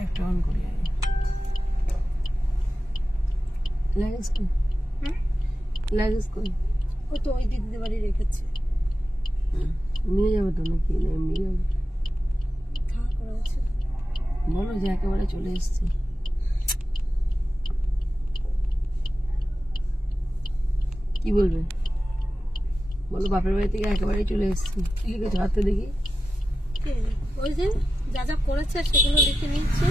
লাইটটা অন করি আগে। লাগেজ কই? লাগেজ কই? ও তো ওই দিদিদের বাড়ি রেখেছে। নিয়ে যাবে তো নাকি? না এমনি যাবে? থাক রয়েছে। বলো যে একেবারে চলে এসছি। কি বলবে? বলো বাপের বাড়ি থেকে একেবারে চলে এসছি। কি লিখেছো হাতে দেখি? ওই যে যা যা করেছে সেগুলো লিখে নিচ্ছে।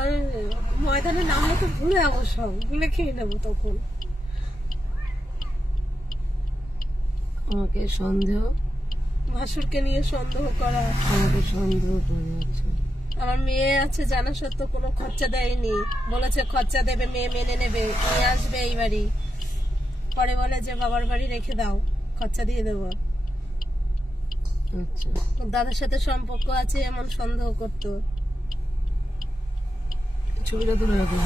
আর ময়দানে নামলে তো ভুলে যাবো, সব ভুলে খেয়ে নেবো তখন। আমাকে সন্দেহ, ভাসুরকে নিয়ে সন্দেহ করা। আমাকে সন্দেহ করে যাচ্ছে। আমার মেয়ে আছে জানা সত্ত্বেও কোনো খরচা দেয়নি, বলেছে খরচা দেবে, মেয়ে মেনে নেবে, নিয়ে আসবে এই বাড়ি। পরে বলে যে বাবার বাড়ি রেখে দাও, খরচা দিয়ে দেবো। আচ্ছা, দাদার সাথে সম্পর্ক আছে এমন সন্দেহ করতো। ছবিটা তুলে রাখো।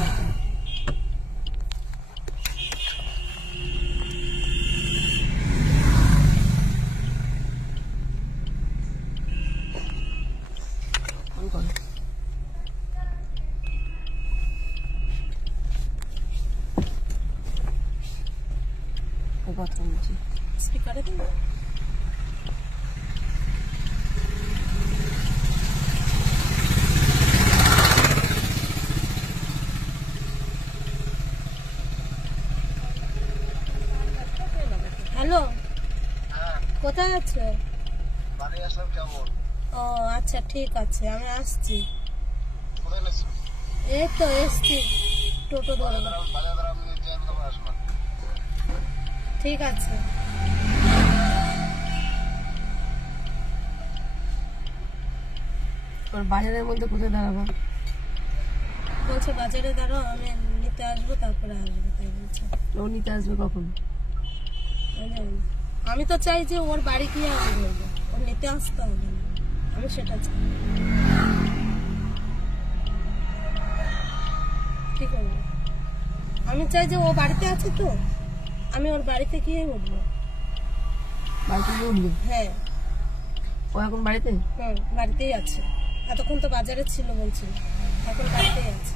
কথা বলছি স্পিকারে দিন। হ্যালো, কোথায় আছো? ও আচ্ছা ঠিক আছে, আমি আসছি। এই তো এসছি, টোটো ধরে। ঠিক আছে। বাজারের মধ্যে কোথায় দাঁড়াবো? বলছে বাজারে দাঁড়াও, আমি নিতে আসবো, তারপরে আসবো, তাই বলছে। ও নিতে আসবে কখন? আমি তো চাই যে ওর বাড়ি গিয়ে আমি বলবো, ওর নিতে আসতে হবে না, আমি সেটা চাই। কি করবো? আমি চাই যে ও বাড়িতে আছে তো, আমি ওর বাড়িতে গিয়ে উঠবো। বাড়িতে গিয়ে উঠবে? হ্যাঁ। ও এখন বাড়িতে? হ্যাঁ বাড়িতেই আছে, এতক্ষণ তো বাজারে ছিল বলছিল, এখন বাড়িতেই আছে।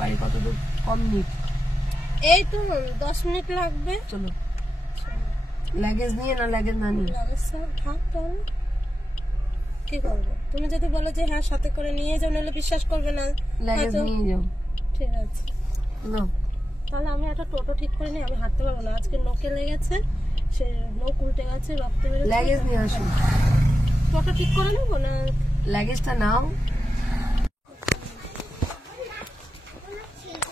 বাড়ি কত দূর? কম মিনিট? এই তো 10 মিনিট লাগবে। চলো। লাগেজ নিয়ে না লাগেজ না নিয়ে? লাগেজ থাক তাহলে, কি করবো? তুমি যদি বলো যে হ্যাঁ সাথে করে নিয়ে যাও, নাহলে বিশ্বাস করবে না। লাগেজ নিয়ে যাও। ঠিক আছে না তাহলে আমি একটা টোটো ঠিক করে নিই, আমি হাঁটতে পারবো না, আজকে নোকে লেগেছে, সে নোক উল্টে গেছে, রক্ত বেরোচ্ছে। লাগেজ নিয়ে আসো। টোটো ঠিক করে নেবো না? লাগেজটা নাও।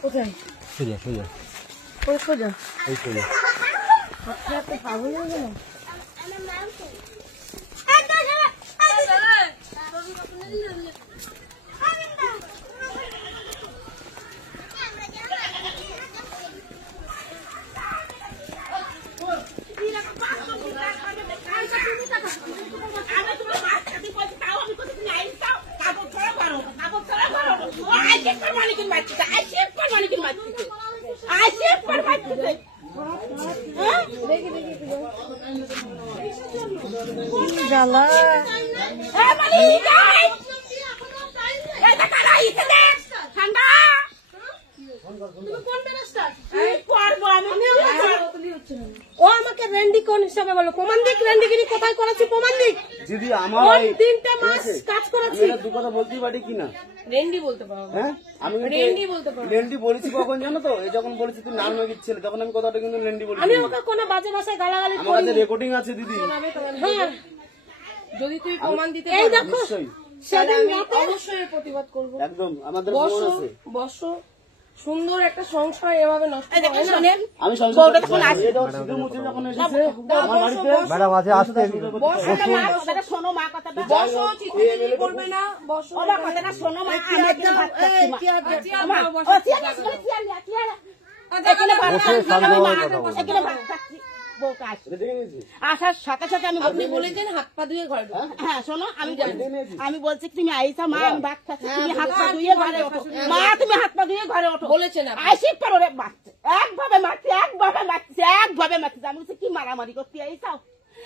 কোথায়? সোজা সোজা ওই সোজা, এই সোজা। হাতটা এত পাগল হয়ে গেল। জ্বালা ও আমাকে রেন্ডি কোন হিসাবে বলো? প্রমাণ দিক, রেন্ডিগিরি কোথায় করেছি প্রমাণ দিক। দিদি আমার 3টে মাস কাজ করেছি। দু কথা বলতেই পারি কিনা? রেন্ডি বলতে পারো? হ্যাঁ আমি রেন্ডি বলতে পারো? লেন্ডি বলেছি কখন জানো তো? এই যখন বলেছি তুই নাম নাকি ছেলে, তখন আমি কথাটা কিন্তু লেন্ডি বলেছি। আমি ওকে কোনো বাজে ভাষায় গালাগালি আমার কাছে রেকর্ডিং আছে দিদি। হ্যাঁ যদি তুই প্রমাণ দিতে এই পারো দেখো নিশ্চয়ই সেদিন আমি রাতে অবশ্যই প্রতিবাদ করবো। একদম আমাদের ফোন বসো আছে। বসো, সুন্দর একটা সংসার এভাবে নষ্ট হয় না। আমি সংসার এই যখন সিঁদুর মুছে যখন এসেছে আমার বাড়িতে ম্যাডাম আছে আসতে বসো মা, কথাটা শোনো মা, কথাটা বসো, চিৎকার করবে না, বসো মা, কথাটা শোনো মা। আমি একটু ভাত খাচ্ছি মা। মা, ও চেয়ার নিয়ে বলে চেয়ার নিয়ে, চেয়ার এখানে ভাত বসে খাচ্ছি, শান্ত আমি হয়ে মা, কথা বলুন। এখানে ভাত খাচ্ছি। বউকে আসবে। দেখে নিয়েছি। আসার সাথে সাথে আমি আপনি বলেছেন হাত পা ধুয়ে ঘরে ঢোকো। হ্যাঁ শোনো, আমি বলছি তুমি আইসা মা, আমি ভাত খাচ্ছি, তুমি হাত পা ধুয়ে ঘরে ওঠো মা, তুমি হাত পা ধুয়ে ঘরে ওঠো বলেছেন আপনি। আইসি পারো রে, বাচ্চা একভাবে মারছে, একভাবে মারছে, মারামারি করতে আইসাও,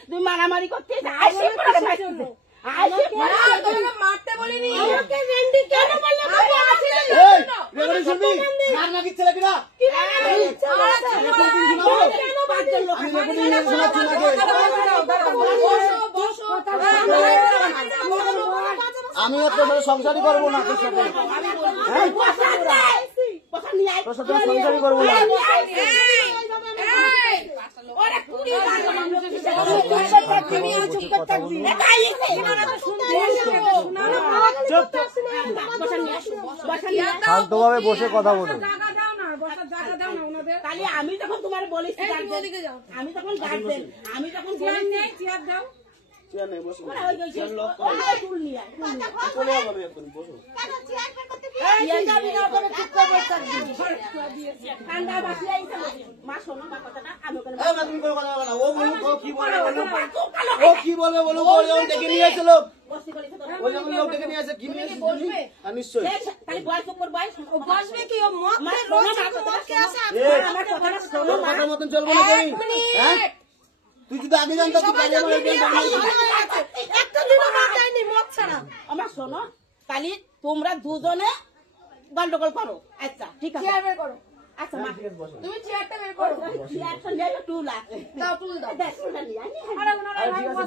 তুমি মারামারি করতে আইসা মারতে বলিনি। আমাকে রেন্ডি কেন বললে? রেগুলার শুনবি মার না কিচ্ছে লাগি না আমি তোর সাথে সংসারই করবো না, তোর সাথে সংসারই করবো না। শান্তভাবে বসে কথা বলুন। আমি তখন তোমার বলিস, আমি তখন গার্জেন, আমি তখন ও কি বলবে বলুন, ডেকে নিয়ে আসে লোক, ও যখন লোক ডেকে নিয়ে আসে কি নিয়ে আসে নিশ্চয়ই বসবে কি ও কথার মতন চলবো না করি। হ্যাঁ তুই যদি আগে জানতো আমার শোনো, তাহলে তোমরা দুজনে গন্ডগোল করো। আচ্ছা ঠিক আছে, করো। আচ্ছা তুমি চেয়ারটা বের করো, চেয়ারটা নিয়ে টুল আছে, দাও টুল দাও, টুলটা নিয়ে আনি। আরে ওনারা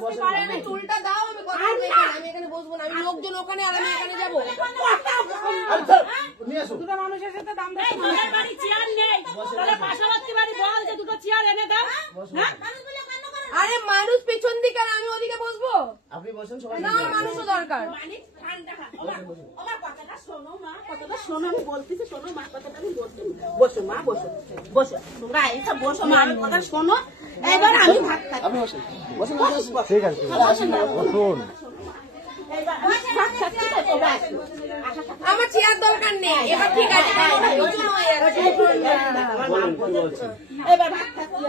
বসতে পারে না, টুলটা দাও, আমি কথা বলবো, আমি এখানে বসবো না, আমি লোকজন ওখানে আর আমি এখানে যাব। আচ্ছা নিয়ে আসো। দুটো মানুষের সাথে দাম দেয়, তোমার বাড়ি চেয়ার নেই, তাহলে পাশাপাশি বাড়ি বল যে দুটো চেয়ার এনে দাও। হ্যাঁ আরে মানুষ পেছন দিকে আর আমি ওদিকে বসবো, আপনি বসেন সবাই। না মানুষও দরকার। আমার কথাটা শোনো মা, কথাটা শোনো, আমি বলতেছি শোনো মা, কথাটা আমি বলছি। বসো মা, বসো বসো, তোমরা এসে বসো মা, আমার কথা শোনো। এবার আমি ভাত খাই। আপনি বসেন বসেন ঠিক আছে বসুন। আমার চেয়ার দরকার নেই, এবার ঠিক আছে। এবার ভাত খাচ্ছি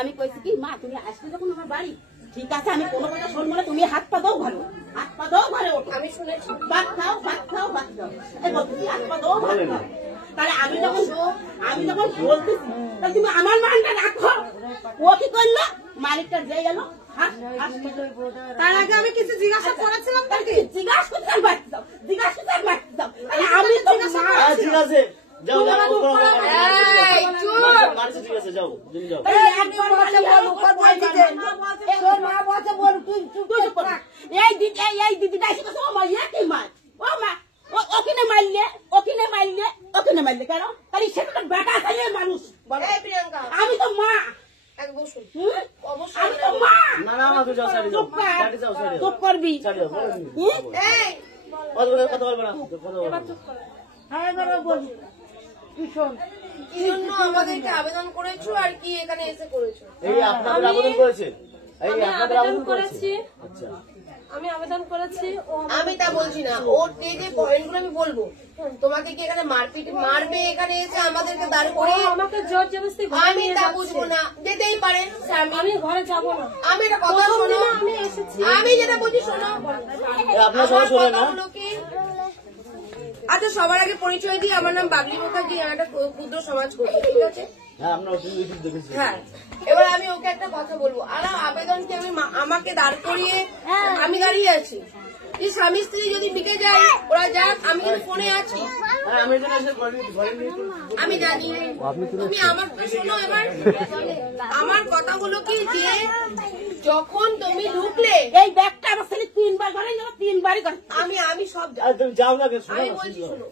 আমি কইছি কি মা তুমি আসলে যখন আমার বাড়ি, ঠিক আছে আমি কোনো কথা শুনবো না, তুমি হাত পা দাও ভালো, হাত পা দাও ভালো, আমি শুনেছি ভাত খাও ভাত খাও ভাত খাও, এই বলতেছি হাত পা দাও ভাত খাও। তাহলে আমি যখন বলতেছি তাহলে তুমি আমার মানটা রাখো। ও কি করলো, মালিকটা যে গেল, তার আগে আমি কিছু জিজ্ঞাসা করেছিলাম, তাকে জিজ্ঞাসা করতে বাড়তে দাও, জিজ্ঞাসা করতে বাড়তে দাও। তাহলে আমি তো ঠিক আছে যাও যাও ঠিক আছে যাও তুমি যাও। এই দিদি ওখানে মারলে কেন, তাহলে সেটা তো বেটা ছেলে মানুষ। আমি তো মা, আমি তো মা। না না না তুই যাও সাইডে যাও, সাইডে যাও, সাইডে যাও, চুপ করবি। সাইডে যাও, কথা বলবে না, কথা বলবে না। কি জন্য আমাদেরকে আবেদন করেছো আর কি এখানে এসে করেছো? এই আপনাদের আবেদন করেছে, এই আপনাদের আবেদন করেছে। আচ্ছা আমি আবেদন করেছি, আমি তা বলছি না, ওর যে পয়েন্ট গুলো আমি বলবো। তোমাকে কি এখানে মারপিট মারবে এখানে এসে আমাদেরকে দাঁড় করে? আমাকে জোর জবরদস্তি, আমি তা বুঝবো না, যেতেই পারেন, আমি ঘরে যাবো না। আমি এটা কথা শোনো, আমি যেটা বলছি শোনো, আপনার সবাই শোনেন না। আচ্ছা সবার আগে পরিচয় দিই, আমার নাম বাবলি মুখার্জি, আমি একটা ক্ষুদ্র সমাজ কর্মী, ঠিক আছে? হ্যাঁ আমরা ইউটিউব দেখেছি। হ্যাঁ এবার আমি ওকে একটা কথা বলবো, আর আবেদনকে আমি আমাকে দাঁড় করিয়ে আমি দাঁড়িয়ে আছি, যে স্বামী স্ত্রী যদি মিটে যায় ওরা যাক, আমি কিন্তু ফোনে আছি, আমি এখানে এসে আমি জানি। তুমি আমার তো শোনো, এবার আমার কথা হলো কি, যে যখন তুমি ঢুকলে এই ব্যাগটা আমার ছেলে 3 বার ঘরে গেল, 3 বারই করে। আমি সব তুমি যাও না, আমি বলছি শোনো,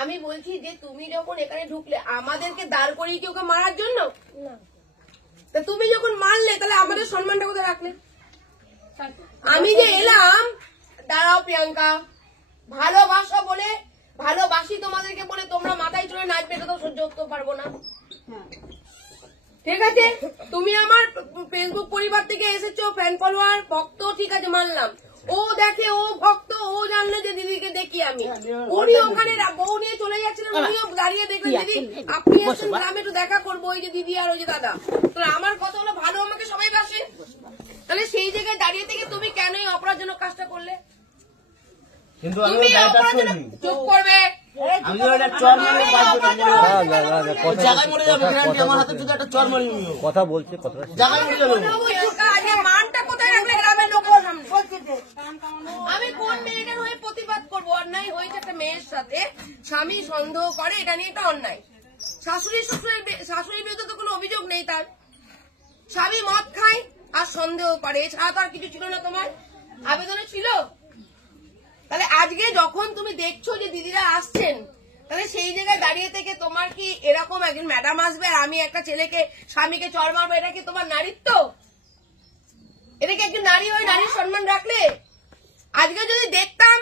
আমি বলছি যে তুমি যখন এখানে ঢুকলে আমাদেরকে দাঁড় করিয়ে কি ওকে মারার জন্য? তা তুমি যখন মারলে তাহলে আমাদের সম্মানটা কোথায় রাখলে? আমি যে এলাম, দাঁড়াও প্রিয়াঙ্কা, ভালোবাসা বলে, ভালোবাসি তোমাদেরকে বলে তোমরা মাথায় চড়ে নাচবে, এটা তো সহ্য করতে পারবো না, ঠিক আছে? তুমি আমার ফেসবুক পরিবার থেকে এসেছো, ফ্যান ফলোয়ার ভক্ত, ঠিক আছে মানলাম। ও দেখে, ও ভক্ত, ও জানলো যে দিদিকে দেখি আমি, উনি ওখানে বউ নিয়ে চলে যাচ্ছিলেন, উনিও দাঁড়িয়ে দেখলেন দিদি আপনি এসেছেন গ্রামে, একটু দেখা করবো, ওই যে দিদি আর ওই যে দাদা। তো আমার কথা হলো ভালো আমাকে সবাই বাসে, তাহলে সেই জায়গায় দাঁড়িয়ে থেকে তুমি কেন এই অপরাধজনক কাজটা করলে? কিন্তু তুমি অপরাধজনক, চুপ করবে, আমি তো একটা চর মারি জায়গায় মরে যাবে গ্যারান্টি আমার হাতে যদি একটা চর মারি কথা বলছে কথাটা জায়গায় মরে যাবে মানটা কোথায় রাখলে গ্রামের লোক আমি কোন মেয়েটার হয়ে প্রতিবাদ করবো? অন্যায় হয়েছে একটা মেয়ের সাথে, স্বামী সন্দেহ করে, এটা নিয়ে একটা অন্যায়। শাশুড়ির বিরুদ্ধে তো কোনো অভিযোগ নেই, তার স্বামী মদ খায় আর সন্দেহ করে, এছাড়া তো আর কিছু ছিল না তোমার আবেদনে ছিল। তাহলে আজকে যখন তুমি দেখছো যে দিদিরা আসছেন, তাহলে সেই জায়গায় দাঁড়িয়ে থেকে তোমার কি এরকম একজন ম্যাডাম আসবে আর আমি একটা ছেলেকে স্বামীকে চড় মারবো, এটা কি তোমার নারীত্ব? এটা কি একজন নারী হয়ে নারীর সম্মান রাখলে? আজকে যদি দেখতাম,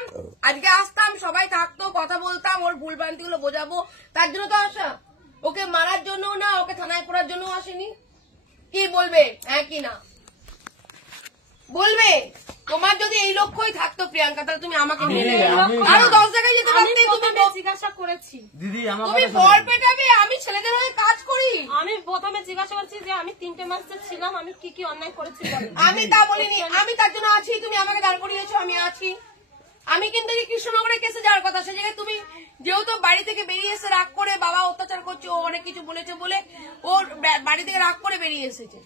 আজকে আসতাম, সবাই থাকতো, কথা বলতাম, ওর ভুল ভ্রান্তি গুলো বোঝাবো, তার জন্য তো আসা। ওকে মারার জন্য না, ওকে থানায় পড়ার জন্য আসেনি। কি বলবে? হ্যাঁ কি না বলবে? তোমার যদি এই লক্ষ্যই থাকতো প্রিয়াঙ্কা, তাহলে তুমি আমাকে নিয়ে আরো 10 জায়গায় যেতে পারতে। তুমি জিজ্ঞাসা করেছি, দিদি আমার তুমি বর পেটাবে, আমি ছেলেদের হয়ে কাজ করি। আমি প্রথমে জিজ্ঞাসা করছি যে আমি 3টে মাসে ছিলাম, আমি কি কি অন্যায় করেছি বলো। আমি তা বলিনি, আমি তার জন্য আছি, তুমি আমাকে দাঁড় করিয়েছো, আমি আছি। আমি কিন্তু এই কৃষ্ণনগরের কেসে যাওয়ার কথা, সে জায়গায় তুমি যেহেতু বাড়ি থেকে বেরিয়ে এসে রাগ করে, বাবা অত্যাচার করছে, ও অনেক কিছু বলেছে বলে ও বাড়ি থেকে রাগ করে বেরিয়ে এসেছে।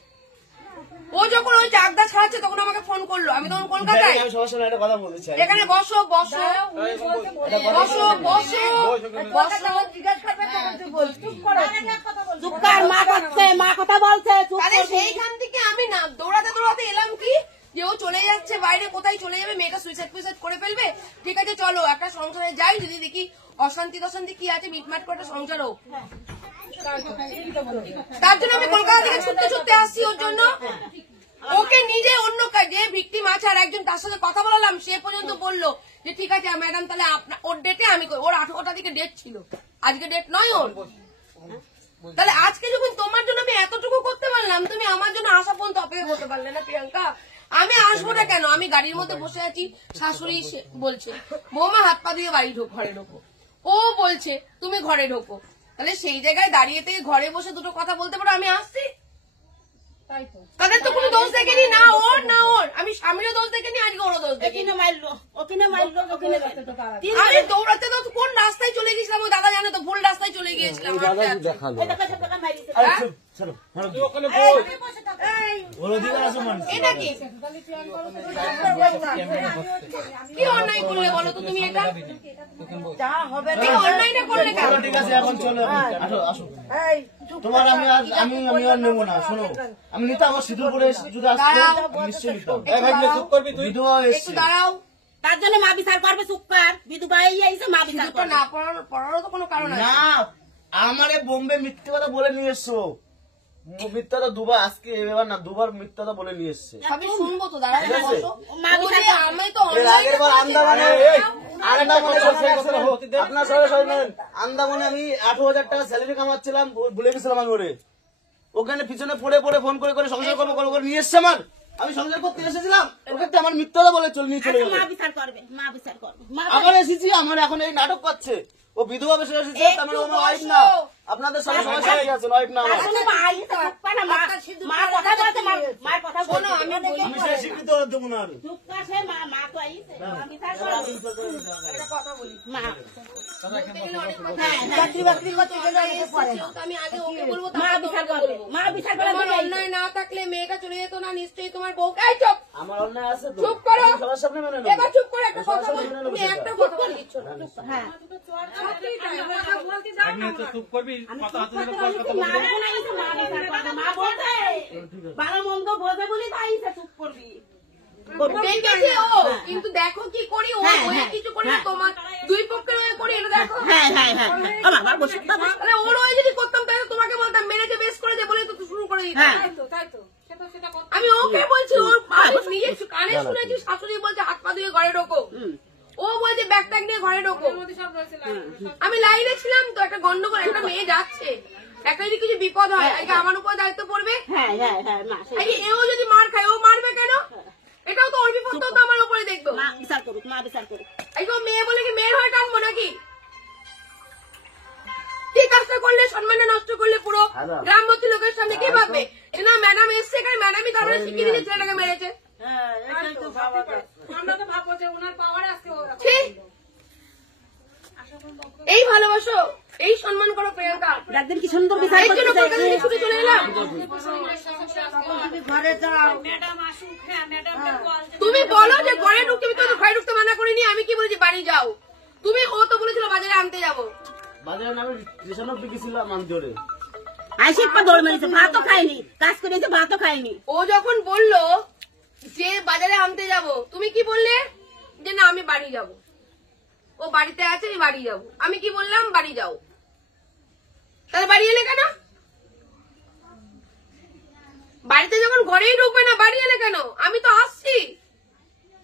ও যখন ওই চাকদা ছাড়াচ্ছে তখন আমাকে ফোন করলো, আমি তখন কলকাতায়। আমি সবার সামনে একটা কথা বলতে চাই। এখানে বসো বসো বসো বসো বসো, জিজ্ঞাসা করবে তখন তুই বল। চুপ কর, মা করছে, মা কথা বলছে, চুপ তাহলে কর। সেইখান থেকে আমি না দৌড়াতে দৌড়াতে এলাম কি যে ও চলে যাচ্ছে বাইরে, কোথায় চলে যাবে, মেয়েটা সুইসাইড করে ফেলবে। ঠিক আছে চলো একটা সংসারে যাই, যদি দেখি অশান্তি টশান্তি কি আছে, মিটমাট করে একটা সংসার হোক। তার জন্য আমি কলকাতা থেকে ছুটতে ছুটতে আসছি ওর জন্য। ওকে নিজে অন্য যে ভিকটিম আছে আর একজন তার সাথে কথা বলালাম, সে পর্যন্ত বললো যে ঠিক আছে ম্যাডাম, তাহলে ওর ডেটে আমি ওর 18টা দিকে ডেট ছিল, আজকে ডেট নয় ওর। তাহলে আজকে যখন তোমার জন্য আমি এতটুকু করতে পারলাম, তুমি আমার জন্য আসা পর্যন্ত অপেক্ষা করতে পারলে না প্রিয়াঙ্কা? আমি আসবো না কেন? আমি গাড়ির মধ্যে বসে আছি, শাশুড়ি বলছে বৌমা হাত পা দিয়ে বাড়ি ঘরে ঢোকো, ও বলছে তুমি ঘরে ঢোকো। তাহলে সেই জায়গায় দাঁড়িয়ে থেকে ঘরে বসে দুটো কথা বলতে পারো আমি আসছি? তাদের তো কোনো দোষ দেখেনি, না ওর না ওর। আমি স্বামীরও দোষ দেখেনি, আজকে ওরও দোষ দেখেনি। ওখানে মারলো, ওখানে মারলো, ওখানে আমি দৌড়াতে তো কোন রাস্তায় চলে গেছিলাম, ওই দাদা জানে তো, ভুল রাস্তায় চলে গিয়েছিলাম। দেখালো চলো ওর অধিকার আছে মানুষ। এটা কি কি অন্যায় করলে বলো তো তুমি? এটা অন্যায়টা করলে কেন? ঠিক আছে এখন চলো, আসো আসো। তোমার আমি আর নেবো না। শোনো, আমি নিতে আমার সিঁদুর করে যদি আসতো নিশ্চয়ই নিতাম। বিধবা একটু এসছে, দাঁড়াও। তার জন্য মা বিচার করবে, চুপ কর। বিধবা আইছে, মা বিচার সিঁদুরটা করবে। না পড়ারও তো কোনো কারণ আছে। না আমারে বোম্বে মিথ্যে কথা বলে নিয়ে এসছো। মিথ্যা তো দুবার, আজকে এবার না দুবার মিথ্যা কথা বলে নিয়ে এসছে। সবই শুনবো তো, দাঁড়াও ঠিক আছে। বসো। মা বিচার বলে আমি তো এর আগের বার আন্দামানে আপনার সবাই আন্দামানে আমি 18,000 টাকা স্যালারি কামাচ্ছিলাম, ভুলে গেছিলাম আমি ওরে। ওখানে পিছনে পড়ে পড়ে ফোন করে করে সংসার করবো করে নিয়ে এসছে আমার। আমি সংসার করতে এসেছিলাম, ওকে আমার মিথ্যা বলে নিয়ে চলে গেল। মা বিচার করবে, মা বিচার করবে। মা আবার এসেছি, আমার এখন এই নাটক করছে। ও বিধবা বেশি এসেছে, আমার ওয়াইফ না। আপনাদের সবাই সমস্যা হয়ে গেছে, ওয়াইফ না আমার। তার জন্য মা আইছে, চুপ কর না। মা কথা বলছে, মার কথা বলছে। আমি সেই স্বীকৃতি দেবো না আর। চুপ কর, সে মা তো আইছে, মা বিচার করবে। মা চাকরি বাকরি করতে গেলে আমি আগে ওকে বলবো, মা বিচার করবে, মা বিচার করবে। তোমার অন্যায় না থাকলে মেয়েটা চলে যেত না, নিশ্চয়ই তোমার বউ। এই চুপ, আমার অন্যায় আছে তো, চুপ করো। আমি সবার সামনে মেনে নেবো। এবার চুপ করে একটা কথা বল। তুমি একটা কথা বল দিচ্ছ না। হ্যাঁ, চুপ করবি কথা মা যখন আইছে, মা বিচার করবে। মা বলছে ভালো মন্দ বোঝে বলি তো আইছে, চুপ করবি। দেখেছে ও, কিন্তু দেখো কি করি, ও হয়ে কিছু করি না, তোমার দুই পক্ষের হয়ে করি, এটা দেখো। হ্যাঁ হ্যাঁ হ্যাঁ, ও বাবা বসে, মানে ওর হয়ে যদি করতাম তাহলে তোমাকে বলতাম মেরেছে বেশ করে দে বলে তো শুরু করে দিতাম। হ্যাঁ আমি ওকে বলছি, ওর আমি নিজে কানে শুনেছি শাশুড়ি বলছে হাত পা দিয়ে ঘরে ঢোকো, ও বলছে ব্যাগ ট্যাগ নিয়ে ঘরে ঢোকো। আমি লাইনে ছিলাম তো, একটা গন্ডগোল, একটা মেয়ে যাচ্ছে, একটা যদি কিছু বিপদ হয় আজকে আমার উপর দায়িত্ব পড়বে। হ্যাঁ হ্যাঁ হ্যাঁ, মা আজকে এও যদি মার খায়, ও মারবে কেন? এটাও তো ওর বিপদটাও তো আমার উপরে দেখবো। মা বিচার করুক, মা বিচার করুক। আজকে ও মেয়ে বলে কি মেয়ের হয়ে টানবো নাকি? কি কাজটা করলে, সম্মানটা নষ্ট করলে পুরো গ্রামবর্তী লোকের সামনে কি ভাববে? না ম্যাডাম এসছে, এখানে ম্যাডামই তাহলে শিখিয়ে দিয়েছে ছেলেটাকে মেরেছে। আমরা তো ভাববো যে ওনার পাওয়ার আজকে ঠিক এই ভালোবাসো, এই সম্মান করো প্রিয়াঙ্কা। একদিন কি সুন্দর বিচার এই জন্য করতে কলকাতা থেকে ছুটে চলে এলাম। ঘরে যাও। তুমি বলো যে ঘরে ঢুকতে, আমি তো ঘরে ঢুকতে মানা করিনি। আমি কি বলেছি বাড়ি যাও। তুমি ও তো বলেছিল বাজারে আনতে যাবো। বাজারে আমি রেশন অব্দি গেছিলাম আনতে। আইসে পা দৌড় মেরেছে, ভাতও খাইনি, কাজ করেছে ভাতও খাইনি। ও যখন বললো যে বাজারে আনতে যাব, তুমি কি বললে যে না আমি বাড়ি যাব। ও বাড়িতে আছে, আমি বাড়ি যাব। আমি কি বললাম বাড়ি যাও। তাহলে বাড়ি এলে কেন? বাড়িতে যখন ঘরেই ঢুকবে না বাড়ি এলে কেন? আমি তো আসছি,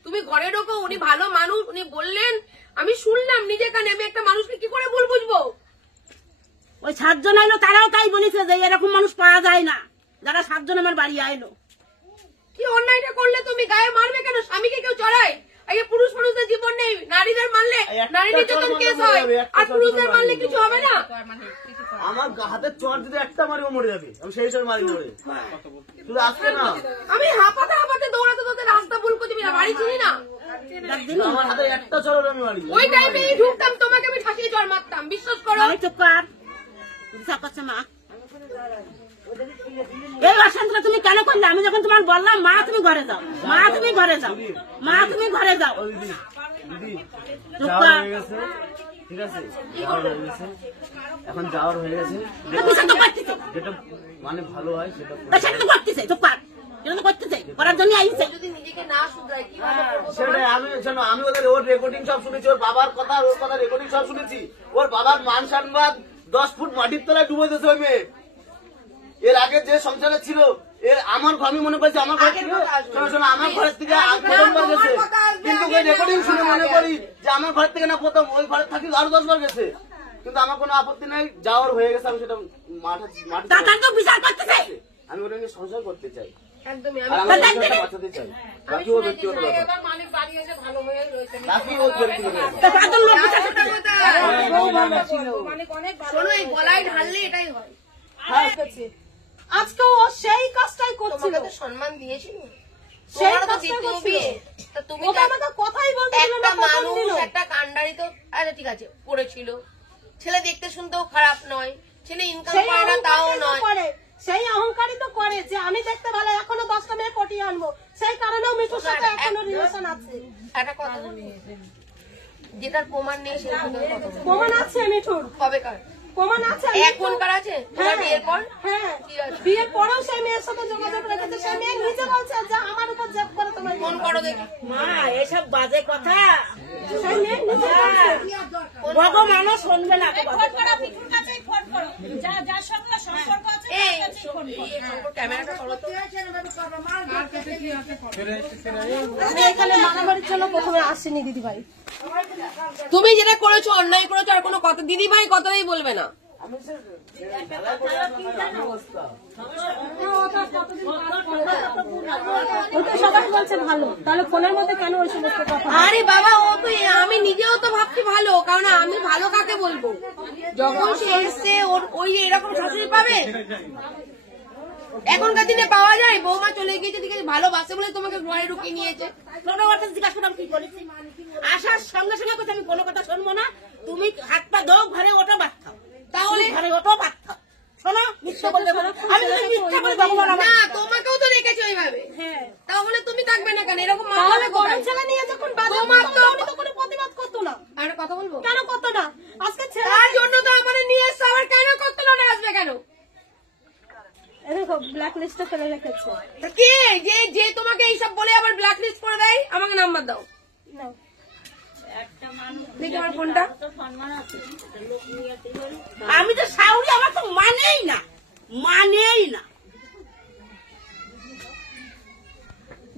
তুমি ঘরে ঢোকো। উনি ভালো মানুষ, উনি বললেন, আমি শুনলাম নিজে কানে। আমি একটা মানুষকে কি করে ভুল বুঝবো? ওই 7 জন আইলো, তারাও তাই বলেছে যে এরকম মানুষ পাওয়া যায় না, যারা 7 জন আমার বাড়ি আইলো। কি অন্যায়টা করলে তুমি? গায়ে মারবে কেন? স্বামীকে কেউ চড়ায়? আগে পুরুষ মানুষদের জীবন নেই, নারীদের মারলে নারী নির্যাতন কেস হয়, আর পুরুষদের মারলে কিছু হবে না। আমার হাতে চট যদি একটা মারিও মরে যাবে, আমি সেই হিসাবে মারি মরে। শুধু আজকে না, আমি হাঁপাতে হাঁপাতে দৌড়াতে দৌড়াতে রাস্তা ভুল করছি না, বাড়ি চিনি না। আমার হাতে একটা চড় আমি মারি। ওই টাইমে ঢুকতাম, তোমাকে আমি ঠাসিয়ে চড় মারতাম, বিশ্বাস করো। চুপ কর, বিচার করছে মা। এই অশান্তিটা তুমি কেন করলে? আমি যখন তোমার বললাম মা তুমি ঘরে যাও, মা তুমি ঘরে যাও, মা তুমি ঘরে যাও। দিদি দিদি চুপ যাওয়ার কর। হয়ে গেছে, ঠিক আছে, যাওয়ার হয়ে গেছে, এখন যাওয়ার হয়ে গেছে। বিচার তো করতেছে, যেটা মানে ভালো হয় সেটা সেটা তো করতেছে। চুপ কর, এটা তো করতেছে, করার জন্য আইছে। যদি নিজেকে না শুধরাই কিভাবে করবো? সেটাই আমি জানো। আমি ওর রেকর্ডিং সব শুনেছি, ওর বাবার কথা, ওর কথা রেকর্ডিং সব শুনেছি। ওর বাবার মান সম্মান 10 ফুট মাটির তলায় ডুবে দিয়েছে ওই মেয়ে। এর আগে যে সংসারে ছিল, এর আমার আমি মনে করছি আমার ঘর থেকে, শোনো শোনো, আমার ঘরের থেকে প্রথমবার গেছে। কিন্তু ওই রেকর্ডিং শুনে মনে করি যে আমার ঘর থেকে না প্রথম, ওই ঘরে থাকি আরো 10 বার গেছে। কিন্তু আমার কোনো আপত্তি নাই, যাওয়ার হয়ে গেছে। আমি সেটা মাঠে তার তো বিচার করতেছে। আমি ওটা নিয়ে সংসার করতে চাই, একদমই। আর আমি সংসারটা বাঁচাতে চাই। বাকি ও ব্যক্তিগত ব্যাপার, মালিক বাড়ি এসে ভালো হয়ে রয়েছে। বাকি ও ব্যক্তিগত ব্যাপার। তাদের লোক বিচার করতেছে। শোনো, এই গলায় ঢাললে এটাই হয়। আজকে ও সেই কাজটাই করছিল, তোমাকে তো সম্মান দিয়েছিল, সেই তোমার তো কাজটাই দ্বিতীয় করছিল। বিয়ে। তা তুমি ওকে তো আমাকে কথাই বলতে দিল একটা না, প্রথম মানুষ, দিনও। একটা কান্ডারি তো আচ্ছা ঠিক আছে করেছিল। ছেলে দেখতে শুনতেও খারাপ নয়, ছেলে ইনকাম সেই করে না তাও অহংকারই তো নয়। করে, সেই অহংকারই তো করে যে আমি দেখতে ভালো, এখনো 10টা মেয়ে পটিয়ে আনবো। সেই কারণেও মিঠুর সাথে এখনো রিলেশন আছে। একটা কথা বলি, যেটার প্রমাণ নেই সে কথা বলো। প্রমাণ আছে মিঠুর, কবেকার? প্রমাণ আছে। এখনকার আছে? তোমার বিয়ের পর? হ্যাঁ, কি আছে? বিয়ের পরেও সেই মেয়ের সাথে যোগাযোগ রেখেছে। সেই মেয়ে নিজে বলছে যে আমার উপর জেদ করে তোমার ফোন করো দেখি। মা এসব বাজে কথা সেই মেয়ে নিজে বলছে। ভগবানও শুনবে না। এই ক্যামেরাটা করো তো। আমি এখানে মারামারির জন্য প্রথমে আসিনি দিদি ভাই। তুমি যেটা করেছো অন্যায় করেছো, আর কোনো কথা দিদি ভাই কথাই বলবে না। সবাই বলছে ভালো, তাহলে ফোনের মধ্যে কেন ওই সমস্ত কথা? আরে বাবা, ও তো আমি নিজেও তো ভাবছি ভালো, কারণ আমি ভালো কাকে বলবো? যখন সে এসছে ওর ওই এরকম শাশুড়ি পাবে? এখনকার দিনে পাওয়া যায়? বৌমা চলে গিয়েছে, ঠিক আছে, ভালোবাসে বলে তোমাকে ঘরে ঢুকিয়ে নিয়েছে। কোনো কথা জিজ্ঞাসা করলাম কি বলেছি, আসার সঙ্গে সঙ্গে কথা আমি কোনো কথা শুনবো না। তুমি হাত পা দাও, ঘরে ওটো ভাত খাও, তাহলে ঘরে ওটো ভাত খাও। শোনো, মিথ্যা বলবে না। আমি যদি মিথ্যা বলে ভগবান আমার না, তোমাকেও তো রেখেছে ওইভাবে। তাহলে তুমি থাকবে না কেন? এরকম মা তাহলে হবে বড় কোথায়? ছেলে নিয়ে যখন বাজার তোমার করতো, তো- আমি তো কোনো প্রতিবাদ করতো না। আর একটা কথা বলবো, কেন করতো না? আজকে ছেলে তার জন্য তো আমাদের নিয়ে এসছে, আবার কেন করতে না আসবে কেন? দেখো ব্ল্যাক লিস্টে ফেলে রেখেছে। তা কে যে যে তোমাকে এইসব বলে আবার ব্ল্যাক লিস্ট করে দেয়? আমাকে নাম্বার দাও, নাও। দেখি আমার ফোনটা। আমি তো সাউরি, আমার তো মানেই না, মানেই না।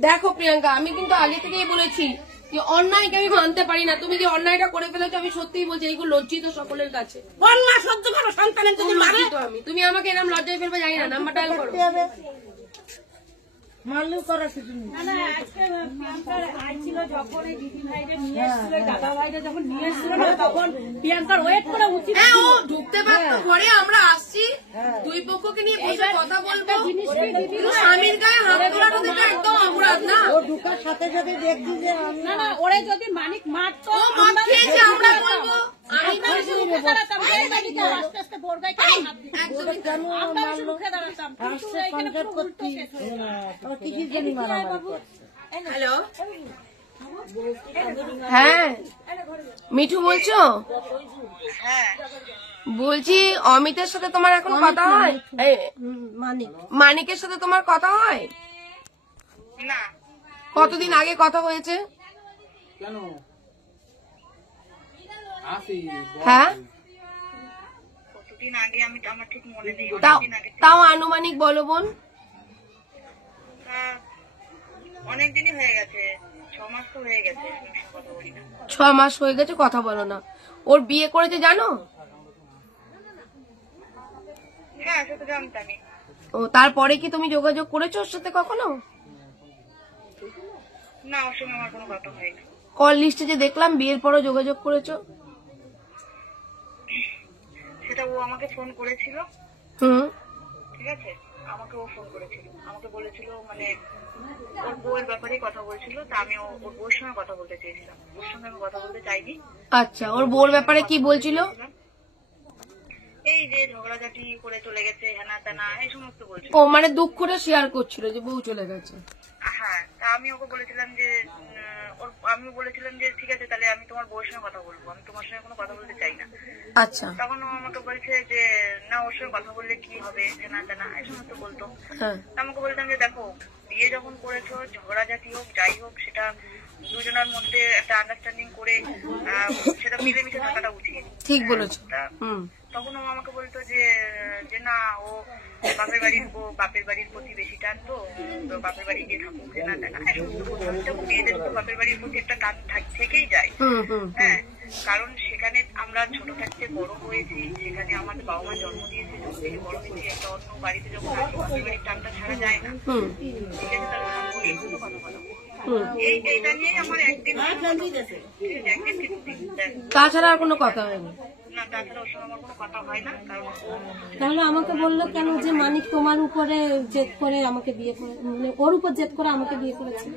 দেখো প্রিয়াঙ্কা, আমি কিন্তু আগে থেকেই বলেছি যে অন্যায়কে আমি মানতে পারি না। তুমি যে অন্যায়টা করে ফেলেছো, আমি সত্যিই বলছি এইগুলো লজ্জিত সকলের কাছে। বন্যা সহ্য করো, সন্তানের যদি খুব মারে লজ্জিত আমি। তুমি আমাকে এরকম লজ্জায় ফেলবে জানি না। নাম্বার ডায়াল করো। মারলেও করার কিছু নেই। হ্যাঁ, ও ঢুকতে পারতো ঘরে, আমরা আসছি, দুই পক্ষকে নিয়ে বসে কথা বলবো। কিন্তু স্বামীর গায়ে হাত তোলাটা তো একদম অপরাধ না? ঢুকার সাথে সাথে দেখছি যে না না, ওরে যদি মানিক মারতো, ও মদ খেয়েছে, আমরা বলবো। রুখে দাঁড়াতাম, এই বাড়িতে আস্তে আস্তে বোর গায়ে কেন হাত দিত? আমরা এসে রুখে দাঁড়াতাম, কিন্তু এখানে পুরো উল্টো কেস হয়েছে। হ্যালো, হ্যাঁ মিঠু বলছো? বলছি অমিতের সাথে তোমার এখন কথা হয়? মানিকের সাথে তোমার কথা হয়? না, কতদিন আগে কথা হয়েছে? হ্যাঁ, কতদিন আগে আমি আমার ঠিক মনে নেই। তাও অনেকদিন আগে, তাও আনুমানিক বলো বোন। অনেকদিনই হয়ে গেছে, 6 মাস তো হয়ে গেছে আমি কথা বলি না। 6 মাস হয়ে গেছে কথা বলো না। ওর বিয়ে করেছে জানো? হ্যাঁ, সেটা জানতামই। ও, তারপরে কি তুমি যোগাযোগ করেছো ওর সাথে কখনো? না, ওর সঙ্গে আমার কোনো কথা হয়নি। কল লিস্টে যে দেখলাম বিয়ের পরও যোগাযোগ করেছো। সেটা ও আমাকে ফোন করেছিল, হুম, ঠিক আছে, আমাকে ও ফোন করেছিল, আমাকে বলেছিল মানে ওর বউয়ের ব্যাপারে কথা বলছিল, তা আমি ওর বউর সঙ্গে কথা বলতে চেয়েছিলাম, ওর সঙ্গে আমি কথা বলতে চাইনি। আচ্ছা, ওর বউর ব্যাপারে কি বলছিল? এই যে ঝগড়াঝাটি করে চলে গেছে, হেনা তেনা এই সমস্ত বলছিল। ও মানে দুঃখটা শেয়ার করছিল যে বউ চলে গেছে। হ্যাঁ, তা আমি ওকে বলেছিলাম যে আমি বলেছিলাম যে ঠিক আছে, তাহলে আমি তোমার বউয়ের সঙ্গে কথা বলবো, আমি তোমার সঙ্গে কোনো কথা বলতে চাই না। আচ্ছা, তখন ও আমাকে বলছে যে না, ওর সঙ্গে কথা বললে কি হবে, হেনা তেনা এই সমস্ত বলতো। হ্যাঁ, আমাকে বলতাম যে দেখো, বিয়ে যখন করেছো, ঝগড়াঝাটি হোক যাই হোক, সেটা দুজনের মধ্যে একটা আন্ডারস্ট্যান্ডিং করে সেটা মিলেমিশে থাকাটা উচিত। ঠিক বলেছো। তা- হুম, তখন ও আমাকে বলতো যে যে না, ও বাপের বাড়ির বউ, বাপের বাড়ির প্রতি বেশি টান, তো বাপের বাড়ি গিয়ে থাকুক, না না মেয়েদের তো বাপের বাড়ির প্রতি একটা টান থেকেই যায়। হুম, হুম, হ্যাঁ, কারণ সেখানে আমরা ছোট থাকতে বড় হয়েছি, সেখানে আমাদের বাবা মা জন্ম দিয়েছে, যখন থেকে বড় হয়েছি, একটা অন্য বাড়িতে যখন আসি, বাপের বাড়ির টানটা ছাড়া যায় না। হুম, ঠিক আছে, তাহলে সম্পর্কে কোনো কথা বলো। হুম। এইটা নিয়েই আমার একদিন তাছাড়া আর কোনো কথা হয়নি। না, তাছাড়া ওর সঙ্গে আমার কোনো কথা হয় না, কারণ ও তাহলে আমাকে বললো কেন যে মানিক তোমার উপরে জেদ করে আমাকে বিয়ে করে, মানে ওর উপর জেদ করে আমাকে বিয়ে করেছে?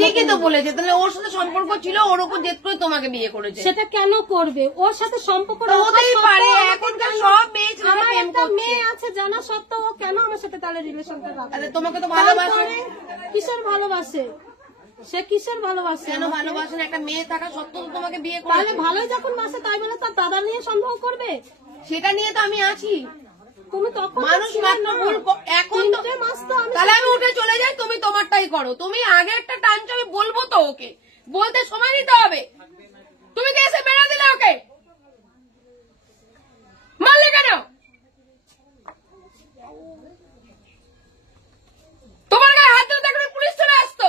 ঠিকই তো বলেছে, তাহলে ওর সাথে সম্পর্ক ছিল, ওর উপর জেদ করে তোমাকে বিয়ে করেছে। সেটা কেন করবে? ওর সাথে সম্পর্ক হতেই পারে, এখনকার সব মেয়ে ছেলেরা আমার প্রেম একটা করছে। মেয়ে আছে জানা সত্ত্বেও ও কেন আমার সাথে তাহলে রিলেশনটা রাখবে? তাহলে তোমাকে তো ভালোবাসে। তারপরে কিসের ভালোবাসে? সে কিসের ভালোবাসে? কেন ভালোবাসেন? একটা মেয়ে থাকা সত্ত্বেও তো তোমাকে বিয়ে তাহলে করেছে। ভালোই যখন বাসে, তাই বলে তার দাদা নিয়ে সন্দেহ করবে? সেটা নিয়ে তো আমি আছি। তুমি তখন তো মানুষ ছিলে মাত্র না। ভুল এখন তো। 3 মাস তো আমি তাহলে আমি উঠে চলে যাই, তুমি তোমারটাই করো। তুমি আগে একটা টানছো, আমি বলবো তো, ওকে বলতে সময় নিতে হবে। তুমি তো এসে বেড়া দিলে ওকে, মারলে কেন? তোমার গায়ে হাত ধরে দেখো পুলিশ চলে আসতো।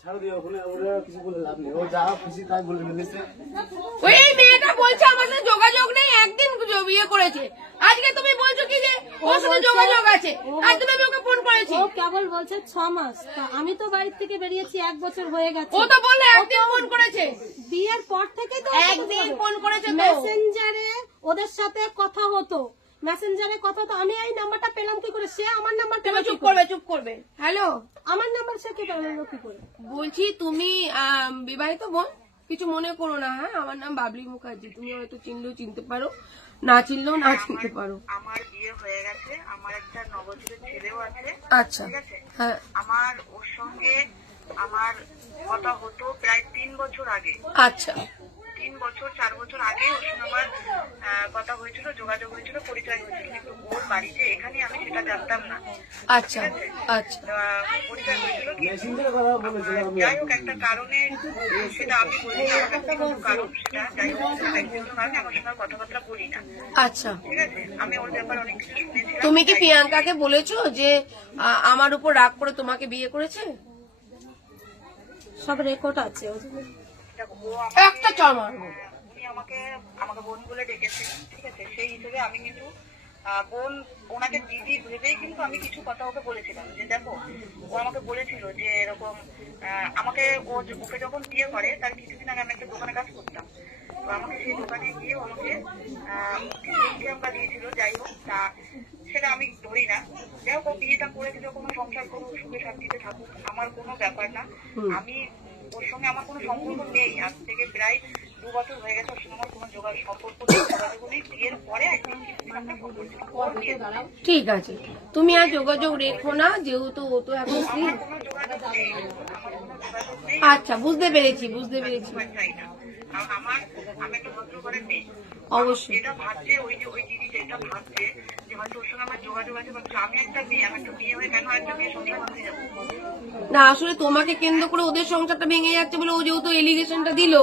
ছাড়ো দিও, ওরা কিছু বলে লাভ নেই, ও যা খুশি তাই বলে নিয়েছে। ওই মেয়েটা বলছে আমার সাথে যোগাযোগ নেই, একদিন বিয়ে করেছে। আজকে তুমি বলছো কি যে ওর সাথে যোগাযোগ আছে, তার জন্য আমি ওকে ফোন করেছি। ও কেবল বলছে 6 মাস। তা আমি তো বাড়ির থেকে বেরিয়েছি 1 বছর হয়ে গেছে। ও তো বললে একদিন ফোন করেছে, বিয়ের পর থেকেই তো একদিন ফোন করেছে তো। মেসেঞ্জারে ওদের সাথে কথা হতো, মেসেঞ্জারে কথা তো। আমি এই নাম্বারটা পেলাম কি করে? সে আমার নাম্বার তুমি পেলো চুপ করবে, চুপ করবে। হ্যালো, আমার নাম্বার সে কি পেলো কি করে? বলছি তুমি বিবাহিত বোন? কিছু মনে করো না। হ্যাঁ, আমার নাম বাবলি মুখার্জি। তুমি হয়তো চিনলেও চিনতে পারো, না চিনলেও না চিনতে পারো। আমার বিয়ে হয়ে গেছে, আমার একটা 9 বছরের ছেলেও আছে। আচ্ছা, ঠিক আছে, হ্যাঁ, আমার ওর সঙ্গে আমার কথা হতো প্রায় 3 বছর আগে। আচ্ছা, 3 বছর 4 বছর আগে ওর সঙ্গে আমার কথা হয়েছিল, যোগাযোগ হয়েছিল, পরিচয় হয়েছিল, কিন্তু ওর বাড়িতে এখানে আমি সেটা জানতাম না। আচ্ছা, আচ্ছা, পরিচয় হয়েছিল, কিন্তু যাই হোক একটা কারণে, সেটা আমি বলি না, আমার ব্যক্তিগত কারণ, সেটা যাই হোক ব্যক্তিগত কারণে আমার সঙ্গে কথাবার্তা বলি না। আচ্ছা। ঠিক আছে, আমি ওর ব্যাপারে অনেক কিছু শুনেছিলাম। তুমি কি প্রিয়াঙ্কাকে বলেছো যে আমার উপর রাগ করে তোমাকে বিয়ে করেছে? সব রেকর্ড আছে। দেখো, ও একটা চর মারবো। উনি আমাকে বোন বলে ডেকেছে, ঠিক আছে, সেই হিসেবে আমি কিন্তু বোন, ওনাকে দিদি ভেবেই কিন্তু আমি কিছু কথা ওকে বলেছিলাম যে দেখো, ও আমাকে বলেছিল যে এরকম আমাকে ওকে যখন বিয়ে করে তার কিছুদিন আগে আমি একটা দোকানে কাজ করতাম, তো আমাকে সেই দোকানে গিয়ে আমাকে আমরা দিয়েছিল। যাই হোক, তা সেটা আমি ধরি না। যাই হোক, ও বিয়েটা করেছে যখন সংসার করুক, সুখে শান্তিতে থাকুক, আমার কোনো ব্যাপার না। আমি ওর সঙ্গে আমার কোনো সম্পর্ক নেই। আজ থেকে প্রায় 2 বছর হয়ে গেছে, ওর সঙ্গে আমার কোনো সম্পর্ক নেই, যোগাযোগ নেই। বিয়ের পরে একদিন কিছুদিন আপনার ফোন করেছিল, ওর বিয়ে ঠিক আছে, তুমি আর যোগাযোগ রেখো না, যেহেতু ও তো এখন স্ত্রী। কোনো যোগাযোগ নেই, আমার কোনো যোগাযোগ নেই, আচ্ছা, বুঝতে পেরেছি, বুঝতে পেরেছি। চাই না। কারণ আমি একটা ভদ্র ঘরের মেয়ে। অবশ্যই। যেটা ভাবছে ওই দিদি যেটা ভাবছে যে হয়তো ওর সঙ্গে আমার যোগাযোগ আছে, কিন্তু আমি একটা মেয়ে, আমি একটা মেয়ে হয়ে কেন একটা মেয়ে সংসার করতে যাবো? না, আসলে তোমাকে কেন্দ্র করে ওদের সংসারটা ভেঙে যাচ্ছে বলে ও যেহেতু এলিগেশনটা দিল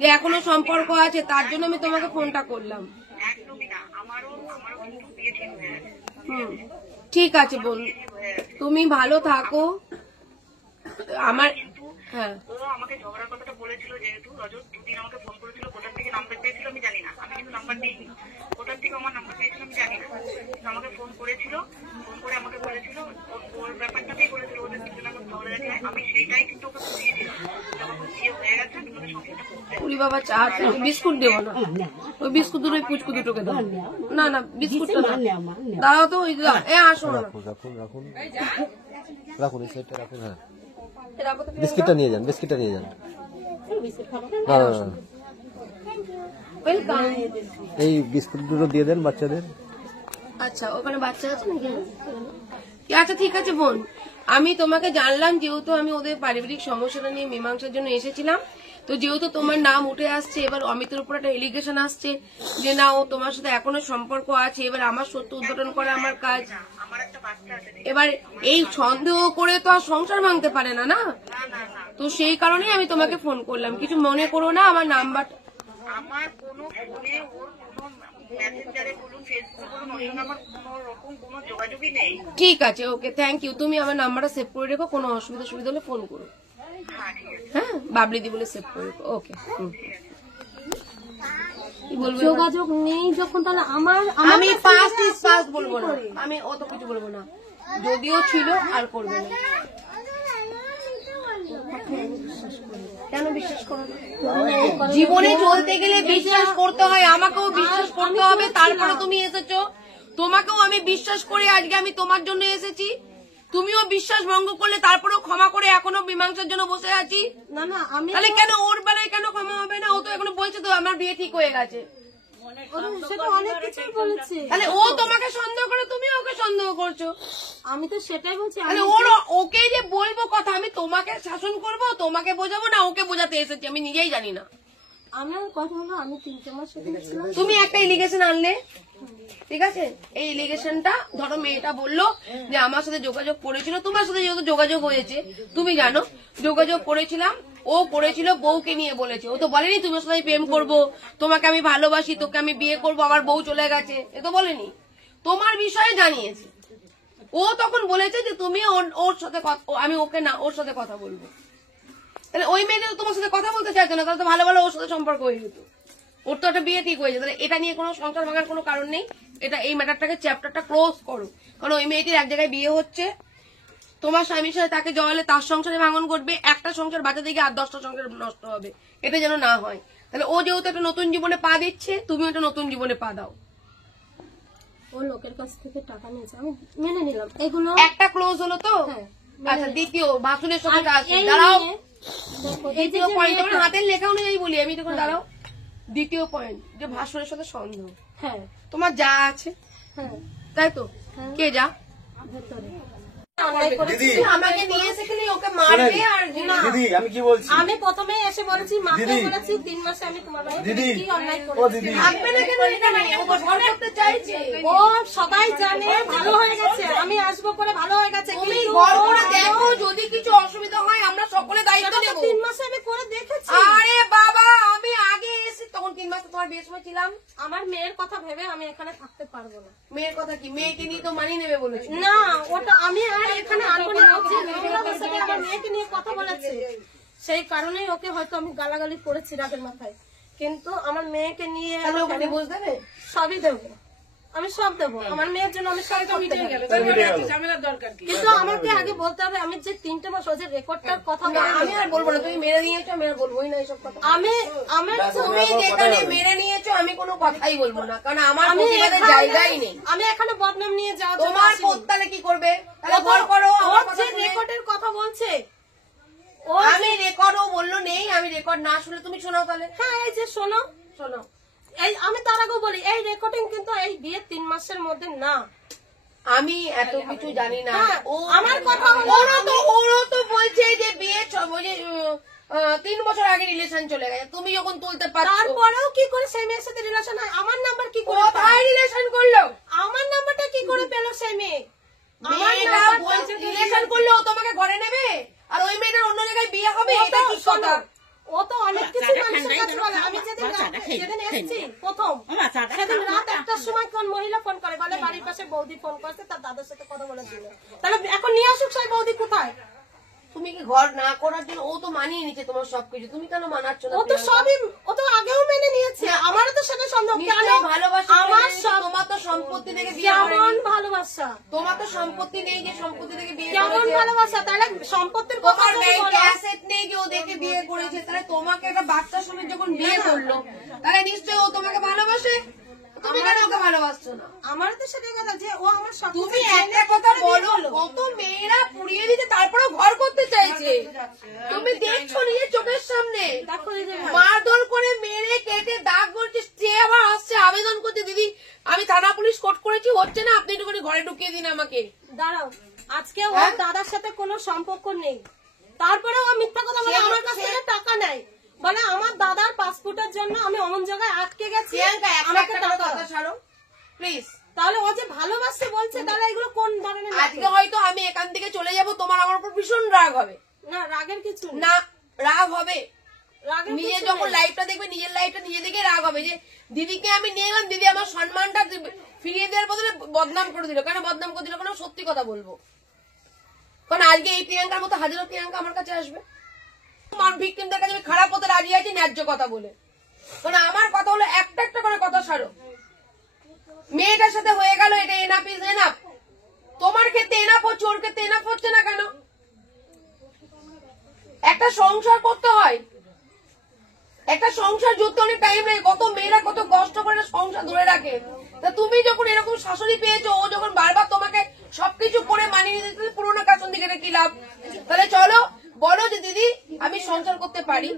যে এখনো সম্পর্ক আছে, তার জন্য আমি তোমাকে ফোনটা করলাম। একদমই না, আমারও কিন্তু বিয়ে ঠিক হয়ে গেছে। ঠিক আছে বোন, তুমি ভালো থাকো। আমার হ্যাঁ, ও আমাকে ঝগড়ার কথাটা বলেছিল, যেহেতু রজত 2 দিন আমাকে ফোন করেছিল, কোথা থেকে নাম্বার পেয়েছিল আমি জানি না, আমি কিন্তু নাম্বার দিইনি, কোথা থেকে আমার নাম্বার পেয়েছিল আমি জানি না, কিন্তু আমাকে ফোন করেছিল, ফোন করে আমাকে বলেছিল ওর ব্যাপারটাতেই বলেছিল ওদের দুজনে আমার ঝগড়া গেছে। আমি সেইটাই কিন্তু ওকে বুঝিয়ে দিলাম, যখন বিয়ে হয়ে গেছে তোমাদের সংসারটা করতে। পুরি বাবা চা বিস্কুট দেবো না, ওই বিস্কুট দুটো পুচকু দুটোকে দাও। না না, বিস্কুটটা দাও তো, ওই দাও। আসো না, রাখুন রাখুন রাখুন, এই সাইডটা রাখুন। হ্যাঁ, বিস্কিটটা নিয়ে যান, বিস্কিটটা নিয়ে যান। হ্যাঁ, ওয়েলকাম। এই বিস্কুট দুটো দিয়ে দেন বাচ্চাদের। আচ্ছা, ওখানে বাচ্চা আছে নাকি? আচ্ছা ঠিক আছে বোন, আমি তোমাকে জানলাম যেহেতু আমি ওদের পারিবারিক সমস্যাটা নিয়ে মীমাংসার জন্য এসেছিলাম। তো যেহেতু তোমার নাম উঠে আসছে, এবার অমিতের উপর একটা এলিগেশন আসছে যে না ও তোমার সাথে এখনো সম্পর্ক আছে, এবার আমার সত্য উদ্ঘাটন করা আমার কাজ। আমার একটা বাচ্চা আছে, এবার এই সন্দেহ করে তো আর সংসার ভাঙতে পারে না, না? তো সেই কারণেই আমি তোমাকে ফোন করলাম, কিছু মনে করো না। আমার নাম্বার, আমার কোনো ফোনে ওর কোনো মেসেঞ্জারে বলুন, ফেসবুকে বলুন, ওর সঙ্গে আমার কোনো রকম কোনো যোগাযোগই নেই। ঠিক আছে, ওকে, থ্যাংক ইউ। তুমি আমার নাম্বারটা সেভ করে রেখো, কোনো অসুবিধা হলে ফোন করো। হ্যাঁ, বাবলিদি বলে সেভ করে রেখো। ওকে, কি বলবো? যোগাযোগ নেই যখন, তাহলে আমি ফার্স্ট বলবো না, আমি অত কিছু বলবো না, যদিও ছিল আর করবে না। কেন বিশ্বাস করো না? জীবনে চলতে গেলে বিশ্বাস করতে হয়, আমাকেও বিশ্বাস করতে হবে, তারপরে তুমি এসেছো। তোমাকেও আমি বিশ্বাস করে আজকে আমি তোমার জন্য এসেছি, তুমিও বিশ্বাস ভঙ্গ করলে, তারপরেও ক্ষমা করে এখনো মীমাংসার জন্য বসে আছি। না না, আমি তাহলে কেন ওর বেলায় কেন ক্ষমা হবে না? ও তো এখনো বলছে তো আমার বিয়ে ঠিক হয়ে গেছে। সেটা অনেক কিছুই বলেছি, তাহলে ও তোমাকে সন্দেহ করে, তুমি ওকে সন্দেহ করছো। আমি তো সেটাই বলছি। তাহলে ওকে যে বলবো কথা, আমি তোমাকে শাসন করব, তোমাকে বোঝাবো না, ওকে বোঝাতে এসেছি, আমি নিজেই জানি না। আমার কথা হলো, আমি 3 মাস ছিলাম। তুমি একটা এলিগেশন আনলে, ঠিক আছে? এই এলিগেশনটা ধরো মেয়েটা বললো যে আমার সাথে যোগাযোগ করেছিল, তোমার সাথে যেহেতু যোগাযোগ হয়েছে তুমি জানো, যোগাযোগ করেছিলাম, ও করেছিল বউকে নিয়ে বলেছে। ও তো বলেনি তোমার সাথে প্রেম করব, তোমাকে আমি ভালোবাসি, তোকে আমি বিয়ে করব, আমার বউ চলে গেছে, এ তো বলেনি। তোমার বিষয়ে জানিয়েছে। ও তখন বলেছে যে তুমি ওর সাথে আমি ওকে না, ওর সাথে কথা বলবো। তাহলে ওই মেয়েটা তো তোমার সাথে কথা বলতে চাইছো না, তাহলে তো ভালো ভালো ওর সাথে সম্পর্ক হয়ে যেত। ওর তো একটা বিয়ে ঠিক হয়েছে, তাহলে এটা নিয়ে কোনো সংসার ভাঙার কোনো কারণ নেই। এটা এই ম্যাটারটাকে, চ্যাপ্টারটা ক্লোজ করো। কারণ ওই মেয়েটির এক জায়গায় বিয়ে হচ্ছে, তোমার স্বামীর সাথে তাকে জড়ালে তার সংসারে ভাঙন ঘটবে, একটা সংসার বাঁচা দিকে আর 10টা সংসার নষ্ট হবে, এটা যেন না হয়। তাহলে ও যেহেতু একটা নতুন জীবনে পা দিচ্ছে, তুমি একটা নতুন জীবনে পা দাও। ও লোকের কাছ থেকে টাকা নিয়েছে, আমি মেনে নিলাম। এগুলো একটা ক্লোজ হলো তো। হ্যাঁ, আচ্ছা, দ্বিতীয় ভাসুরের সাথে আছে, এই দাঁড়াও। নিয়ে দেখো, এই যে দ্বিতীয় পয়েন্ট, মেয়েটা- তোমার হাতের লেখা অনুযায়ী বলি আমি, তখন দাঁড়াও। দ্বিতীয় পয়েন্ট, যে ভাসুরের সাথে সন্দেহ। হ্যাঁ তোমার যা আছে, হ্যাঁ, তাই তো? কে যা? ভেতরে দিদি আমাকে নিয়ে এসে খালি ওকে মারবে আর দিদি আমি কি বলছি, আমি প্রথমে এসে বলেছি, মাকে দিদি। বলেছি 3 মাসে আমি তোমার ভাই দিদি কি অন্যায় ও করেছি। দিদি থাকবে না কেন এখানে? ও তো ঘর করতে চাইছে। ও সবাই জানে ভালো হয়ে গেছে, আমি আসবো করে ভালো হয়ে গেছে। তুমি কিন্তু ঘর করে দেখো, যদি কিছু অসুবিধা হয় আমরা সকলে দায়িত্ব নেব। 3 মাসে আমি করে দেখেছি। আরে বাবা, আমি আগে এসে তখন 3 মাস তোমার বিয়ের সময় ছিলাম। আমার মেয়ের কথা ভেবে আমি এখানে থাকতে পারবো না। মেয়ের কথা কি? মেয়েকে নিয়ে তো মানিয়ে নেবে বলেছি। না, ওটা আমি আর এখানে আনবো না। ও যে নোংরা ভাষায় আমার মেয়েকে নিয়ে কথা বলেছে, সেই কারণেই ওকে হয়তো আমি গালাগালি করেছি রাগের মাথায়। কিন্তু আমার মেয়েকে নিয়ে তাহলে ওকে ডিভোর্স দেবে? সবই দেবো, আমি সব দেবো। আমার মেয়ের জন্য আমি সব করতে পারি। কিন্তু আমাকে আগে বলতে হবে, আমি যে 3টে মাস ওই যে রেকর্ডটার কথা না, বলি, আমি আর বলবো না। তুমি মেরে নিয়েছো, আমি আর বলবোই না এইসব কথা। আমার তুমি যেখানে মেরে নিয়েছো আমি কোনো কথাই বলবো না, কারণ আমার আমি প্রতিবাদের জায়গাই নেই। আমি এখানে বদনাম নিয়ে যাওয়া তোমার তাহলে কি করবে? তাহলে ঘর করো। ও আমার যে কথা শুনে। রেকর্ডের কথা বলছে, ও আমি রেকর্ডও বললো নেই, আমি রেকর্ড না শুনে তুমি শোনাও তাহলে। হ্যাঁ এই যে শোনো শোনো, এই আমি তার আগেও বলি এই রেকর্ডিং কিন্তু এই বিয়ের 3 মাসের মধ্যে না। আমি এত কিছু জানি না। হ্যাঁ, আমার কথা ওরও তো বলছে যে বিয়ে 3 বছর আগে রিলেশন চলে গেছে, তুমি যখন তুলতে পারছো। তারপরেও কি করে সেই মেয়ের সাথে রিলেশন হয়? আমার নাম্বার কি করে কোথায় রিলেশন করলো? আমার নাম্বারটা কি করে পেলো সেই মেয়ে? মেয়েটা বলছে রিলেশন করলে ও তোমাকে ঘরে নেবে আর ওই মেয়েটার অন্য জায়গায় বিয়ে হবে, এটা কি কথা? ও তো অনেক কিছু মানুষের কাছে বলে। আমি যেদিন এসেছি প্রথম, সেদিন রাত 1টার সময় কোন মহিলা ফোন করে, বলে বাড়ির পাশে বৌদি ফোন করেছে, তার দাদার সাথে কথা বলেছিল। তাহলে এখন নিয়ে আসুক সেই বৌদি কোথায়? তুমি কি ঘর না করার জন্য? ও তো মানিয়ে নিচ্ছে তোমার সবকিছু, তুমি কেন মানাচ্ছ না? ও তো সবই, ও তো আগেও মেনে নিয়েছে। আমারও তো সেটা সন্দেহ। কেন ভালোবাসা? আমার তোমার তো সম্পত্তি থেকে বিয়ে কেমন ভালোবাসা? তোমার তো সম্পত্তি নেই যে সম্পত্তি থেকে বিয়ে কেমন করেছে। ভালোবাসা? তাহলে সম্পত্তির কথা তোমার যদি ব্যাংকে বলো, অ্যাসেট নেই যে ও দেখে বিয়ে করেছে, তাহলে তোমাকে একটা বাচ্চার সঙ্গে যখন বিয়ে করলো তাহলে নিশ্চয়ই ও তোমাকে ভালোবাসে। তুমি কেন ওকে ভালোবাসছো না? আমার তো সেটাই কথা যে ও আমার সব তুমি একটা কথা বলো, কত মেয়েরা পুড়িয়ে দিতে তারপরে ঘর করতে চাইছে, তুমি দেখছো নিজের চোখের সামনে। দেখো দিদি ভাই, মারধর করে মেরে কেটে দাগ করছে, স্টে আবার আসছে আবেদন করতে, দিদি আমি থানা পুলিশ কোর্ট করেছি, হচ্ছে না, আপনি একটুখানি ঘরে ঢুকিয়ে দিন আমাকে। দাঁড়াও, আজকে ওর দাদার সাথে কোনো সম্পর্ক নেই, তারপরে ও মিথ্যা কথা বলে আমার কাছ থেকে টাকা নেয়, বলে আমার দাদার পাসপোর্টের জন্য আমি অমন জায়গায় আটকে গেছি, আমাকে টাকা ছাড়ো প্লিজ। তাহলে ও যে ভালোবাসছে বলছে, তাহলে এগুলো কোন ধরনের? আজকে হয়তো আমি এখান থেকে চলে যাব, তোমার আমার উপর ভীষণ রাগ হবে। না রাগের কিছু নেই। না রাগ হবে, রাগের নিজে কিছু যখন নেই। লাইফটা দেখবে, নিজের লাইফটা নিজে দেখে রাগ হবে যে দিদিকে আমি নিয়ে গেলাম, দিদি আমার সম্মানটা ফিরিয়ে দেওয়ার বদলে বদনাম করে দিল। কেন বদনাম করে দিল? কেন সত্যি কথা বলবো। কারণ আজকে এই প্রিয়াঙ্কার মতো হাজারো প্রিয়াঙ্কা আমার কাছে আসবে, ভিক্টিমদের কাছে আমি খারাপ হতে রাজি আছি ন্যায্য কথা বলে। কারণ আমার কথা হলো একটা একটা করে কথা সারো। মেয়েটার সাথে হয়ে গেল, এটা এনাফ ইজ এনাফ। তোমার ক্ষেত্রে এনাফ হচ্ছে, ওর ক্ষেত্রে এনাফ হচ্ছে না কেন? একটা সংসার করতে হয়, একটা সংসার যুদ্ধ অনেক টাইম লাগে, কত মেয়েরা কত কষ্ট করে সংসার ধরে রাখে। তা তুমি যখন এরকম শাশুড়ি পেয়েছো, ও যখন বারবার তোমাকে সবকিছু করে মানিয়ে দিতে, পুরোনো কাছন দিকে কি লাভ? তাহলে চলো বলো যে দিদি আমি সংসার করতে পারি,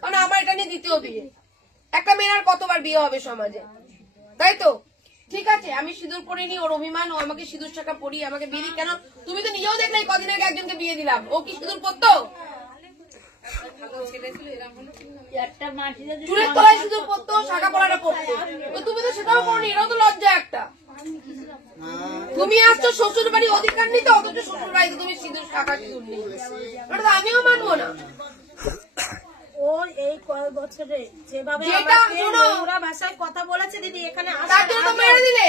কারণ আমার এটা নিয়ে দ্বিতীয় বিয়ে। একটা মেয়ের কতবার বিয়ে হবে সমাজে, তাই তো? ঠিক আছে, আমি সিঁদুর পরিনি, ওর অভিমান, ও আমাকে সিঁদুর শাখা পরিয়ে আমাকে বিয়ে দিই কেন? তুমি তো নিজেও দেখলে কদিন আগে একজনকে বিয়ে দিলাম, ও কি সিঁদুর পরতো? চুলের তলায় সিঁদুর পরতো, শাখা পরাটা পরতো, তুমি তো সেটাও করনি, এটাও তো লজ্জা একটা। তুমি আসছো শ্বশুর বাড়ি অধিকার নিতে, অথচ শ্বশুর বাড়িতে তুমি সিঁদুর শাখা সিঁদুর নেই, এটা তো আমিও মানবো না। ও এই কয়েক বছরে যেভাবে যেটা আমাকে শোনো, নোংরা ভাষায় কথা বলেছে দিদি, এখানে তার জন্য তো মেরে দিলে,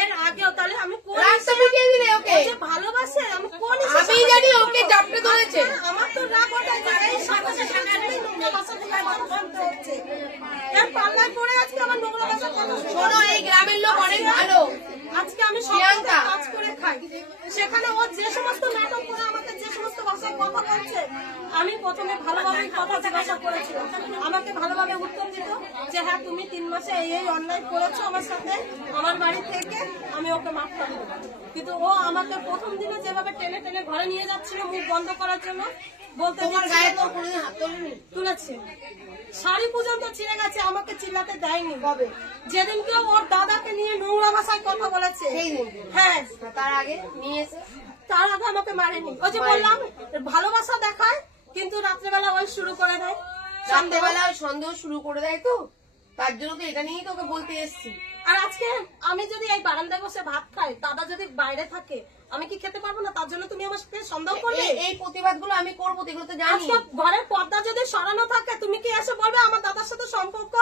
এর আগেও, তাহলে আমি কোন রাস্তা মিটিয়ে দিলে ওকে। যে ভালোবাসে আমি কোন আমি জানি ওকে চাপড়ে ধরেছে। আমার তো রাগ ওঠে যে এই সাথে সাথে নোংরা ভাষা দিয়ে কথা বলতে হচ্ছে, এর পাল্লায় পড়ে আজকে আমার নোংরা ভাষা কথা শোনো, এই গ্রামের লোক অনেক ভালো, আজকে আমি প্রিয়াঙ্কা। কাজ করে খাই, সেখানে ও যে সমস্ত নাটক করে আমাকে যে সমস্ত ভাষায় কথা বলছে, আমি প্রথমে ভালোভাবে কথা জিজ্ঞাসা করেছিলাম, আমাকে ভালোভাবে উত্তর দিত যে হ্যাঁ তুমি 3 মাসে এই অন্যায় করেছো আমার সাথে, আমার বাড়ি থেকে আমি ওকে মাফ করে দেবো। কিন্তু ও আমাকে প্রথম দিনে যেভাবে টেনে টেনে ঘরে নিয়ে যাচ্ছিল মুখ বন্ধ করার জন্য, বলতে তোমার গায়ে তো কোনোদিন হাত তোলেনি, তুলেছে, শাড়ি পর্যন্ত ছিঁড়ে গেছে, আমাকে চিল্লাতে দেয়নি। কবে? যেদিনকে ওর দাদাকে নিয়ে নোংরা ভাষায় কথা বলেছে, সেই দিন। হ্যাঁ, তার আগে নিয়ে এসে তার আগে আমাকে মারেনি। ওই যে বললাম ভালোবাসা দেখায়, কিন্তু রাত্রেবেলা ওই শুরু করে দেয়, সন্ধ্যেবেলা সন্দেহ শুরু করে দেয়, তো তার জন্য তো এটা নিয়েই তোকে বলতে এসছি। আর আজকে আমি যদি এই বারান্দায় বসে ভাত খাই, দাদা যদি বাইরে থাকে, আমি কি খেতে পারবো না? তার জন্য তুমি আমার সাথে সন্দেহ করবে? এই প্রতিবাদ গুলো আমি করবো, এগুলো তো জানি। আজকে ঘরের পর্দা যদি সরানো থাকে, তুমি কি এসে বলবে আমার দাদার সাথে সম্পর্ক?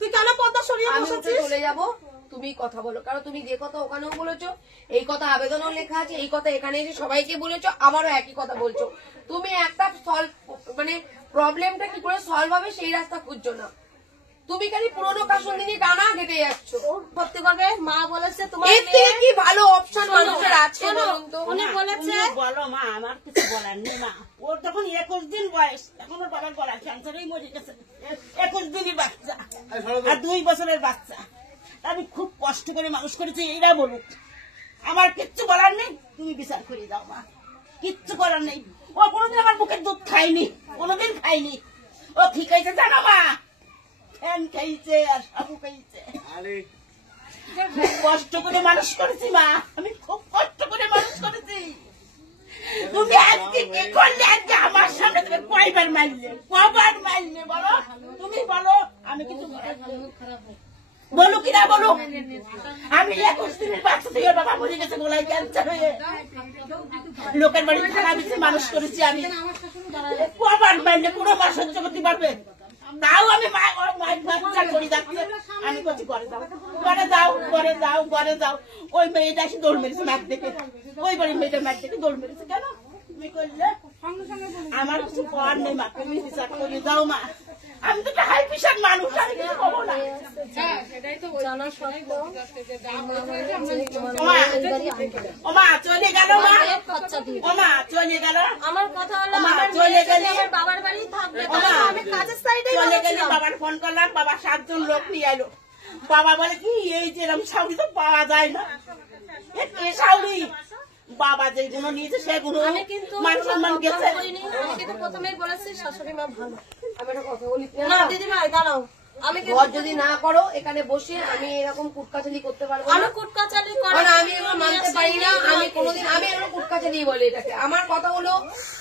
তুই কেন পর্দা সরিয়ে আমি উঠে বসেছিস? চলে যাবো, তুমি কথা বলো, কারণ তুমি যে কথা ওখানেও বলেছো, এই কথা আবেদনও লেখা আছে, এই কথা এখানে এসে সবাইকে বলেছো, আবারও একই কথা বলছো। তুমি একটা সলভ মানে প্রবলেমটা কি করে সলভ হবে সেই রাস্তা খুঁজছো না, তুমি খালি পুরোনো কাশন দিনে টানা কেটে যাচ্ছ। ভর্তি করবে, মা বলেছে তোমার এর থেকে কি ভালো অপশন মানুষের আছে বলুন তো? উনি বলেছে বলো মা, আমার কিছু বলার নেই মা। ওর তখন 21 দিন বয়স, এখন ওর বাবার গলা ক্যান্সারেই মরে গেছে। 21 দিনের বাচ্চা আর 2 বছরের বাচ্চা, আমি খুব কষ্ট করে মানুষ করেছি, এরা বলুক, আমার কিচ্ছু বলার নেই, তুমি বিচার করে দাও মা। কিচ্ছু করার নেই। ও কোনোদিন আমার বুকের দুধ খায়নি, কোনোদিন খায়নি। ও কি খাইছে জানো মা? ফ্যান খাইছে আর সাবু খাইছে। খুব কষ্ট করে মানুষ করেছি মা, আমি খুব কষ্ট করে মানুষ করেছি। তুমি আজকে কি করলে? আজকে আমার সামনে তুমি কয়বার মারলে, কবার মারলে বলো? তুমি বলো, আমি কিছু বলো কিনা বলো। আমি 21 দিনের বাচ্চা থেকে বাবা মরে গেছে গলায় ক্যান্সার হয়ে, লোকের বাড়ি থাকা দিচ্ছে মানুষ করেছি আমি। কবার মারলে কোনো মা সহ্য করতে পারবে? তাও আমি বাচ্চা করি যাচ্ছে, আমি বলছি ঘরে যাও, ঘরে যাও, ঘরে যাও, ঘরে যাও। ওই মেয়েটা এসে দৌড় মেরেছে মাঠ দেখে, ওই বাড়ির মেয়েটা মাঠ দেখে দৌড় মেরেছে। কেন তুমি করলে? আমার কিছু করার নেই মা, তুমি বিচার করে যাও মা। আমি তো হাই প্রেশার মানুষ, আমি কিছু করবো না। ওমা চলে গেল মা, ওমা চলে গেল। আমার কথা হলো ওমা আমার চলে গেলে আমার বাবার বাড়ি থাকবে, ওমা আমি কাজের সাইডে চলে গেলে বাবার ফোন করলাম, বাবা 7 জন লোক নিয়ে এলো। বাবা বলে কি এই যে এরকম শাউরি তো পাওয়া যায় না, এ শাউরি। বাবা যেগুলো নিয়েছে সেগুলো আমি কিন্তু মান সম্মান গেছে। আমি কিন্তু প্রথমেই বলেছি শাশুড়ি মা ভালো। আমি একটা কথা বলি, না দিদি ভাই দাঁড়াও, আমি ঘর যদি না করো এখানে বসে আমি এরকম কুটকাচালি করতে পারবো আমি না। কুটকাচালি কারণ আমি এগুলো মানতে পারি না। আমি কোনোদিন আমি এগুলো কুটকাচালি বলে এটাকে। আমার কথা হলো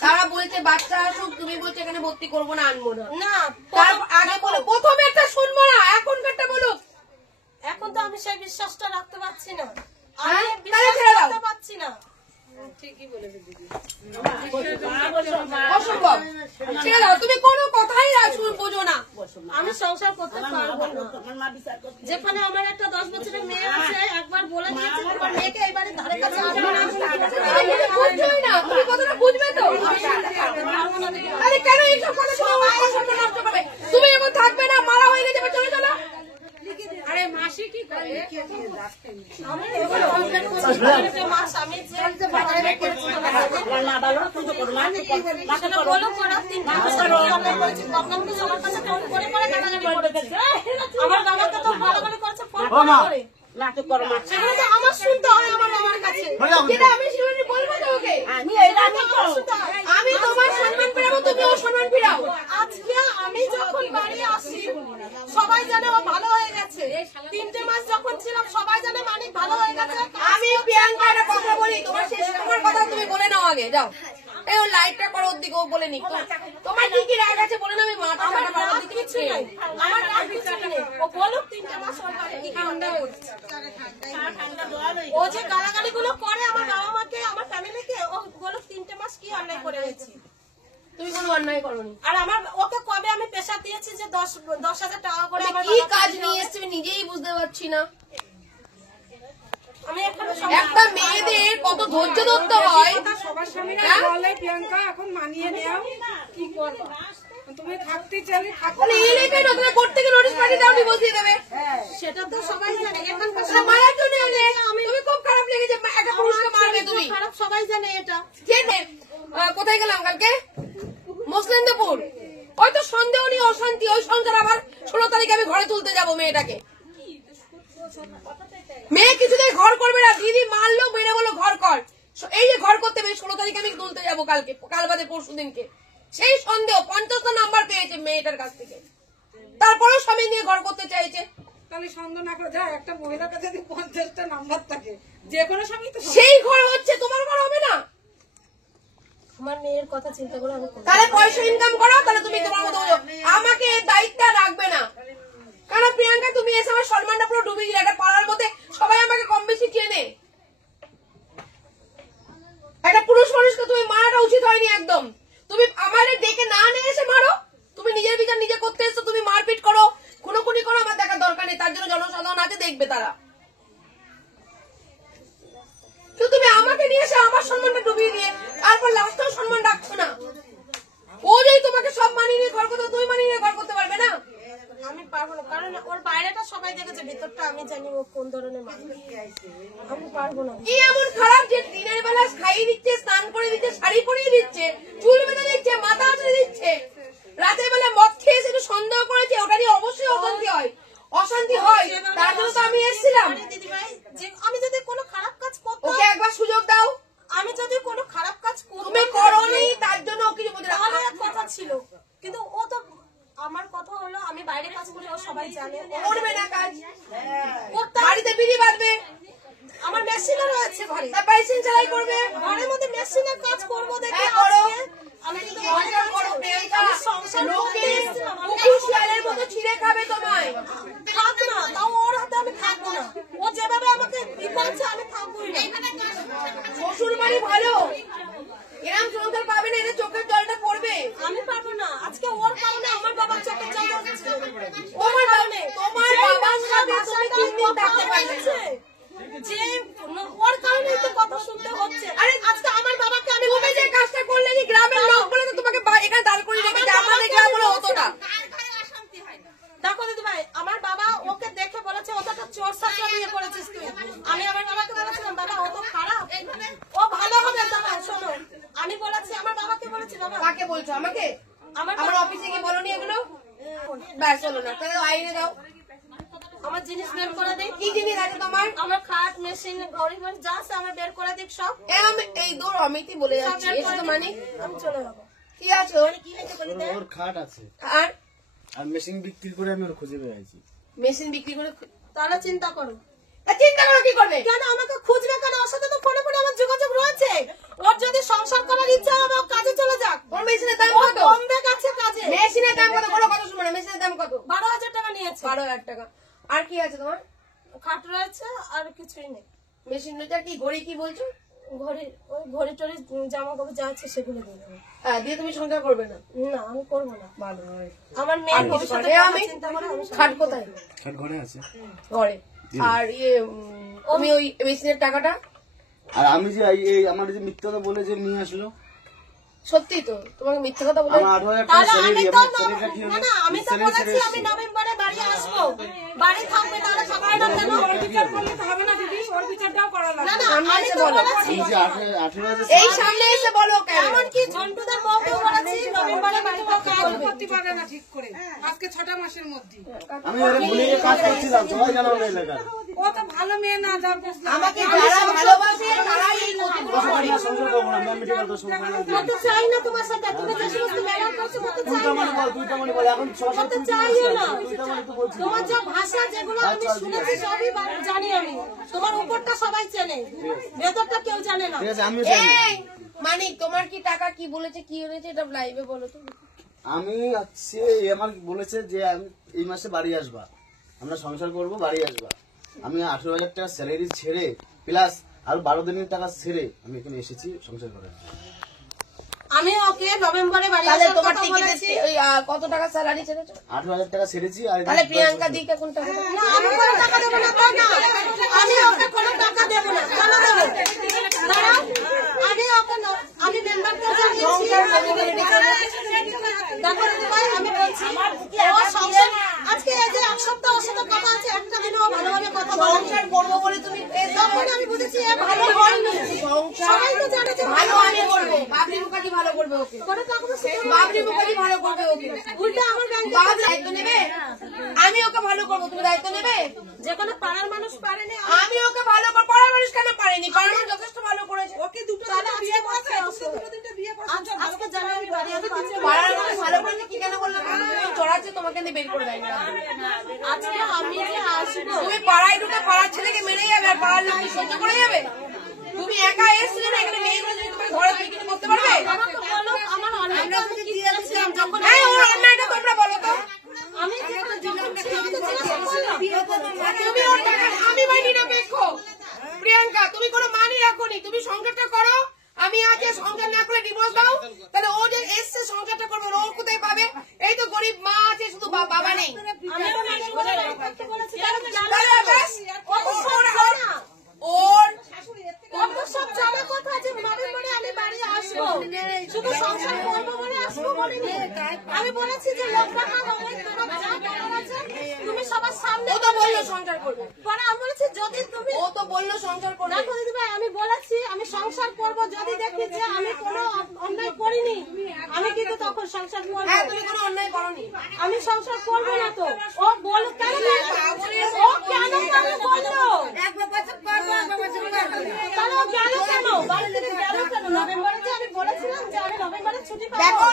তারা বলছে বাচ্চা আসুক, তুমি বলছো এখানে ভর্তি করবো না, আনবো না। না তার আগে বলো, প্রথমে একটা শুনবো না, এখনকারটা বলো। এখন তো আমি সেই বিশ্বাসটা রাখতে পারছি না, হ্যাঁ? আমি তাহলে বিশ্বাস ছেড়ে দাও। রাখতে পারছি না। অসম্ভব, ছেড়ে দাও। তুমি কোনো কথাই বোঝো না। আমি সংসার করতে পারবো না। যেখানে আমার একটা 10 বছরের মেয়ে আছে, একবার বলে দিয়েছে তোমার মেয়েকে এই বাড়ির ধারে কাছে আসবে না। তুমি বুঝছোই না, তুমি কথাটা বুঝবে তো। আরে কেন এইসব কথা শোনা অসম্মান করবে? তুমি এখন থাকবে না, মারা হয়ে গেছে, এবার চলে চলো। আরে মাসি কি করে? আমি এবার কমপ্লেন করছি মা স্বামী যে বলো করা 3 বছর অনলাইন করেছি, কখন কি আমার কাছে ফোন করে করে গালাগালি করেছে। আমার বাবাকে তো গালাগালি করেছে ফোন করে। নাটক করো মা, সেগুলো তো আমার শুনতে হয় আমার বাবার কাছে। যেটা আমি শিরোনি বলবো তো ওকে। আমি এই নাটক করো। আমি তোমার সম্মান ফিরাবো, তুমিও সম্মান ফিরাও। আজকে আমি যখন বাড়ি আসি সবাই জানে ও ভালো হয়ে গেছে। 3টে মাস যখন ছিলাম সবাই জানে মানিক ভালো হয়ে গেছে। আমি প্রিয়াঙ্কা একটা কথা বলি, তোমার শেষ আমার কথা তুমি বলে নাও আগে, যাও। এই লাইটটা করো ওর দিকে, ও বলে নি। তোমার কি কি রাগ আছে বলে না, আমি মাথা ছাড়া মারার দিকে কিছু নাই, আমার রাগ কিছু নেই। ও বলুক 3টে মাস ওর বাড়ি কি কি অন্যায় করেছে। ও যে গালাগালি গুলো করে আমার বাবা মাকে, আমার ফ্যামিলিকে, ও বলুক 3টে মাস কি অন্যায় করে গেছি। তুমি কোনো অন্যায় করোনি। আর আমার ওকে কবে আমি পেশা দিয়েছি যে 10,000 টাকা করে আমার কি বাবা কাজ দিল। নিয়ে এসছে আমি নিজেই বুঝতে পারছি না। আমি এখানে একটা মেয়েদের কত ধৈর্য ধরতে হয়। সবার স্বামীরা হ্যাঁ? বলে প্রিয়াঙ্কা এখন মানিয়ে নেও, কি করবো তুমি থাকতে চাইলে থাকো। তাহলে এই লেখাই না, তুমি কোর্ট থেকে নোটিশ পাঠিয়ে দাও, বসিয়ে দেবে। সেটা তো সবাই জানে। এখানকার সেটা মারার জন্য এলে তুমি খুব খারাপ লেগেছে, একটা পুরুষকে মারবে তুমি। খারাপ সবাই জানে এটা। জেনে কোথায় গেলাম কালকে? মুসলিমদেপুর। ওই তো সন্দেহ নিয়ে অশান্তি, ওই সংসার আবার 16 তারিখে আমি ঘরে তুলতে যাবো মেয়েটাকে। মেয়ে কিছুতেই ঘর করবে না, দিদি মারলো, মেরে বলো ঘর কর। এই যে ঘর করতে হবে 16 তারিখে আমি তুলতে যাবো, কালকে কাল বাদে পরশু দিনকে। সেই সন্দেহ 50টা নাম্বার পেয়েছে মেয়েটার কাছ থেকে, তারপরেও স্বামী নিয়ে ঘর করতে চাইছে। তাহলে সন্দেহ না করে যা, একটা মহিলার কাছে যদি 50টা নাম্বার থাকে, যে কোনো স্বামী তো সেই ঘর হচ্ছে, তোমার ঘর হবে না। আমার মেয়ের কথা চিন্তা করে আমি তাহলে পয়সা ইনকাম করো, তাহলে তুমি তোমার মতো বোঝো। আমাকে এই দায়িত্বটা রাখবে না। কারণ প্রিয়াঙ্কা তুমি এসে আমার সম্মানটা পুরো ডুবিয়ে দিলে। একটা পাড়ার মধ্যে সবাই আমাকে কম বেশি চেনে। একটা পুরুষ মানুষকে তুমি মারাটা উচিত হয়নি একদম। তুমি আমাদের ডেকে না নিয়ে এসে মারো। তুমি নিজের বিচার নিজে করতে এসছো, তুমি মারপিট করো, খুনোখুনি করো, আমার দেখার দরকার নেই। তার জন্য জনসাধারণ আছে, দেখবে তারা। তুমি আমাকে নিয়ে এসে আমার সম্মানটা ডুবিয়ে দিয়ে তারপর লাস্টেও সম্মান রাখছো না। ও যদি তোমাকে সব মানিয়ে নিয়ে ঘর করতে, তুমি মানিয়ে নিয়ে ঘর করতে পারবে না। আমি পারবো না, কারণ ওর বাইরেটা সবাই দেখেছে, ভিতরটা আমি জানি ও কোন ধরনের মানুষ। আমি পারবো না। কি এমন খারাপ যে দিনের বেলা খাইয়ে দিচ্ছে, স্নান করে দিচ্ছে, শাড়ি পরিয়ে দিচ্ছে, চুল বেঁধে দিচ্ছে, মাথা আঁচড়ে দিচ্ছে, রাতের বেলা মদ খেয়ে এসে একটু সন্দেহ করেছে, ওটা নিয়ে অবশ্যই অশান্তি হয়। অশান্তি হয়, তার জন্য তো আমি এসেছিলাম। দিদিভাই, যে আমি যদি কোনো খারাপ কাজ করতাম, ওকে একবার সুযোগ দাও। আমি যদি কোনো খারাপ কাজ তুমি করোনি তার জন্য ও কিছু বলতে আমার এক কথা ছিল, কিন্তু ও তো আমার কথা হলো আমি বাইরে কাজ করি, ও সবাই জানে। করবে না কাজ, বাড়িতে বিড়ি বাঁধবে, আমার মেশিনও রয়েছে ঘরে, মেশিন চালাই করবে, ঘরের মধ্যে মেশিনের কাজ করবো দেখে হ্যাঁ, করো। আজকে আমি কিন্তু সংসার করো, প্রিয়াঙ্কা। আমি সংসার লোকে করতে এসেছিলাম, আমি কুকুর শিয়ালের মতো ছিঁড়ে খাবে তোমায়। থাকবো না, তাও ওর হাতে আমি থাকবো না। ও যেভাবে আমাকে ই করেছে আমি থাকবোই না। শ্বশুর বাড়ি ভালো, এরম সংসার পাবে না, এদের চোখের জলটা পড়বে। আমি পারবো না, আজকে ওর কারণে আমার বাবার চোখে জল হচ্ছে। তোমার কারণে, তোমার বাবার সাথে তুমি 3 দিন থাকতে পারবে না। যে ওর কারণে তো কথা শুনতে হচ্ছে। আরে আজকে আমার বাবাকে আমি তুমি যে কাজটা করলে যে গ্রামের লোক বলে তো তোমাকে এখানে দাঁড় করিয়ে রেখেছে, আমাদের গ্রাম বলে হতো না। দেখো দিদি ভাই, আমার বাবা ওকে দেখে বলেছে ও তো একটা চোর সাকরা বিয়ে করেছিস তুই। আমি আমার বাবাকে বলেছিলাম বাবা ও তো খারাপ, ও ভালো হবে। দাঁড়া শোনো, আমি বলেছি আমার বাবাকে বলেছি বাবা। কাকে বলছো? আমাকে? আমার আমার অফিসে গিয়ে বলোনি এগুলো? ব্যাস হলো না, তাহলে আইনে দাও। আমার জিনিস বের করে দিই। কি জিনিস আছে তোমার? আমার খাট মেশিন ঘড়ি ঘড়ি যা আছে আমার বের করে দিই সব। এই দূর অমিতি বলে যাচ্ছি, এসে তো মানে আমি চলে যাবো। কি আছে ওর? কি লিখে বলি দে? ওর খাট আছে আর আর মেশিন বিক্রি করে আমি ওর খুঁজে পেয়েছি। মেশিন বিক্রি করে তাহলে চিন্তা করো। চিন্তা করো কি করবে? কেন আমাকে খুঁজবে কেন? ওর সাথে তো ফোনে ফোনে আমার যোগাযোগ রয়েছে। ওর যদি সংসার করার ইচ্ছা হবে ও কাজে চলে যাক। ওর মেশিনের দাম ও কত? বম্বে গেছে কাজে। মেশিনের দাম কত? বলো কত সময়? মেশিনের দাম কত? 12,000 টাকা নিয়েছে। 12,000 টাকা। আর কি আছে তোমার? খাট রয়েছে আর কিছুই নেই। মেশিন রয়েছে। কি ঘড়ি কি বলছো? ঘড়ি ওই ঘড়ি টড়ি জামা কাপড় যা আছে সেগুলো দিয়ে দেবো। হ্যাঁ, দিয়ে তুমি সংসার করবে না? না আমি করবো না। ভালো হয়। আমার মেয়ে আর কিছু ভবিষ্যতে করে কথা আমি? চিন্তা করে আমি খাট কোথায়? খাট ঘরে আছে। ঘরে। আর তুমি ওই মেশিনের টাকাটা? আর আমি যে এই আমার যে মিথ্যা কথা বলে যে নিয়ে আসলো, সত্যি তো? তোমাকে মিথ্যা কথা বলে? আমার 8,000 টাকা তাহলে আমি স্যালারি, তো আমার স্যালারিটা কি না হলো? না আমি তো বলেছি আমি নভেম্বরে বাড়ি আসবো। বাড়ি থাকবে তাহলে সবাই না কেন? ওর বিচার করলে তো হবে না দিদি, ওর বিচারটাও করা লাগবে। না না সামনে আমি এসে তো বলো। বলেছি। এই যে 18,000 এই সামনে এসে বলো কেন? এমনকি ঝন্টুদের বউকেও বলেছি নভেম্বরে বাড়ি থাকতে কাজও বলবে। করতে পারে না ঠিক করে, আজকে 6টা মাসের মধ্যে। আমি ওরে ভুলে গিয়ে কাজ করছিলাম, সবাই জানো আমার এলাকার। ও তো ভালো মেয়ে না, যা বুঝলাম। আমাকে যারা ভালোবাসে তারাই এই ক্ষতিগুলো করে। আমি সংসার করবো না, আমি মেডিকেল দোষ করতে চাই না তোমার সাথে, তুমি যে সমস্ত ব্যবহার করছো করতে চাই না। দুইটা মনে বল এখন সংসার করতে চাইও না। দুইটা মনে তো বলছি। তোমার যে ভাষা যেগুলো আমি শুনেছি সবই জানি আমি। তোমার উপরটা সবাই চেনে, ভেতরটা কেউ জানে না। ঠিক আছে, আমি এই মানিক, তোমার কি টাকা কি বলেছে কি হয়েছে এটা লাইভে বলো তো। আমি হচ্ছে আমার বলেছে যে আমি এই মাসে বাড়ি আসবা, আমরা সংসার করব, বাড়ি আসবা। আমি 18,000 টাকা স্যালারি ছেড়ে প্লাস আর 12 দিনের টাকা ছেড়ে আমি এখানে এসেছি সংসার করার জন্য। আমি ওকে নভেম্বরে বাড়ি তাহলে আসার তোমার কথা টিকিটে বলেছি। কত টাকা স্যালারি ছেড়েছো? 18,000 টাকা ছেড়েছি। আর তাহলে প্রিয়াঙ্কা দিকে কোন টাকা? না আমি কোনো টাকা দেবো না, তাই না? আমি ওকে কোনো টাকা দেবো না। কেন দেবো? দাঁড়াও, আমি ওকে আমি মেম্বারকে জানিয়েছি। দেখো দিদিভাই, আমি বলছি ও সংসার আজকে এই যে এক সপ্তাহ ওর সাথে কথা আছে, একটা দিনও ও ভালোভাবে কথা বলেনি। সংসার করবো বলে তুমি তখন আমি বুঝেছি এ ভালো হয়নি। সবাই তো জানে যে ভালো আমি করবো। বাবরি মুখার্জি ভালো করবে ওকে। কোনো টাকা পয়সা দেবো না। বাবরি মুখার্জি ভালো করবে ওকে। উল্টে আমার ব্যাংকে বাবা দায়িত্ব নেবে? আমি ওকে ভালো করবো, তুমি দায়িত্ব নেবে? যে কোনো পাড়ার মানুষ পারেনি। আমি ওকে ভালো করবো। পাড়ার মানুষ কেন পারেনি? পাড়ার মানুষ যথেষ্ট ভালো করেছে। ওকে দুটো তাহলে তিনটে বিয়ে আজকে করছে, ওকে দুটো তিনটে বিয়ে করছে। আজকে জানুয়ারি বাড়ি আসবো। পাড়ার মানুষ ভালো করেছে কি কেন বললো? চড়াচ্ছে তোমাকে নিয়ে বের করে দেয় না। আজকে আমি যে আসবো তুমি পাড়ায় ঢুকে পাড়ার ছেলেকে মেরে যাবে আর পাড়ার লোক কি সহ্য করে যাবে? তুমি একা এসছিলে না, এখানে মেয়েগুলো যদি তোমার ঘরে তুই কিছু করতে পারবে? আমাকে বলো আমার অন্যায়টা আমি কি করেছিলাম যখন হ্যাঁ, ওর অন্যায়টা তোমরা বলো তো। আমি যখন ছিলাম তো জিজ্ঞাসা করলাম। তুমি ওর টাকা আমি মানি না পেক্ষ। প্রিয়াঙ্কা, তুমি কোনো মানি রাখোনি। তুমি সংসারটা করো। আমি আজকে সংসার না করে ডিভোর্স দাও, তাহলে ও যে এসছে সংসারটা করবে, ও কোথায় পাবে? এই তো গরিব মা আছে, শুধু বাবা নেই। আমি ওর নাকি বলে রাখতে বলেছি। তাহলে ব্যাস, ওর কত সব জানা কথা আছে। নভেম্বরে আমি বাড়ি আসবো, শুধু সংসার করবো বলে আসবো বলিনি। আমি বলেছি যে লোক রাখা হবে, তোমার যা টাকা আছে তুমি সবার সামনে। ও তো বললো সংসার করবে। পরে আমি বলেছি যদি তুমি ও তো বললো সংসার করবে। দেখো দিদিভাই, আমি বলেছি আমি সংসার করবো যদি দেখি যে আমি কোনো অন্যায় করিনি, আমি কিন্তু তখন সংসার করবো। হ্যাঁ, তুমি কোনো অন্যায় করোনি। আমি সংসার করবো না তো। ও বল কেন ও কেন পাবে বললো? তাহলে ও গেল কেন? বাড়ি থেকে গেল কেন? নভেম্বরে যে আমি ছুটি পাবো? দেখো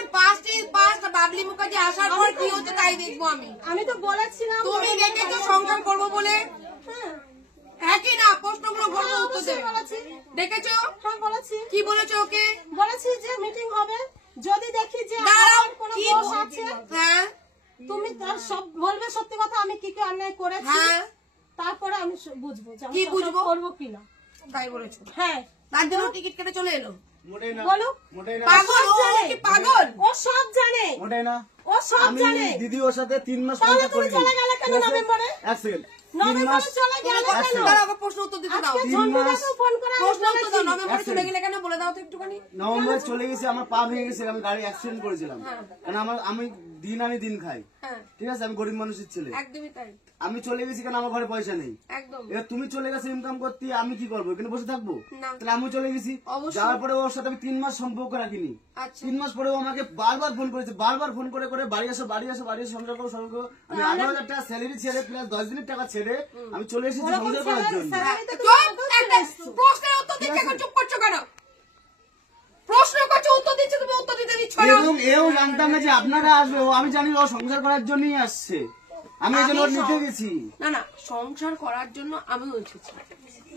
পাঁচ বাবলি মুখার্জি আসার পর কি হচ্ছে তাই দেখবো আমি। আমি তো বলেছিলাম তুমি দেখেছো সংসার করবো বলে? হ্যাঁ কি না? প্রশ্নগুলো করবো, উত্তর দেবে। বলেছি, দেখেছো? হ্যাঁ বলেছি, কি বলেছো ওকে? বলেছি যে মিটিং হবে, যদি দেখি যে দাঁড়াও, আমার কোনো কি দোষ আছে হ্যাঁ তুমি তার সব বলবে সত্যি কথা, আমি কি কি অন্যায় করেছি, হ্যাঁ তারপরে আমি বুঝবো যে আমি কি সংসার বুঝবো? করবো কিনা। তাই বলেছো? হ্যাঁ তার জন্য টিকিট কেটে চলে এলো। মোটেই না, বলুক, মোটেই না, পাগল ও কি পাগল? ও সব জানে, মোটেই না। ও সব আমি জানে। দিদি ওর সাথে 3 মাস তাহলে কন্ট্যাক্ট তুমি করিনি। চলে গেলে কেন ঠিক আছে? নভেম্বরে? এক সেকেন্ড। 3 নভেম্বরে মাস চলে গেলে কেন? দাঁড়াও, ওকে প্রশ্ন উত্তর দিতে দাও। আজকে ঝন্টুদাকে ফোন করে আমি প্রশ্ন উত্তর দাও। বলেছি। নভেম্বরে চলে গেলে কেন বলে দাও তো একটুখানি। নভেম্বরে চলে গেছি, আমার পা ভেঙে গেছে, আমি গাড়ি অ্যাক্সিডেন্ট করেছিলাম। কারণ আমি দিন আনি দিন খাই, হ্যাঁ ঠিক আছে? আমি গরিব মানুষের ছেলে। একদমই তাই, আমি চলে গেছি কারণ আমার ঘরে পয়সা নেই। একদম। এবার তুমি চলে গেছো ইনকাম করতে, আমি কি করবো? এখানে বসে থাকবো? না। তাহলে আমি চলে গেছি। অবশ্যই। যাওয়ার পরে ওর সাথে আমি 3 মাস সম্পর্ক রাখিনি। আচ্ছা 3 মাস পরে ও আমাকে বারবার ফোন করেছে, বারবার ফোন করে করে বাড়ি আসো সংসার করো। আমি 18,000 টাকা স্যালারি ছেড়ে প্লাস 10 দিনের টাকা ছেড়ে আমি চলে এসেছি সংসার করার জন্য। প্রশ্নের উত্তর দিচ্ছে, এখন চুপ করছো কেন? প্রশ্ন করছো, উত্তর দিচ্ছে, তুমি উত্তর দিতে দিচ্ছ না। এবং এও জানতাম না যে আপনারা আসবে। আমি জানি ও সংসার করার জন্যই আসছে, আমি এই জন্য ওর নিতে গেছি। না না, সংসার করার জন্য আমিও এসেছি।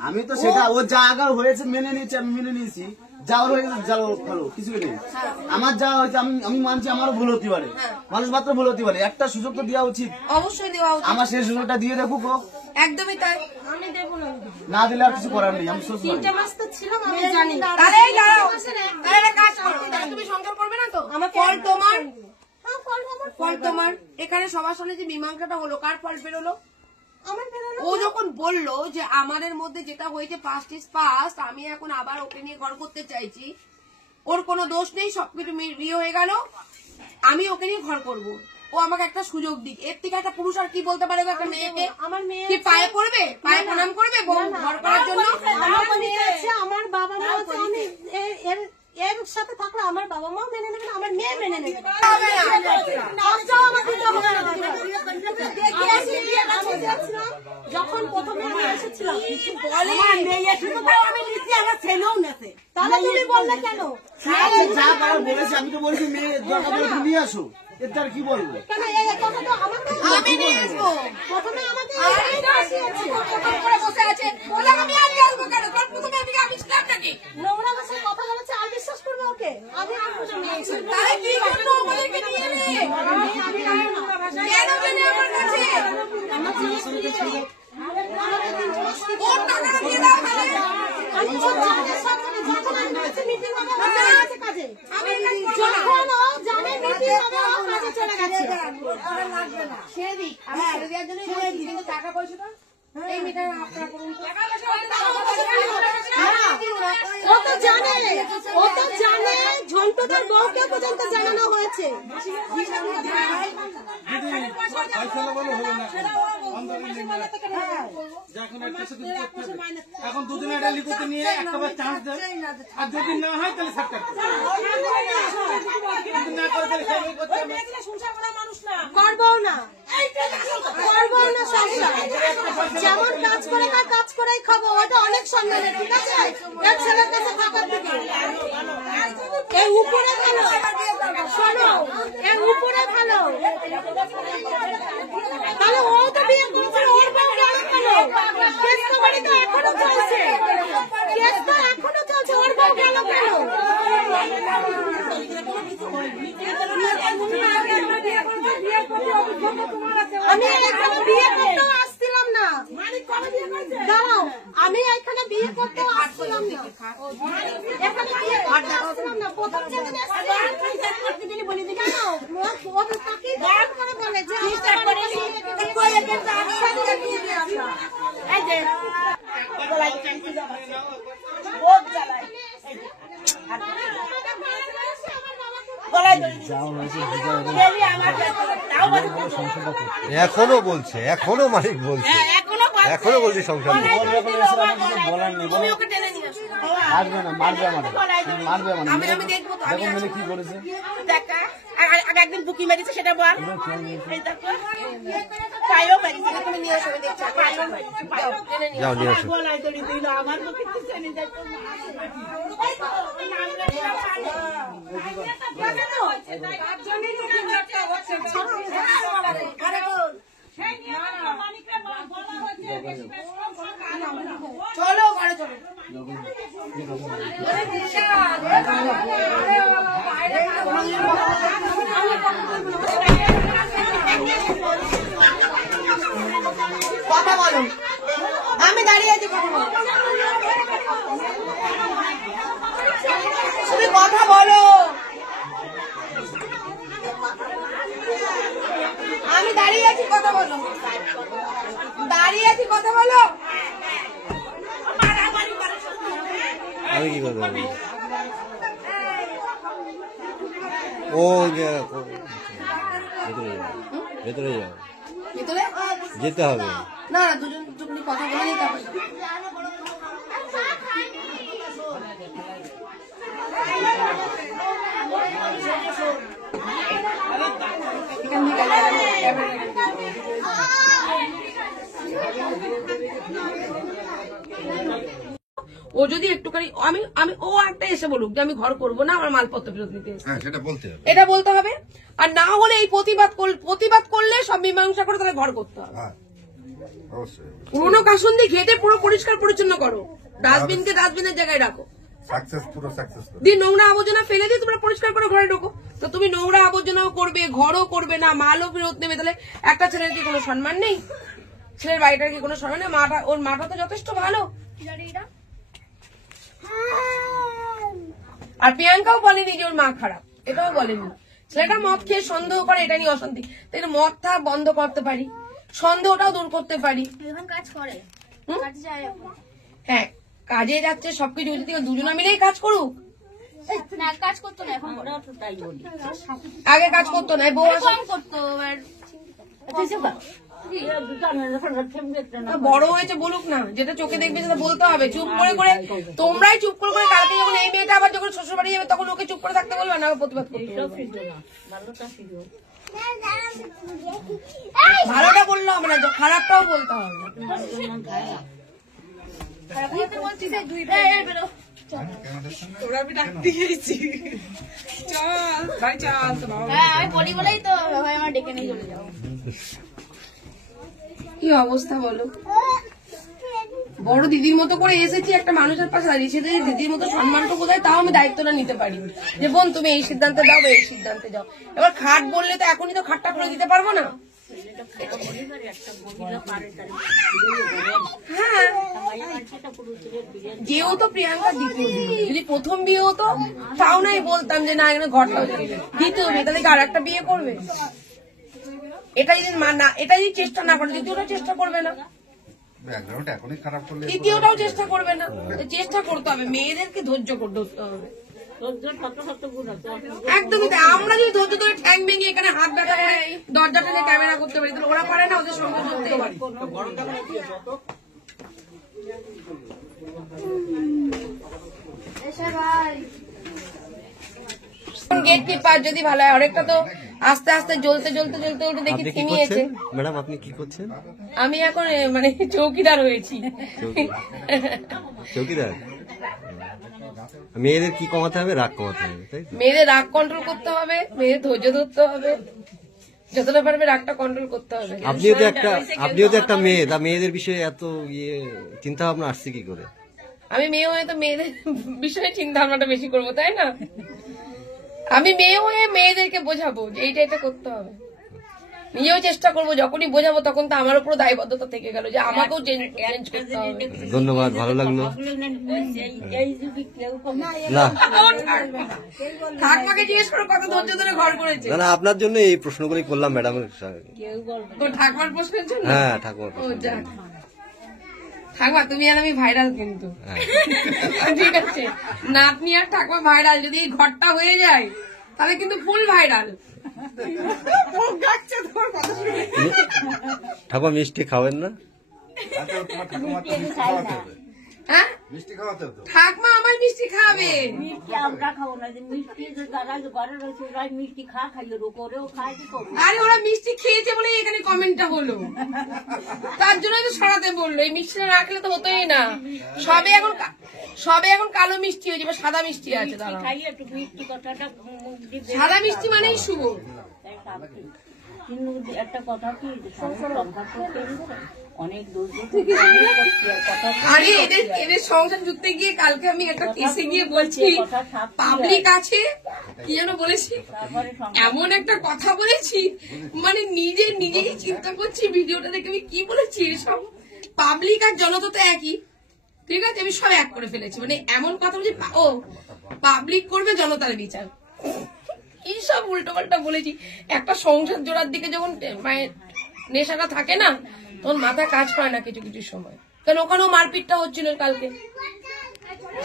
আমি তো সেটা ও যা আগার হয়েছে মেনে নিয়েছি, আমি মেনে নিয়েছি। যাওয়ার হয়ে গেছে, যাও ভালো, কিছু নেই। আমার যা হয়েছে আমি মানছি, আমারও ভুল হতে পারে, মানুষ মাত্র ভুল হতে পারে। একটা সুযোগ তো দেওয়া উচিত। অবশ্যই দেওয়া উচিত। আমার সেই সুযোগটা দিয়ে দেখুক ও। একদমই তাই। আমি দেবো না, না দিলে আর কিছু করার নেই। আমি সোচ 3টে মাস তো ছিলাম, আমি জানি। তাহলে এই দাঁড়াও, তাহলে একটা কাজ করো। তাহলে তুমি সংসার করবে না তো? আমার ফল তোমার, হ্যাঁ ফল আমার, ফল তোমার। এখানে সবার সামনে যে মীমাংসাটা হলো, কার ফল বেরোলো? আমার বেরোলো। ও যখন বললো যে আমাদের মধ্যে যেটা হয়েছে পাস্ট ইজ পাস্ট, আমি এখন আবার ওকে নিয়ে ঘর করতে চাইছি, ওর কোনো দোষ নেই, সবকিছু বিয়ে হয়ে গেল, আমি ওকে নিয়ে ঘর করব। ও আমাকে একটা সুযোগ দিক। এর থেকে একটা পুরুষ আর কি বলতে পারে গো একটা মেয়েকে? আমার মেয়ে কি পায়ে পড়বে, পায়ে প্রণাম করবে বউ ঘর করার জন্য? আমার মেয়ে আছে, আমার বাবা মা আছে, আমি এর সাথে থাকলে আমার বাবা মা মেনে নেবে না, আমার মেয়ে মেনে নেবে। হবে না। খরচাও আমার দিতে হবে না। আমি যাচ্ছিলাম, যখন প্রথমে আমি এসেছিলাম, আমার মেয়ে শুধু তাও আমি নিচ্ছি, আমার ছেলেও নেছে। তাহলে তুমি বললে কেন? আচ্ছা, যা পারার বলেছে, আমি তো বলছি মেয়ে দরকার পড়লে তুমি নিয়ে আসো। এর তার কি বলবো? কেন এই কথা তো আমাকে আমি নিয়ে আসবো। প্রথমে আমাকে করে বসে আছে, বলে আমি আগে আসবো কেন? কারণ প্রথমে আমি ছিলাম নাকি? নোংরা ভাষায় কথা বলেছে, আর বিশ্বাস করবে ওকে? আমি আর বুঝে নিয়েছি। তাহলে কি জন্য আমাদেরকে নিয়ে এলে? আমি জানি না। কেন পেলে আমার কাছে? আমার জিনিস দিয়ে দাও। আমাকে 3 মাস ওর টাকাটা দিয়ে দাও তাহলে। আমি সব জানি, সব জানি। যখন আমি বলেছি মিটিং হবে, ও চলে গেছে কাজে। আমি এখানে যখন ও জানে মিটিং হবে, ও কাজে চলে গেছে। ছেড়ে দিই, আমি ছেড়ে দেওয়ার জন্য বলেছি, কিন্তু টাকা পয়সাটা এই মেয়েটার আপনারা করুন। ও তো জানে, ও তো জানে, ঝন্টুদার বউকে পর্যন্ত জানানো হয়েছে। এখন দুদিন এটা লিখতে নিয়ে একবার চান্স দেয়, আর যদি না হয় তাহলে সাক্ষাৎ না করে তাহলে সবাই করতে হবে। করবো না, করবো না সংসার। যেমন কাজ করে কাজ করেই খাবো, ওটা অনেক সম্মানের, ঠিক আছে? এক ছেলের কাছে থাকার থেকে এই উপরে ভালো, শোনো, এই উপরে ভালো। তাহলে ও তো বিয়ে করেছে, ওর বউ গেল কেন? কেস তো বাড়িতে এখনো চলছে, কেস তো এখনো চলছে, ওর বউ গেল কেন? আমি এখানে বিয়ে করতেও আসছিলাম না। দাঁড়াও, আমি এখানে বিয়ে করতেও আসছিলাম না। এখানে বিয়ে করতে আসছিলাম না। প্রথম যেদিন এসেছি বলি কেন ও তাকে গান করে বলে যে এখনো বলছে, এখনো মালিক বলছে, এখনো বলছে সংসার নেই। বলার নেই, বলে আসবে না, মারবে আমাদের, মারবে আমাদের। দেখো মেনে কি করেছে। একদিন বুকি মেরেছে, সেটা বল। এই দেখো, পায়েও মেরেছে। তুমি নিয়ে এসো, দেখছো, পায়েও মেরেছে, পায়েও টেনে নিয়ে যাও নিয়ে আসো। গলায় দড়ি দিল, আমার বুকে কিছু নেই, দেখো। তার জন্যই তো 3-4টা হচ্ছে। চলো ঘরে চলো। কথা বলো, আমি দাঁড়িয়ে আছি, কথা বলো, তুমি কথা বলো, আমি দাঁড়িয়ে আছি, কথা বলো, দাঁড়িয়ে আছি, কথা বলো। আমি কি করবো? ও ভেতরে যাও, ভিতরে যেতে হবে। না না, দুজন তুমি কথা বলে নিতে হবে। ও যদি একটুখানি আমি আমি ও একটা এসে বলুক যে আমি ঘর করবো না, আমার মালপত্র ফেরত নিতে এসেছি। সেটা বলতে হবে। এটা বলতে হবে। আর না হলে এই প্রতিবাদ করলে সব মীমাংসা করে তাহলে ঘর করতে হবে। অবশ্যই পুরোনো কাসুন্দি ঘেটে পুরো পরিষ্কার পরিচ্ছন্ন করো, ডাস্টবিনকে ডাস্টবিনের জায়গায় রাখো, পুরো সাকসেস দিয়ে নোংরা আবর্জনা ফেলে দিয়ে তোমরা পরিষ্কার করে ঘরে ঢোকো। তো তুমি নোংরা আবর্জনাও করবে, ঘরও করবে না, মালও ফেরত নেবে, তাহলে একটা ছেলের কি কোনো সম্মান নেই? ছেলের বাড়িটার কি কোনো সম্মান নেই? মাটা, ওর মাটা তো যথেষ্ট ভালো। আর প্রিয়াঙ্কাও বলেনি যে ওর মা খারাপ, এটাও বলেনি। ছেলেটা মদ খেয়ে সন্দেহ করে, এটা নিয়ে অশান্তি। তাই মদটা বন্ধ করতে পারি, সন্দেহটাও দূর করতে পারি। কাজ করে, হ্যাঁ, কাজে যাচ্ছে, সবকিছু দুজনে মিলেই কাজ করুক। না কাজ করতো না, এখন আগে কাজ করতো না, বউ আসা করতো। বড় হয়েছে বলুক না, যেটা চোখে দেখবে সেটা বলতে হবে। চুপ করে করে তোমরাই চুপ করে করে কালকে যখন এই মেয়েটা আবার যখন শ্বশুর বাড়ি যাবে তখন ওকে চুপ করে থাকতে বলবে না, প্রতিবাদ করতে বলবে। ভালোটা বললো হবে না, খারাপটাও বলতে হবে। তোরা আমি ডাকতে গেছি, চল ভাই চল। হ্যাঁ আমি বলি বলেই তো ভাই আমার ডেকে নিয়ে চলে যাও। কি অবস্থা বলো? বড় দিদির মতো করে এসেছি একটা মানুষের পাশে দাঁড়িয়ে, সে যদি দিদির মতো সম্মানটা বোঝায় তাও আমি দায়িত্বটা নিতে পারি যে বোন তুমি এই সিদ্ধান্তে যাও বা এই সিদ্ধান্তে যাও। এবার খাট বললে তো এখনই তো খাটটা করে দিতে পারবো না। হ্যাঁ, যেহেতু প্রিয়াঙ্কা দ্বিতীয় বিয়ে, যদি প্রথম বিয়ে হতো তাও নাই বলতাম যে না এখানে ঘরটা দ্বিতীয় বিয়ে, তাহলে কি আর একটা বিয়ে করবে? এটা যদি চেষ্টা না করে দ্বিতীয়টা চেষ্টা করবে না, তৃতীয়টাও চেষ্টা করবে না। চেষ্টা করতে হবে, মেয়েদেরকে ধৈর্য ধরতে হবে একদমই তাই। আমরা যদি ধৈর্য ধরে ঠ্যাং ভেঙে এখানে হাত ব্যথা করে দরজাটা নিয়ে ক্যামেরা করতে পারি, তাহলে ওরা পারে না? ওদের সঙ্গে করতে পারি। গেট কিপার যদি ভালো হয়, অনেকটা তো আস্তে আস্তে জ্বলতে জ্বলতে জ্বলতে জ্বলতে দেখি থেমিয়েছে। ম্যাডাম আপনি কি করছেন? আমি এখন মানে চৌকিদার হয়েছি। চৌকিদার। মেয়েদের কি কমাতে হবে? রাগ কমাতে হবে, তাই তো? মেয়েদের রাগ কন্ট্রোল করতে হবে, মেয়েদের ধৈর্য ধরতে হবে, যতটা পারবে রাগটা কন্ট্রোল করতে হবে। আপনিও তো একটা মেয়ে, তা মেয়েদের বিষয়ে এত চিন্তা ভাবনা আসছে কি করে? আমি মেয়ে হয়ে তো মেয়েদের বিষয়ে চিন্তা ভাবনাটা বেশি করবো, তাই না? আমি মেয়ে হয়ে মেয়েদেরকে বোঝাবো যে এইটা এটা করতে হবে। নিজেও চেষ্টা করবো, যখনই বোঝাবো তখন তো আমার উপর দায়বদ্ধতা থেকে গেল যে আমাকেও চেঞ্জ করতে হবে। ধন্যবাদ, ভালো লাগলো। না ঠাকমাকে জিজ্ঞেস করো কত ধৈর্য ধরে ঘর করেছে। না, আপনার জন্য এই প্রশ্নগুলি করলাম ম্যাডামের। ঠাকমার প্রশ্নের জন্য? হ্যাঁ, ঠাকুমার। ঠাকুমা তুমি আর আমি ভাইরাল কিন্তু, ঠিক আছে? নাতনি আর ঠাকুমা ভাইরাল, যদি এই ঘরটা হয়ে যায় তাহলে কিন্তু ফুল ভাইরাল। ঠাকুমা মিষ্টি খাবেন না? হ্যাঁ মিষ্টি খাওয়াতে হতো ঠাকমা আমার মিষ্টি খাবে। মিষ্টি আমরা খাবো না, যে মিষ্টি যে যারা ঘরে রয়েছে ওরা মিষ্টি খাইলে ওরেও খায় কি করবো? আরে ওরা মিষ্টি খেয়েছে বলে এখানে কমেন্টটা হলো, তার জন্যই তো সরাতে বললো। এই মিষ্টিটা রাখলে তো হতোই না। সবে এখন কালো মিষ্টি হয়েছে, এবার সাদা মিষ্টি আছে। দাঁড়াও, খাইয়ে একটু মিষ্টি কথাটা মুখ দিয়ে সাদা মিষ্টি মানেই শুভ। কিন্তু একটা কথা কি, যে সংসার করতে গেলে অনেক দূর কথা। আরে এদের সংসার জুড়তে গিয়ে কালকে আমি একটা কেসে গিয়ে বলছি, পাবলিক আছে কি যেন বলেছি, এমন একটা কথা বলেছি, মানে নিজেই চিন্তা করছি ভিডিওটা দেখে আমি কি বলেছি। সব পাবলিক আর জনতা তো একই, ঠিক আছে, আমি সব এক করে ফেলেছি। মানে এমন কথা বলছি, ও পাবলিক করবে জনতার বিচার, কি সব উল্টো পাল্টা বলেছি। একটা সংসার জোড়ার দিকে যখন মানে নেশাটা থাকে না, তখন মাথা কাজ করে না কিছু কিছু সময়। কারণ ওখানেও মারপিটটা হচ্ছিল কালকে,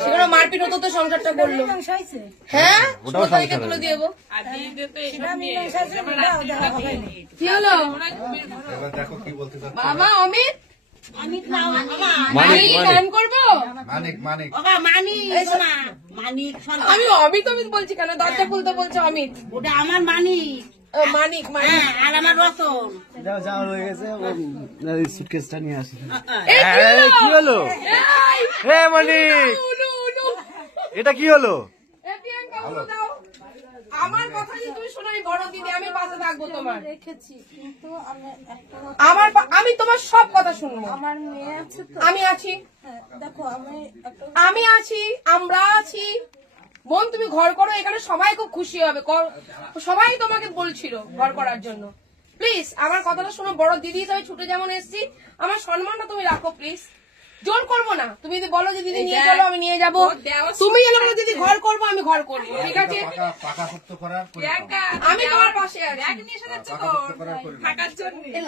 সেখানে মারপিট হতো তো সংসারটা করলো। হ্যাঁ কোথায়কে তুলে দিয়ে কি হলো দেখো কি বলতে চাচ্ছে। বাবা অমিত, মানিক গান করবো? মানিক মানিক মানিক আমি অমিত বলছি কেন? দরজা খুলতে বলছে অমিত। ওটা আমার মানিক, মানিক আর আমার রতন। যাওয়া হয়ে গেছে, সুটকেসটা নিয়ে আসি। কি হলো? হে মানিক, এটা কি হলো? আমার কথা যে তুমি শোনো, বড় দিদি আমি পাশে থাকবো তোমার। রেখেছি, কিন্তু আমি তোমার সব কথা শুনবো। আমার মেয়ে আছে তো। আমি আছি, দেখো আমি আছি, আমরা আছি। বোন তুমি ঘর করো, এখানে সবাই খুব খুশি হবে। সবাই তোমাকে বলছিল ঘর করার জন্য। প্লিজ আমার কথাটা শোনো, বড় দিদি হিসাবে ছুটে যেমন এসছি, আমার সম্মানটা তুমি রাখো প্লিজ। জোর করবো না, তুমি যদি বলো যে দিদি নিয়ে চলো আমি নিয়ে যাবো। তুমি এলো না দিদি, ঘর করবো আমি, ঘর করবো, ঠিক আছে? পাকা শক্ত করার আমি তোমার পাশে আছি।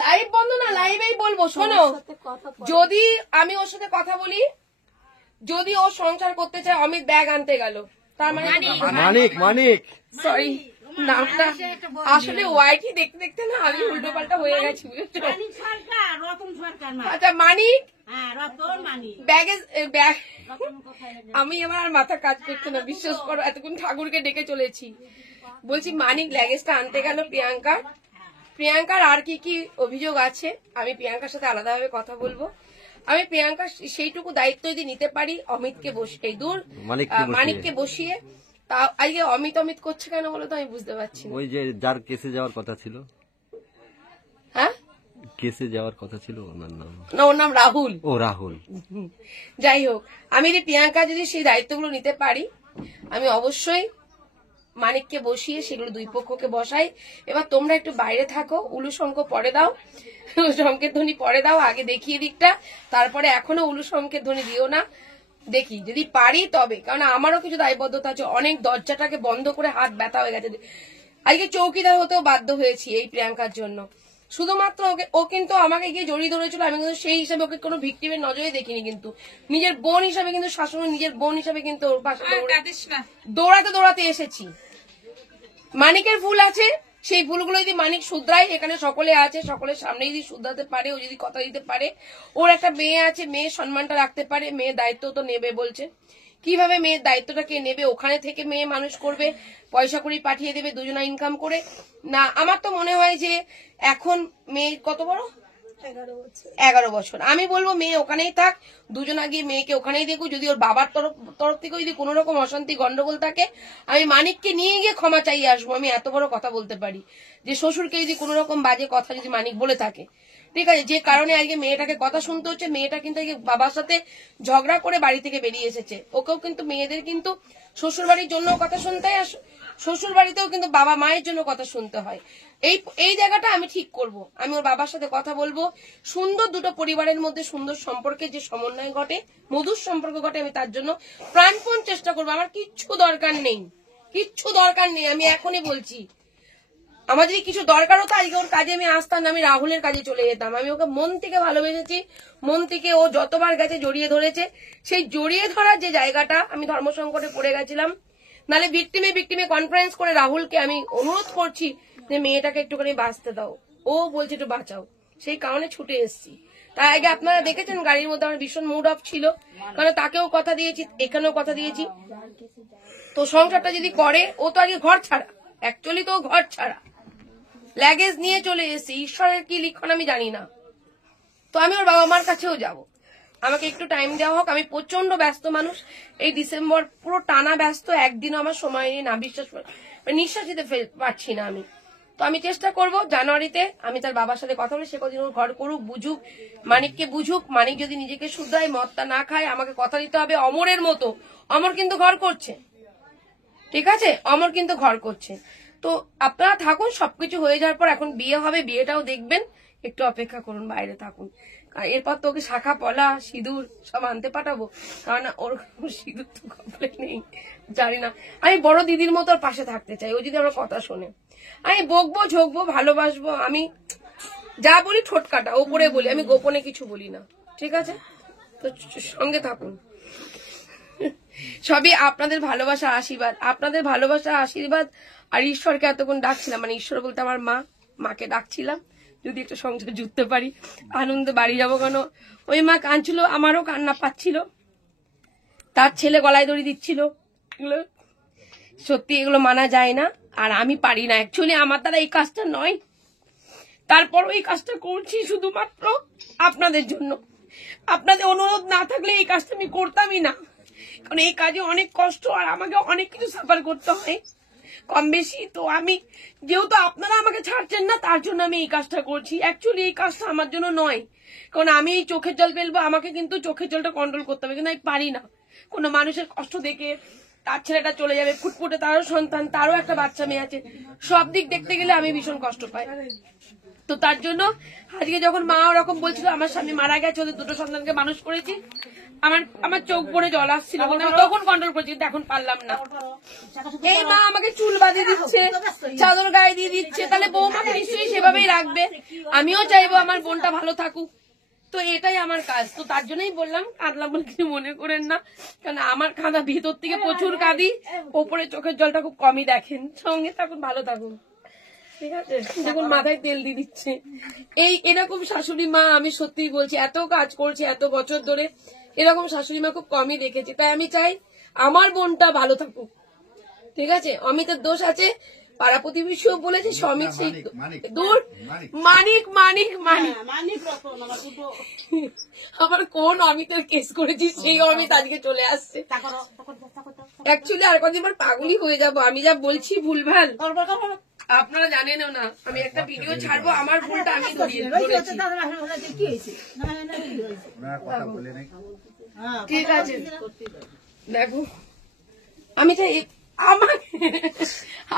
লাইভ বন্ধ না, লাইভেই বলবো। শোনো, যদি আমি ওর সাথে কথা বলি, যদি ও সংসার করতে চায়, অমিত ব্যাগ আনতে গেল, তার মানে মানিক সরি নামটা আসলে ওয়াইটি দেখতে দেখতে না আমি উল্টো পাল্টা হয়ে গেছি, বুঝেছো? রতন সরকার না, আচ্ছা মানিক, রতন মানিক। ব্যাগ আমি আমার আর মাথা কাজ করছে না, বিশ্বাস করো। এতক্ষণ ঠাকুরকে ডেকে চলেছি, বলছি মানিক ল্যাগেজটা আনতে গেল প্রিয়াঙ্কার আর কি কি অভিযোগ আছে আমি প্রিয়াঙ্কার সাথে আলাদাভাবে কথা বলবো। আমি প্রিয়াঙ্কার সেইটুকু দায়িত্ব যদি নিতে পারি, অমিতকে বসিয়ে মানিককে বসিয়ে, তা আজকে অমিত করছে কেন বলে তো আমি বুঝতে পারছি না। ওই যে যার কেসে যাওয়ার কথা ছিল, হ্যাঁ কেসে যাওয়ার কথা ছিল, ওনার নাম না, ওর নাম রাহুল। ও রাহুল। যাই হোক, আমি যদি প্রিয়াঙ্কা যদি সেই দায়িত্বগুলো নিতে পারি, আমি অবশ্যই মানিককে বসিয়ে সেগুলো দুই পক্ষকে বসাই। এবার তোমরা একটু বাইরে থাকো, উলু শঙ্খ পরে দাও, শঙ্খের ধ্বনি পরে দাও, আগে দেখিয়ে দিকটা, তারপরে এখনো উলু শঙ্খের ধ্বনি দিও না, দেখি যদি পারি তবে। কারণ আমারও কিছু দায়বদ্ধতা আছে, অনেক দরজাটাকে বন্ধ করে হাত ব্যথা হয়ে গেছে। আজকে চৌকিদার হতেও বাধ্য হয়েছি এই প্রিয়াঙ্কার জন্য। শুধুমাত্র ও কিন্তু আমাকে গিয়ে জড়িয়ে ধরেছিল, আমি কিন্তু সেই হিসাবে ওকে কোনো ভিক্টিমের নজরে দেখিনি, কিন্তু নিজের বোন হিসাবে কিন্তু শাসন, নিজের বোন হিসাবে কিন্তু ওর পাশে দৌড়াতে এসেছি। মানিকের ভুল আছে, সেই ভুলগুলো যদি মানিক শুধরায়, এখানে সকলে আছে, সকলের সামনে যদি শুধরাতে পারে, ও যদি কথা দিতে পারে, ওর একটা মেয়ে আছে, মেয়ের সম্মানটা রাখতে পারে, মেয়ের দায়িত্ব তো নেবে বলছে। কিভাবে মেয়ের দায়িত্বটা কে নেবে? ওখানে থেকে মেয়ে মানুষ করবে, পয়সা করি পাঠিয়ে দেবে, দুজনা ইনকাম করে না। আমার তো মনে হয় যে এখন মেয়ে কত বড়, 11 বছর। আমি বলবো মেয়ে ওখানেই থাক, দুজনা গিয়ে মেয়েকে ওখানেই দেখুক। যদি ওর বাবার তরফ থেকে যদি কোন রকম অশান্তি গন্ডগোল থাকে, আমি মানিককে নিয়ে গিয়ে ক্ষমা চাইয়ে আসবো। আমি এত বড় কথা বলতে পারি যে শ্বশুরকে যদি কোন রকম বাজে কথা যদি মানিক বলে থাকে, ঠিক আছে, যে কারণে আজকে মেয়েটাকে কথা শুনতে হচ্ছে, মেয়েটা কিন্তু বাবার সাথে ঝগড়া করে বাড়ি থেকে বেরিয়ে এসেছে। ওকেও কিন্তু মেয়েদের কিন্তু শ্বশুর বাড়ির জন্য কথা শুনতে হয়, শ্বশুর বাড়িতেও কিন্তু বাবা মায়ের জন্য কথা শুনতে হয়। এই জায়গাটা আমি ঠিক করব। আমি ওর বাবার সাথে কথা বলবো, সুন্দর দুটো পরিবারের মধ্যে সুন্দর সম্পর্কে যে সমন্বয় ঘটে, মধুর সম্পর্ক ঘটে, আমি তার জন্য প্রাণপণ চেষ্টা করবো। আমার কিচ্ছু দরকার নেই, আমি এখনই বলছি। আমার যদি কিছু দরকার হতো আজকে ওর কাজে আমি আসতাম না, আমি রাহুলের কাজে চলে যেতাম। আমি ওকে মন থেকে ভালোবেসেছি, মন থেকে ও যতবার গেছে জড়িয়ে ধরেছে, সেই জড়িয়ে ধরার যে জায়গাটা আমি ধর্ম সংকটে পড়ে গেছিলাম। নালে ভিক্টিমে কনফারেন্স করে রাহুলকে আমি অনুরোধ করছি যে মেয়েটাকে একটুখানি বাঁচতে দাও, ও বলছে একটু বাঁচাও, সেই কারণে ছুটে এসছি। তার আগে আপনারা দেখেছেন গাড়ির মধ্যে আমার ভীষণ মুড অফ ছিল, কারণ তাকেও কথা দিয়েছি, এখানেও কথা দিয়েছি। তো সংসারটা যদি করে, ও তো আগে ঘর ছাড়া, অ্যাকচুয়ালি তো ঘর ছাড়া, লাগেজ নিয়ে চলে এসেছে। ঈশ্বরের কি লিখন আমি জানি না। তো আমি ওর বাবা মার কাছেও যাব, আমাকে একটু টাইম দেওয়া হোক। আমি প্রচন্ড ব্যস্ত মানুষ, এই ডিসেম্বর পুরো টানা ব্যস্ত, একদিনও আমার সময় নেই, না বিশ্বাস নিঃশ্বাস নিতে পারছি না আমি। তো আমি চেষ্টা করব জানুয়ারিতে আমি তার বাবার সাথে কথা বলে সে কদিন ওর ঘর করুক, বুঝুক, মানিককে বুঝুক। মানিক যদি নিজেকে শুধরায়, মদটা না খায়, আমাকে কথা দিতে হবে অমরের মতো। অমর কিন্তু ঘর করছে, ঠিক আছে, অমর কিন্তু ঘর করছে। তো আপনারা থাকুন, সবকিছু হয়ে যাওয়ার পর এখন বিয়ে হবে, বিয়েটাও দেখবেন, একটু অপেক্ষা করুন, বাইরে থাকুন। এরপর তো ওকে শাখা পলা সিঁদুর সব আনতে পাঠাবো, কারণ ওর সিঁদুর তো কপালে নেই, জানি না। আমি বড় দিদির মতো ওর পাশে থাকতে চাই, ও যদি আমার কথা শোনে। আমি বকবো, ঝোঁকবো, ভালোবাসবো, আমি যা বলি ঠোঁট কাটা ওপরে বলি, আমি গোপনে কিছু বলি না, ঠিক আছে? তো সঙ্গে থাকুন। সবই আপনাদের ভালোবাসা আশীর্বাদ, আপনাদের ভালোবাসা আশীর্বাদ। আর ঈশ্বরকে এতক্ষণ ডাকছিলাম, মানে ঈশ্বর বলতে আমার মাকে ডাকছিলাম, যদি একটা সংসার জুটতে পারি, আনন্দে বাড়ি যাবো। কেন ওই মা কাঁদছিল, আমারও কান্না পাচ্ছিল, তার ছেলে গলায় দড়ি দিচ্ছিল। এগুলো সত্যি, এগুলো মানা যায় না, আর আমি পারি না। অ্যাকচুয়ালি আমার দ্বারা এই কাজটা নয়, তারপরও এই কাজটা করছি শুধুমাত্র আপনাদের জন্য। আপনাদের অনুরোধ না থাকলে এই কাজটা আমি করতামই না, কারণ এই কাজে অনেক কষ্ট আর আমাকে অনেক কিছু সাফার করতে হয় কম বেশি। তো আমি যেহেতু আপনারা আমাকে ছাড়ছেন না, তার জন্য আমি এই কাজটা করছি। অ্যাকচুয়ালি এই কাজটা আমার জন্য নয়, কারণ আমি এই চোখের জল ফেলবো, আমাকে কিন্তু চোখের জলটা কন্ট্রোল করতে হবে, কিন্তু আমি পারি না। কোনো মানুষের কষ্ট দেখে তার ছেলেটা চলে যাবে, ফুটফুটে তারও সন্তান, তারও একটা বাচ্চা মেয়ে আছে, সব দিক দেখতে গেলে আমি ভীষণ কষ্ট পাই। তো তার জন্য আজকে যখন মা ওরকম বলছিল আমার স্বামী মারা গেছে, ওদের দুটো সন্তানকে মানুষ করেছি, আমার চোখ পড়ে জল আসছিল, কিন্তু আমি তখন কন্ট্রোল করেছি, কিন্তু এখন পারলাম না। এই মা আমাকে চুল বাঁধিয়ে দিচ্ছে, চাদর গায়ে দিয়ে দিচ্ছে, তাহলে বৌমাকে নিশ্চয়ই সেভাবেই রাখবে। আমিও চাইবো আমার বোনটা ভালো থাকুক, তো এটাই আমার কাজ। তো তার জন্যই বললাম, কাঁদলাম বলে কিছু মনে করেন না, কারণ আমার কাঁদা ভিতর থেকে প্রচুর কাঁদি, ওপরে চোখের জলটা খুব কমই দেখেন। সঙ্গে থাকুন, ভালো থাকুন, ঠিক আছে? দেখুন মাথায় তেল দিয়ে দিচ্ছে। এরকম শাশুড়ি মা আমি সত্যিই বলছি, এত কাজ করছে এত বছর ধরে, এরকম শাশুড়ি মা খুব কমই দেখেছি। তাই আমি চাই আমার বোনটা ভালো থাকুক, ঠিক আছে? অমিতের দোষ আছে, পাড়া প্রতিবেশীও বলেছে, অমিত সেই দূর মানিক মানিক মানিক আমার কোন অমিতের কেস করেছি, সেই অমিত আজকে চলে আসছে। অ্যাকচুয়ালি আর কদিন পর পাগলই হয়ে যাবো, আমি যা বলছি ভুলভাল আপনারা জানেনও না। আমি একটা ভিডিও ছাড়বো, আমার ভুলটা আমি ধরেছি, ঠিক আছে? দেখো আমি চাই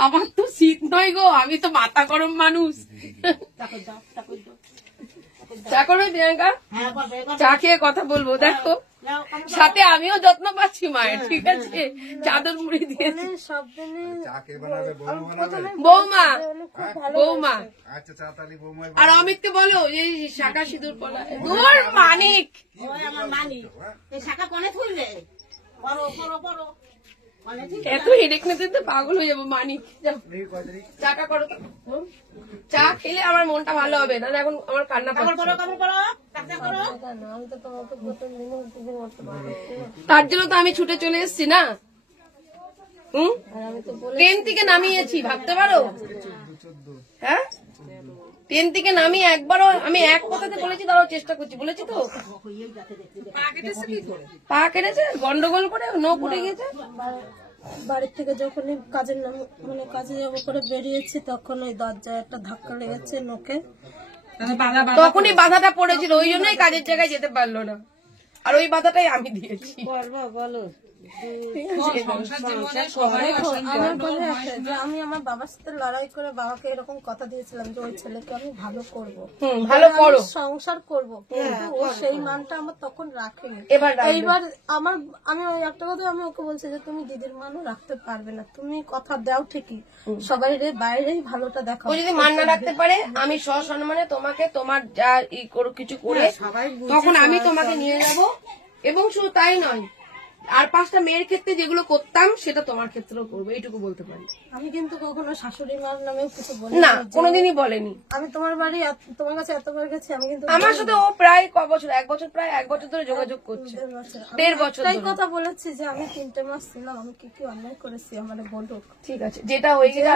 আমার তো শীত নয় গো, আমি তো মাথা গরম মানুষ। চা করবে প্রিয়াঙ্কা? চা খেয়ে কথা বলবো। দেখো সাথে আমিও যত্ন পাচ্ছি মায়ের, ঠিক আছে? চাদর মুড়ি দিয়েছি বৌমা, বৌমা। আর অমিতকে বলো এই শাখা সিঁদুর পলা। দূর মানিক, এত হেডেক নিতে তো পাগল হয়ে যাবো। মানিক চাটা করো, চা খেলে আমার মনটা ভালো হবে, না এখন আমার কান্না পাচ্ছে। তার জন্য তো আমি ছুটে চলে এসেছি না, ট্রেন থেকে নামিয়েছি, ভাবতে পারো? হ্যাঁ, ট্রেন থেকে নামিয়ে একবারও আমি এক কথাতে বলেছি, তারাও চেষ্টা করছি, বলেছি তো। পা কেটেছে গন্ডগোল করে, নো পড়ে গেছে। বাড়ির থেকে যখনই কাজের নাম মানে কাজে যাবো করে বেরিয়েছি, তখন ওই দরজায় একটা ধাক্কা লেগেছে নোকে, তখনই বাধাটা পড়েছিল, ওই জন্যই কাজের জায়গায় যেতে পারলো না, আর ওই বাধাটাই আমি দিয়েছি। বলো আমি আমার বাবার সাথে লড়াই করে বাবাকে এরকম কথা দিয়েছিলাম যে ওই ছেলেকে আমি ভালো করবো, ভালো করো, সংসার করবো, কিন্তু ও সেই মানটা আমার তখন রাখেনি। এইবার আমি ওই একটা কথা আমি ওকে বলছি যে তুমি দিদির মানও রাখতে পারবে না, তুমি কথা দাও ঠিকই, সবাই বাইরেই ভালোটা দেখাও। ও যদি মান না রাখতে পারে, আমি সসম্মানে তোমাকে তোমার যা ই করো কিছু করে তখন আমি তোমাকে নিয়ে যাব। এবং শুধু তাই নয়, আর 5টা মেয়ের ক্ষেত্রে যেগুলো করতাম সেটা তোমার ক্ষেত্রেও করবো, এইটুকু বলতে পারি। আমি কিন্তু কখনো শাশুড়ি মার নামেও কিছু বলি না, কোনোদিনই বলেনি। আমি তোমার বাড়ি তোমার কাছে এতবার গেছি, আমি কিন্তু আমার সাথে ও প্রায় বছর, 1 বছর, প্রায় 1 বছর ধরে যোগাযোগ করছে। 1.5 বছর তাই কথা বলেছি যে আমি 3টে মাস ছিলাম, আমি কি কি অন্যায় করেছি আমার বলুক। ঠিক আছে, যেটা হয়ে গেছে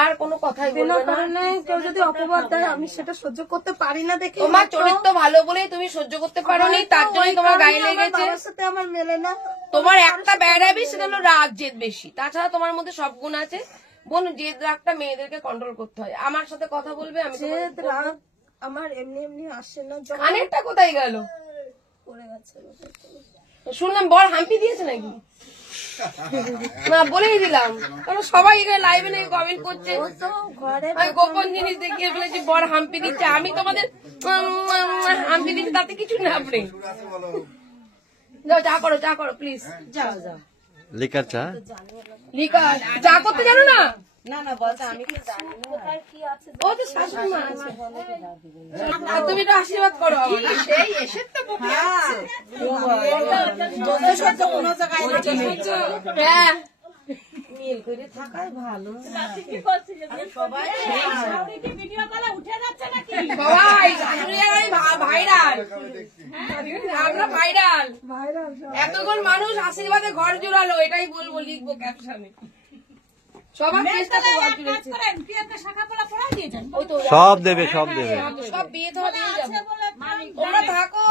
আর কোনো কথাই বলবে বিনা না। কারণে কেউ যদি অপবাদ দেয় আমি সেটা সহ্য করতে পারি না দেখে তোমার চরিত্র ভালো বলেই তুমি সহ্য করতে পারোনি, তার জন্যই তোমার গায়ে লেগেছে। আমার সাথে আমার মেলে না। তোমার একটা ব্যাড হ্যাবিট, সেটা হলো রাগ জেদ বেশি। তাছাড়া তোমার মধ্যে সব গুণ আছে। বলুন, জেদ রাগটা মেয়েদেরকে কন্ট্রোল করতে হয়। আমার সাথে কথা বলবে, আমি জেদ রাগ আমার এমনি এমনি আসে না। কানেরটা কোথায় গেল? পড়ে গেছে। শুনলাম বল হাম্পি দিয়েছে নাকি? না, বলেই দিলাম, কারণ সবাই এখানে লাইভে নাকি কমেন্ট করছে। আমি গোপন জিনিস দেখিয়ে ফেলেছি, বর হাম্পি দিচ্ছে। আমি তোমাদের হাম্পি দিচ্ছি, তাতে কিছু না। আপনি যাও, চা করো, চা করো প্লিজ। যাও যাও। লিকার চা, লিকার চা করতে জানো না? না না বলতে আমি কি জানি না। ও তো শাশুড়ি মা আছে। আর তুমি তো আশীর্বাদ করো আমার। সেই এসে তো বকে আছে। সহ্য কোনো জায়গায় হ্যাঁ, মিল করে থাকাই ভালো। সবাই শাশুড়ি আর আমি ভাইরাল, আমরা ভাইরাল। এতক্ষণ মানুষ আশীর্বাদে ঘর জোড়ালো, এটাই বলবো, লিখবো ক্যাপশনে। সবার চেষ্টা সব দেবে, সব দেবে। সব বিয়ে দেওয়া দিয়ে যাবো, তোমরা থাকো।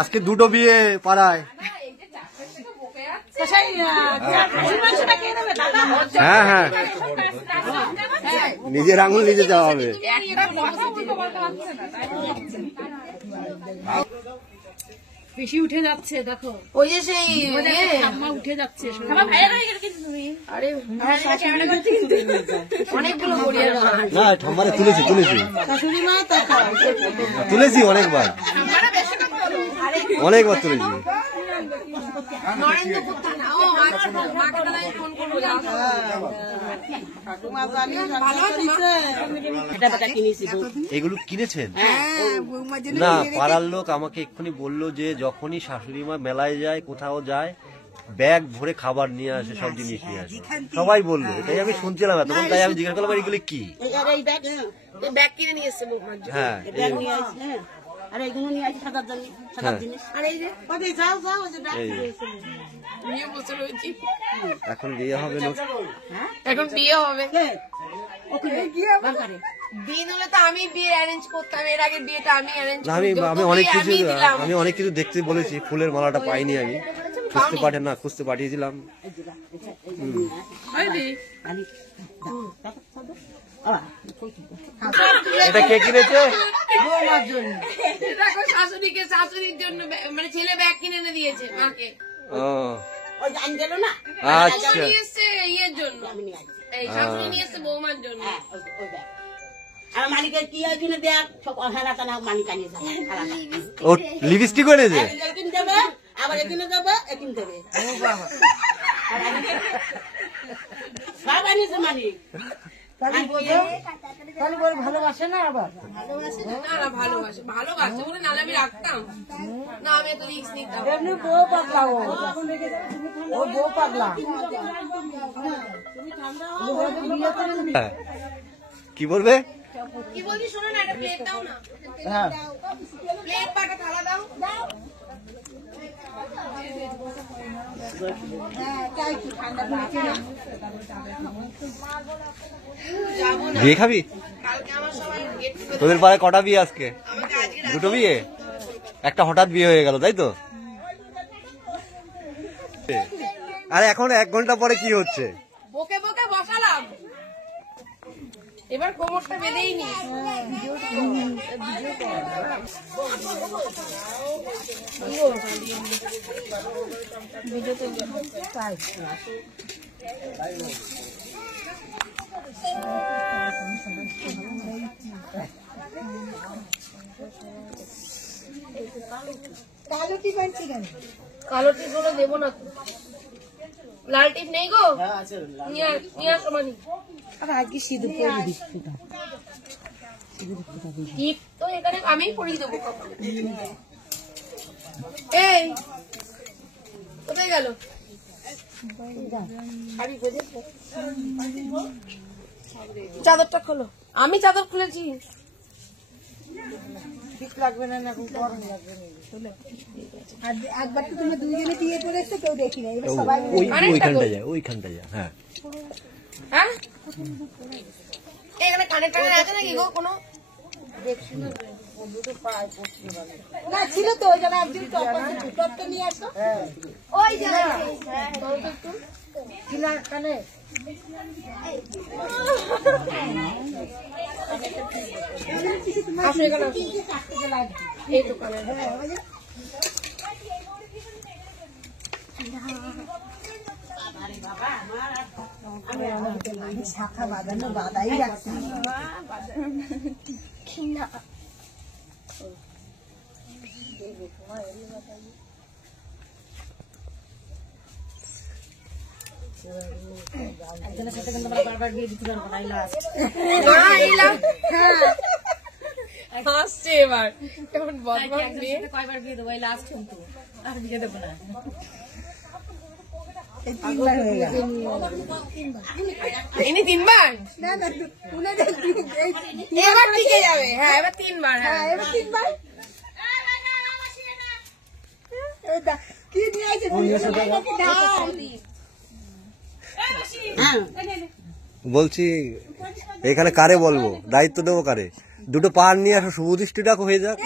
আজকে 2টো বিয়ে পাড়ায়। হ্যাঁ হ্যাঁ, নিজের আঙুল নিজে যাওয়া হবে। বেশি উঠে যাচ্ছে দেখো, ওই যে সেই ঠাম্মা উঠে যাচ্ছে। আরে অনেকগুলো গড়িয়া না, ঠাম্মারে তুলেছি শাশুড়ি মা তুলেছি অনেকবার, অনেকবার তুলেছি। নরেন্দ্র কোথায় না? ও আচ্ছা, মাকে তাহলে আমি ফোন করবো। এগুলো কিনেছেন? না, পাড়ার লোক আমাকে এক্ষুনি বললো যে যখনই শাশুড়ি মা মেলায় যায়, কোথাও যায়, ব্যাগ ভরে খাবার নিয়ে আসে, সব জিনিস নিয়ে আসে। সবাই বললো, তাই আমি শুনছিলাম এতক্ষণ, তাই আমি জিজ্ঞাসা করলাম এগুলো কি। ব্যাগ কিনে নিয়ে এসছে মুখ মাঝে। হ্যাঁ, আর এইগুলো নিয়ে আসি সাদার জন্য, সাদার জিনিস। আর এই যে যাও যাও, ওই যে ব্যাগ নিয়ে বসে রয়েছি। এখন বিয়ে হবে না, এখন বিয়ে হবে। বাঙ্কারে দিন হলে তো আমি বিয়ে অ্যারেঞ্জ করতাম, এর আগে বিয়েটা আমি অ্যারেঞ্জ না, আমি অনেক কিছু দেখতে বলেছি, ফুলের মালাটা পাইনি, আমি খুঁজতে পাঠিয়েছিলাম। এটা কে কিনেছে? দেখো, শাশুড়িকে, শাশুড়ির জন্য মানে ছেলে ব্যাগ কিনে এনে দিয়েছে মাকে। ও ওই জান গেল না, আচ্ছা, নিয়ে এসছে ইয়ের জন্য, এই শাশুড়ি নিয়ে এসছে বৌমার জন্য। ওই ব্যাগ। আর মালিকের কি হয় কিনে দেখ, সব অহেলা টানা মালিক আনিয়ে যাবে। ও লিপস্টিক এনেছে। একদিন দেবে, আবার একদিনে দেবে, একদিন দেবে, সব আনিয়েছে মালিক। ভালোবাসে না আবার, না না, ভালোবাসে বলে নাহলে আমি রাখতাম না, আমি এত রিস্ক নিতাম। বউ পাগলা, ও বউ পাগলা। হ্যাঁ, কি বলবে? কি বলছি শোনো না, একটা প্লেট দাও না। হ্যাঁ, প্লেট পাটা থালা দাও। বিয়ে খাবি? কালকে আমার সবাই গেট টুগেদার। তোদের পাড়ায় কটা বিয়ে আজকে? 2টো বিয়ে, একটা হঠাৎ বিয়ে হয়ে গেল, তাই তো? আরে এখন 1 ঘন্টা পরে কি হচ্ছে? বকে বকে বসালাম, এবার কোমরটা বেঁধেই নি। কালো টিপ গুলো দেবো না তো? লাল টিপ নেই গো? নিয়ে আসো মানি। আজকে সিঁদুর পরে দিচ্ছি। টিপ তো এখানে আমি পরিয়ে দেবো। এই কোথায় গেল? চাদরটা খোলো। আমি চাদর খুলেছি। লাগবে না এখন গরম লাগবে না। আর একবার তো তুমি দুইজনে বিয়ে করেছো কেউ দেখি না, এবার সবাই ওইখানটা যায়। হ্যাঁ হ্যাঁ এখানে কানে টানে আছে নাকি গো কোনো? না ছিল তো ওই জন্য একদিন টপটা নিয়ে আসো। ওই জায়গায় কানে আসো এখানে এই দোকানে। শাখা বাঁধানো বাঁধাই রাখছি। একজনের সাথে কিন্তু আমরা বারবার বিয়ে দিতে পারবো না, এই লাস্ট। হাসছে এবার কেমন বদমাশ মেয়ে। কয়বার বিয়ে দেবো, এই লাস্ট কিন্তু আর বিয়ে দেবো না। ইনি তিনবার? না না এবার টিকে যাবে। হ্যাঁ এবার তিনবার। হ্যাঁ এবার তিনবার। কি নিয়ে আছে বলছি এখানে কারে বলবো, দায়িত্ব দেবো কারে? দুটো পান নিয়ে আসো, শুভদৃষ্টি ডাকো হয়ে যাক।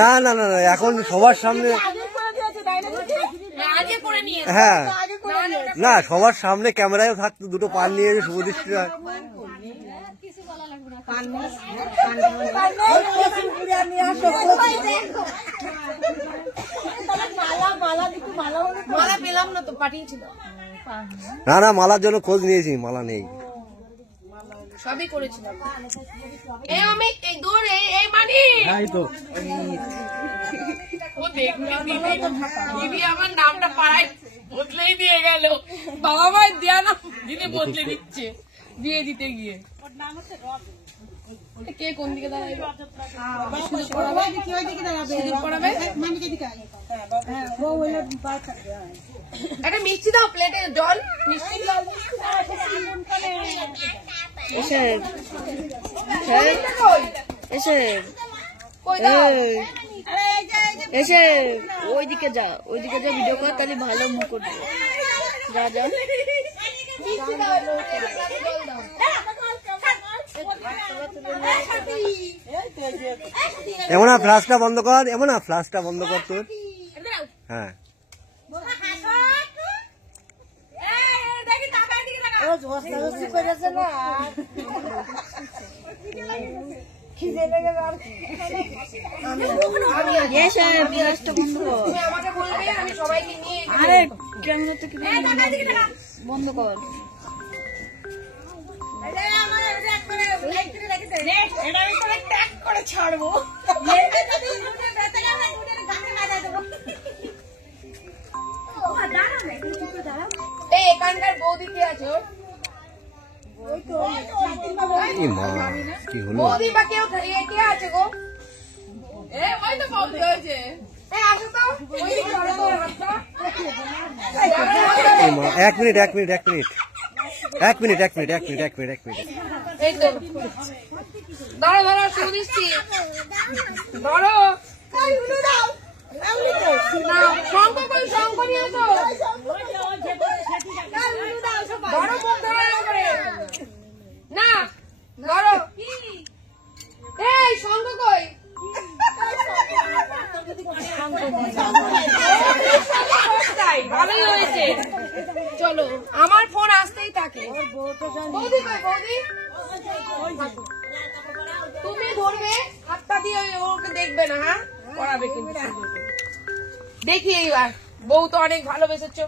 না না না না, এখন সবার সামনে। হ্যাঁ না, সবার সামনে ক্যামেরায় থাকতো, দুটো পান নিয়ে এসে শুভদৃষ্টি ডাক। মালা পেলাম না তো, পাঠিয়েছিল। না না, মালার জন্য খোঁজ নিয়েছি, মালা নেই। সবই করেছিলাম। এই আমি এই দূর এই মানি ও দেখবি দিদি আমার নামটা পাড়ায় বদলেই দিয়ে গেল। বাবা মায়ের দেয়া নাম দিদি বদলে দিচ্ছে বিয়ে দিতে গিয়ে। কে কোন দিকে দাঁড়াবে? একটা মিষ্টি দাও, প্লেটে জল মিষ্টি দাও। এসে ওইদিকে যা ভিডিও কর, তাহলে ভালো মুখ করবে। যা যা এমন ফ্লাশটা বন্ধ কর, এমন ফ্লাশটা বন্ধ কর তোর। হ্যাঁ আমাকে বলবে, আমি সবাইকে নিয়ে আরে বন্ধ কর। ছাড়বো এই এখানকার বৌদি কে আছে? কি হলো? বৌদি বা কেউ কে আছে গো? ওই তো বৌদি হয়েছে। আসো তো, এক মিনিট এই তো ধরো ধরো, শুরু দিচ্ছি। ধরো শঙ্খ কই, শঙ্খ নিয়ে আসো। ধরো মুখ ধরো করে না, ধরো। এই শঙ্খ কই? ভালোই হয়েছে, চলো। আমার ফোন আসতেই থাকে। বৌদি কই, বৌদি? তুমি ধরবে হাতটা দিয়ে, ওকে দেখবে না। হ্যাঁ করাবে কিন্তু। দেখি এইবার, বউ তো অনেক ভালোবেসেছো।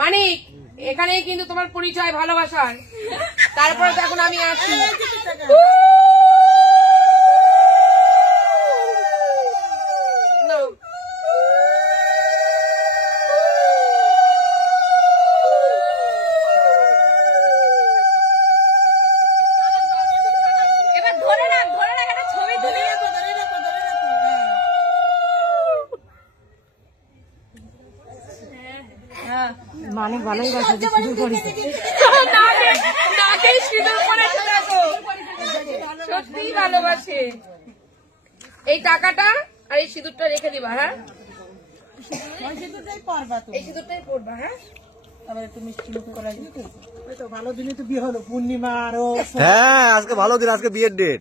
মানিক, এখানেই কিন্তু তোমার পরিচয় ভালোবাসার। তারপরে তো এখন আমি আছি। নাকে সিঁদুর পরেছে দেখো, সত্যিই ভালোবাসে। এই টাকাটা আর এই সিঁদুরটা রেখে দিবা, হ্যাঁ এই সিঁদুরটাই পরবা, হ্যাঁ ভালো দিনে তো বিয়ে হলো, পূর্ণিমা আরো হ্যাঁ আজকে ভালো দিন, আজকে বিয়ের ডেট।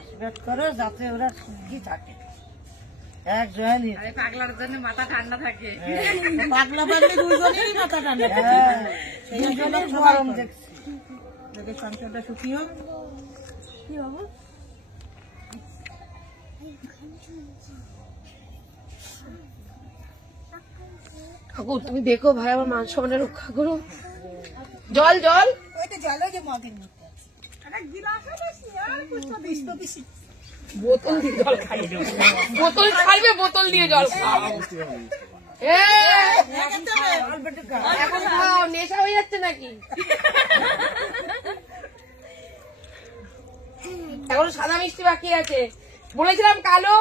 আশীর্বাদ করো যাতে ওরা সুখী থাকে। এক জয়ালি পাগলার জন্য মাথা ঠান্ডা থাকে। পাগলা পাগলি দুজনেরই মাথা ঠান্ডা থাকে, সেই জন্য গরম দেখছি। দেখে সংসারটা সুখী হোক। কি বাবু ঠাকুর তুমি দেখো ভাই, আমার মান সম্মানের রক্ষা করো। জল জল ওইটা জলে যে মগের মধ্যে বোতল দিয়ে জল খাইয়ে দেবো। বোতল খাইবে, বোতল দিয়ে জল খাও। এখন খাও, নেশা হয়ে যাচ্ছে নাকি? এখন সাদা মিষ্টি বাকি আছে। বলেছিলাম কালো,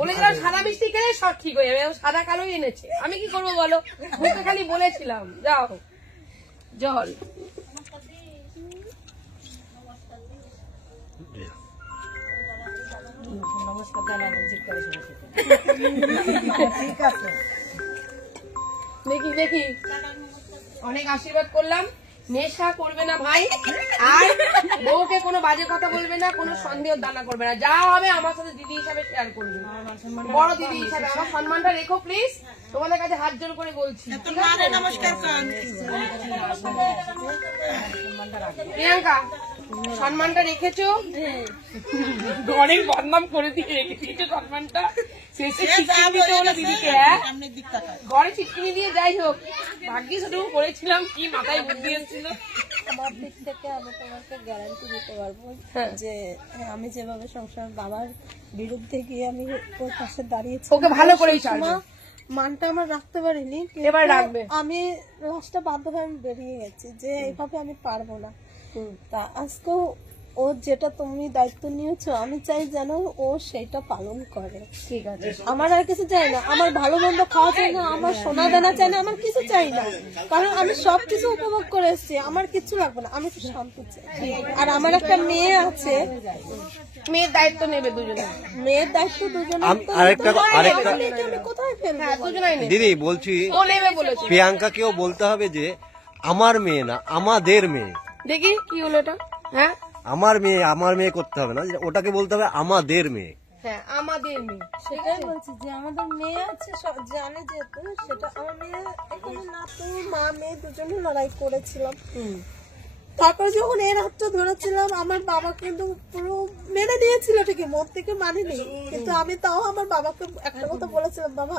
বলেছিলাম সাদা মিষ্টি খেলে সব ঠিক হয়ে যাবে। এখন সাদা কালোই এনেছে, আমি কি করবো বলো? মুখে খালি বলেছিলাম। যাও জল। দেখি দেখি, অনেক আশীর্বাদ করলাম। নেশা করবে না ভাই, আর বউকে কোনো বাজে কথা বলবে না, কোনো সন্দেহ দানা করবে না। যা হবে আমার সাথে দিদি হিসাবে শেয়ার করবে, বড় দিদি হিসাবে। আমার সম্মানটা রেখো প্লিজ, তোমাদের কাছে হাত জোর করে বলছি। নমস্কার প্রিয়াঙ্কা, সম্মানটা রেখেছো, অনেক বদনাম করে দিয়ে রেখে দিয়েছো সম্মানটা। শেষে ছিটকিনি দিতে হলো দিদিকে, হ্যাঁ ঘরে ছিটকিনি দিয়ে। যাই হোক, ভাগ্যি শুধু করেছিলাম, কি মাথায় বুদ্ধি এসেছিল। আমার দিক থেকে আমি তোমাকে গ্যারান্টি দিতে পারবো যে আমি যেভাবে সংসার বাবার বিরুদ্ধে গিয়ে আমি ওর পাশে দাঁড়িয়েছি, ওকে ভালো করেই ছাড়বে। মানটা আমার রাখতে পারিনি, কিন্তু এবার রাখবে। আমি লাস্টটা বাধ্য হয়ে আমি বেরিয়ে গেছি যে এইভাবে আমি পারবো না। তা আজকেও ও যেটা তুমি দায়িত্ব নিয়েছো, আমি চাই যেন ও সেটা পালন করে। ঠিক আছে, আমার আর কিছু চাই না, আমার ভালো মন্দ খাওয়া চাই না, আমার সোনা দানা চাই না, আমার কিছু চাই না, কারণ আমি সবকিছু উপভোগ করে এসেছি। আমার কিছু লাগবে না, আমি একটু শান্তি চাই। আর আমার একটা মেয়ে আছে, মেয়ের দায়িত্ব নেবে দুজনে। মেয়ের দায়িত্ব দুজনে। আরেকটা আমি কোথায় ফেলবো? হ্যাঁ দুজনাই নেবে। দিদি বলছি, ও নেবে বলেছে। প্রিয়াঙ্কাকেও বলতে হবে যে আমার মেয়ে না, আমাদের মেয়ে। দেখি কি হলো এটা, হ্যাঁ আমার মেয়ে করতে হবে না, ওটাকে বলতে হবে আমাদের মেয়ে। হ্যাঁ আমাদের মেয়ে। সেটাই বলছি যে আমাদের মেয়ে আছে, সব জানে যেহেতু সেটা আমার মেয়ে। এখানে নাতু মা মেয়ে দুজনে লড়াই করেছিলাম। তারপর যখন এর হাতটা ধরেছিলাম, আমার বাবা কিন্তু পুরো মেনে নিয়েছিল, ঠিকই মন থেকে মানেনি, কিন্তু আমি তাও আমার বাবাকে একটা কথা বলেছিলাম, বাবা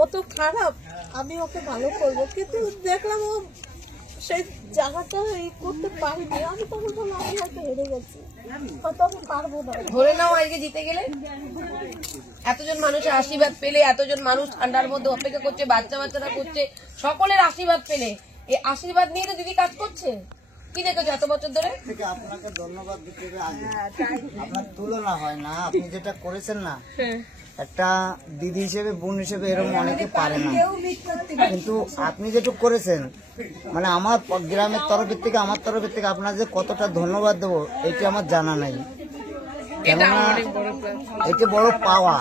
ও তো খারাপ, আমি ওকে ভালো করবো, কিন্তু দেখলাম ও সেই জায়গাটা করতে পারিনি। আমি তখন বললাম আমি হয়তো হেরে গেছি, হয়তো আমি পারবো না। ধরে নাও আজকে জিতে গেলে, এতজন মানুষের আশীর্বাদ পেলে, এতজন মানুষ ঠান্ডার মধ্যে অপেক্ষা করছে, বাচ্চারা করছে, সকলের আশীর্বাদ পেলে, এই আশীর্বাদ নিয়ে তো দিদি কাজ করছে। কি দেখেছো এত বছর ধরে? আপনাকে ধন্যবাদ দিতে হবে। আগে আপনার তুলনা হয় না, আপনি যেটা করেছেন না, একটা দিদি হিসেবে বোন হিসেবে এরকম অনেকে পারে না, কিন্তু আপনি যেটুকু করেছেন, মানে আমার গ্রামের তরফের থেকে, আমার তরফের থেকে আপনার যে কতটা ধন্যবাদ দেবো এটা আমার জানা নাই। কেননা এটা বড় পাওয়া।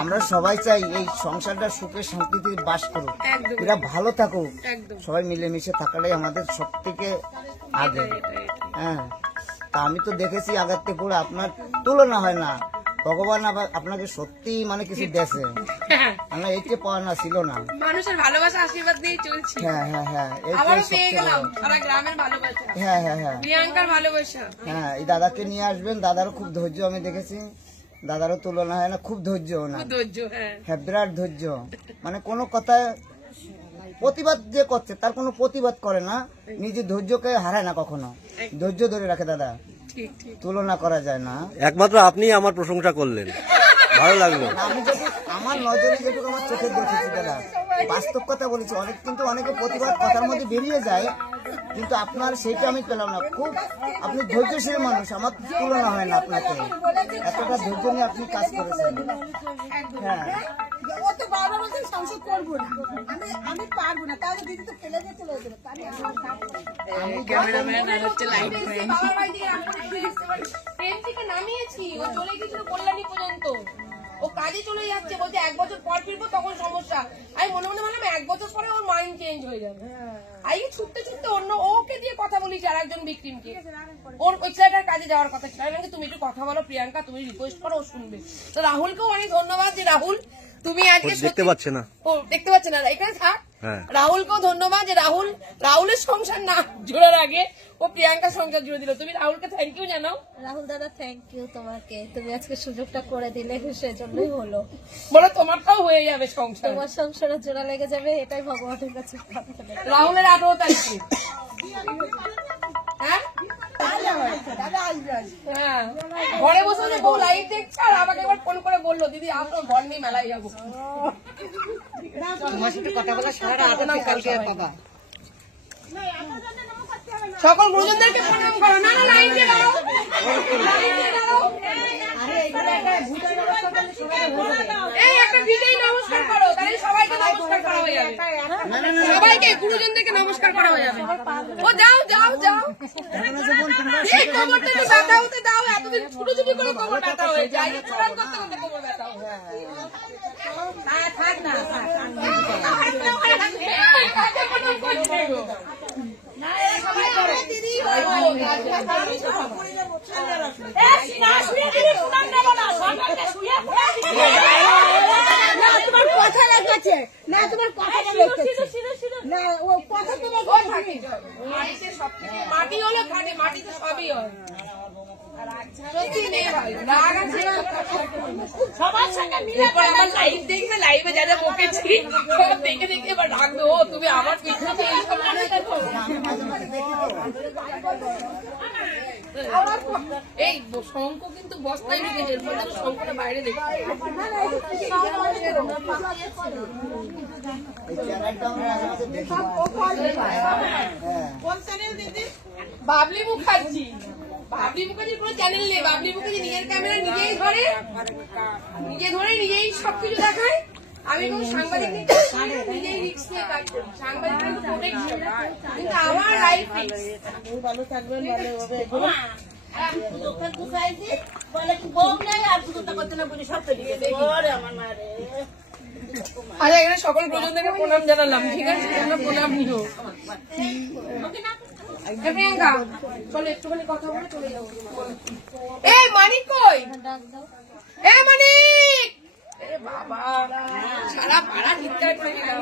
আমরা সবাই চাই এই সংসারটা সুখে শান্তিতে বাস করুক, এরা ভালো থাকুক, সবাই মিলেমিশে থাকাটাই আমাদের সব থেকে আগে। হ্যাঁ, তা আমি তো দেখেছি আগের থেকে পুরো আপনার তুলনা হয় না। ভগবান আপনাকে সত্যি মানে কিছু দিয়েছে, আমরা এইটা পাওয়া না ছিল না। মানুষের ভালোবাসা আশীর্বাদ নিয়ে চলছি। হ্যাঁ হ্যাঁ হ্যাঁ, আবারও পেয়ে গেলাম সারা গ্রামের ভালোবাসা। হ্যাঁ হ্যাঁ হ্যাঁ, প্রিয়াঙ্কার ভালোবাসা। হ্যাঁ এই দাদাকে নিয়ে আসবেন, দাদারও খুব ধৈর্য আমি দেখেছি, দাদারও তুলনা হয় না, খুব ধৈর্য না, হ্যাঁ বিরাট ধৈর্য। মানে কোনো কথা প্রতিবাদ যে করছে তার কোনো প্রতিবাদ করে না, নিজের ধৈর্যকে হারায় না কখনো, ধৈর্য ধরে রাখে দাদা, তুলনা করা যায় না। একমাত্র আপনি আমার প্রশংসা করলেন, ভালো লাগলো। আমি যেটুকু আমার নজরে, যেটুকু আমার চোখে দেখেছি দাদা, বাস্তব কথা বলেছি। অনেক কিন্তু অনেকে প্রতিবাদ কথার মধ্যে বেরিয়ে যায়, কিন্তু আপনার সেইটা আমি পেলাম না। খুব আপনি ধৈর্যশীল মানুষ, আমার তুলনা হয় না আপনাকে। এতটা ধৈর্য নিয়ে আপনি কাজ করেছেন। হ্যাঁ, ও তো বাবা বলছে সংসার করবো না, আমি পারবো না, তাহলে দিদি তো ফেলে দিয়ে চলে যাবে। আমি ক্যামেরাম্যান আর হচ্ছে লাইট বাবার বাড়ি থেকে ট্রেন থেকে নামিয়েছি, ও চলে গেছিল কল্যাণী পর্যন্ত। ও কাজে চলে যাচ্ছে, বলছে 1 বছর পর ফিরবো, তখন সমস্যা। আমি মনে মনে ভাবলাম 1 বছর পরে ওর মাইন্ড চেঞ্জ হয়ে যাবে। আই ছুটতে ছুটতে অন্য ওকে দিয়ে কথা বলিস আর একজন ভিকটিমকে, ওর ওই ছেলেটার কাজে যাওয়ার কথা ছিল। আমি তুমি একটু কথা বলো প্রিয়াঙ্কা, তুমি রিকোয়েস্ট করো, ও শুনবে। তো রাহুলকেও অনেক ধন্যবাদ যে রাহুল তুমি আজকে দেখতে পাচ্ছে না, ও দেখতে পাচ্ছে না, এখানে থাক। হ্যাঁ, রাহুলকেও ধন্যবাদ যে রাহুলের সংসার না জোড়ার আগে ও প্রিয়াঙ্কার সংসার জুড়ে দিল। তুমি রাহুলকে থ্যাংক ইউ জানাও। রাহুল দাদা থ্যাংক ইউ তোমাকে, তুমি আজকে সুযোগটা করে দিলে, সেজন্যই হলো। বলো তোমারটাও হয়ে যাবে সংসার, তোমার সংসারে জোড়া লেগে যাবে, এটাই ভগবানের কাছে প্রার্থনা। রাহুলের 18 তারিখে। হ্যাঁ হ্যাঁ, ঘরে বসে যে বউ লাইভ দেখছে আর আমাকে একবার ফোন করে বললো দিদি আসো ঘর নিয়ে মেলায় যাবো। সকল গুরুজনদেরকে প্রণাম করো। না না লাইন দিয়ে দাও, লাইন দিয়ে দাও। এই একটা দিতেই নমস্কার করো, তাহলে সবাইকে নমস্কার করা হয়ে যাবে। সবাইকে গুরুজনদেরকে নমস্কার করা হয়ে যাবে। ও যাও যাও যাও, এই কোমরটা একটু ব্যথা হতে দাও। এতদিন ছুটোছুটি করে কোমর ব্যথা হয়ে যায়, প্রণাম করতে করতে কোমর ব্যথা হয়। থাক না, তোমার কথা লেগেছে না, তোমার কথা লেগেছে না, ও কথা তো মাটি হলো খাটে, মাটিতে সবই হয়। সত্যি নেই ভাই, রাগ আছে সবার সঙ্গে মিলে। আমার লাইভ দেখবে, লাইভে যা যা বকেছি সব দেখে দেখে এবার রাখবে। ও তুমি আমার পিছনে এইসব মনে দেখো। এই শঙ্খ কিন্তু বস্তায় রেখেছে, শঙ্খটা বাইরে দেখো। বাবলি মুখার্জি, বাবলি মুখার্জির কোনো চ্যানেল নেই। বাবলি মুখার্জি নিজের ক্যামেরা নিজেই ধরে, নিজেই সবকিছু দেখায়। আমি কোনো সাংবাদিক নিজেই রিস্ক নিয়ে কাজ করি, সাংবাদিক কিন্তু প্রোটেকশন, কিন্তু আমার লাইফ রিস্ক। ভালো থাকবেন, ভালো হবে। বলে কি বউ নেই আর শুধু করতে না বলে সব চলে গেছে। আমার মা রে, আচ্ছা এখানে সকল প্রজনদেরকে প্রণাম জানালাম, ঠিক আছে? তোমরা প্রণাম নিও। প্রিয়াঙ্কা চলো একটুখানি কথা বলে চলে যাবো। এই মানিক কই? এ মানিক, এ বাবা সারা পাড়া চিৎকার করে দিলাম।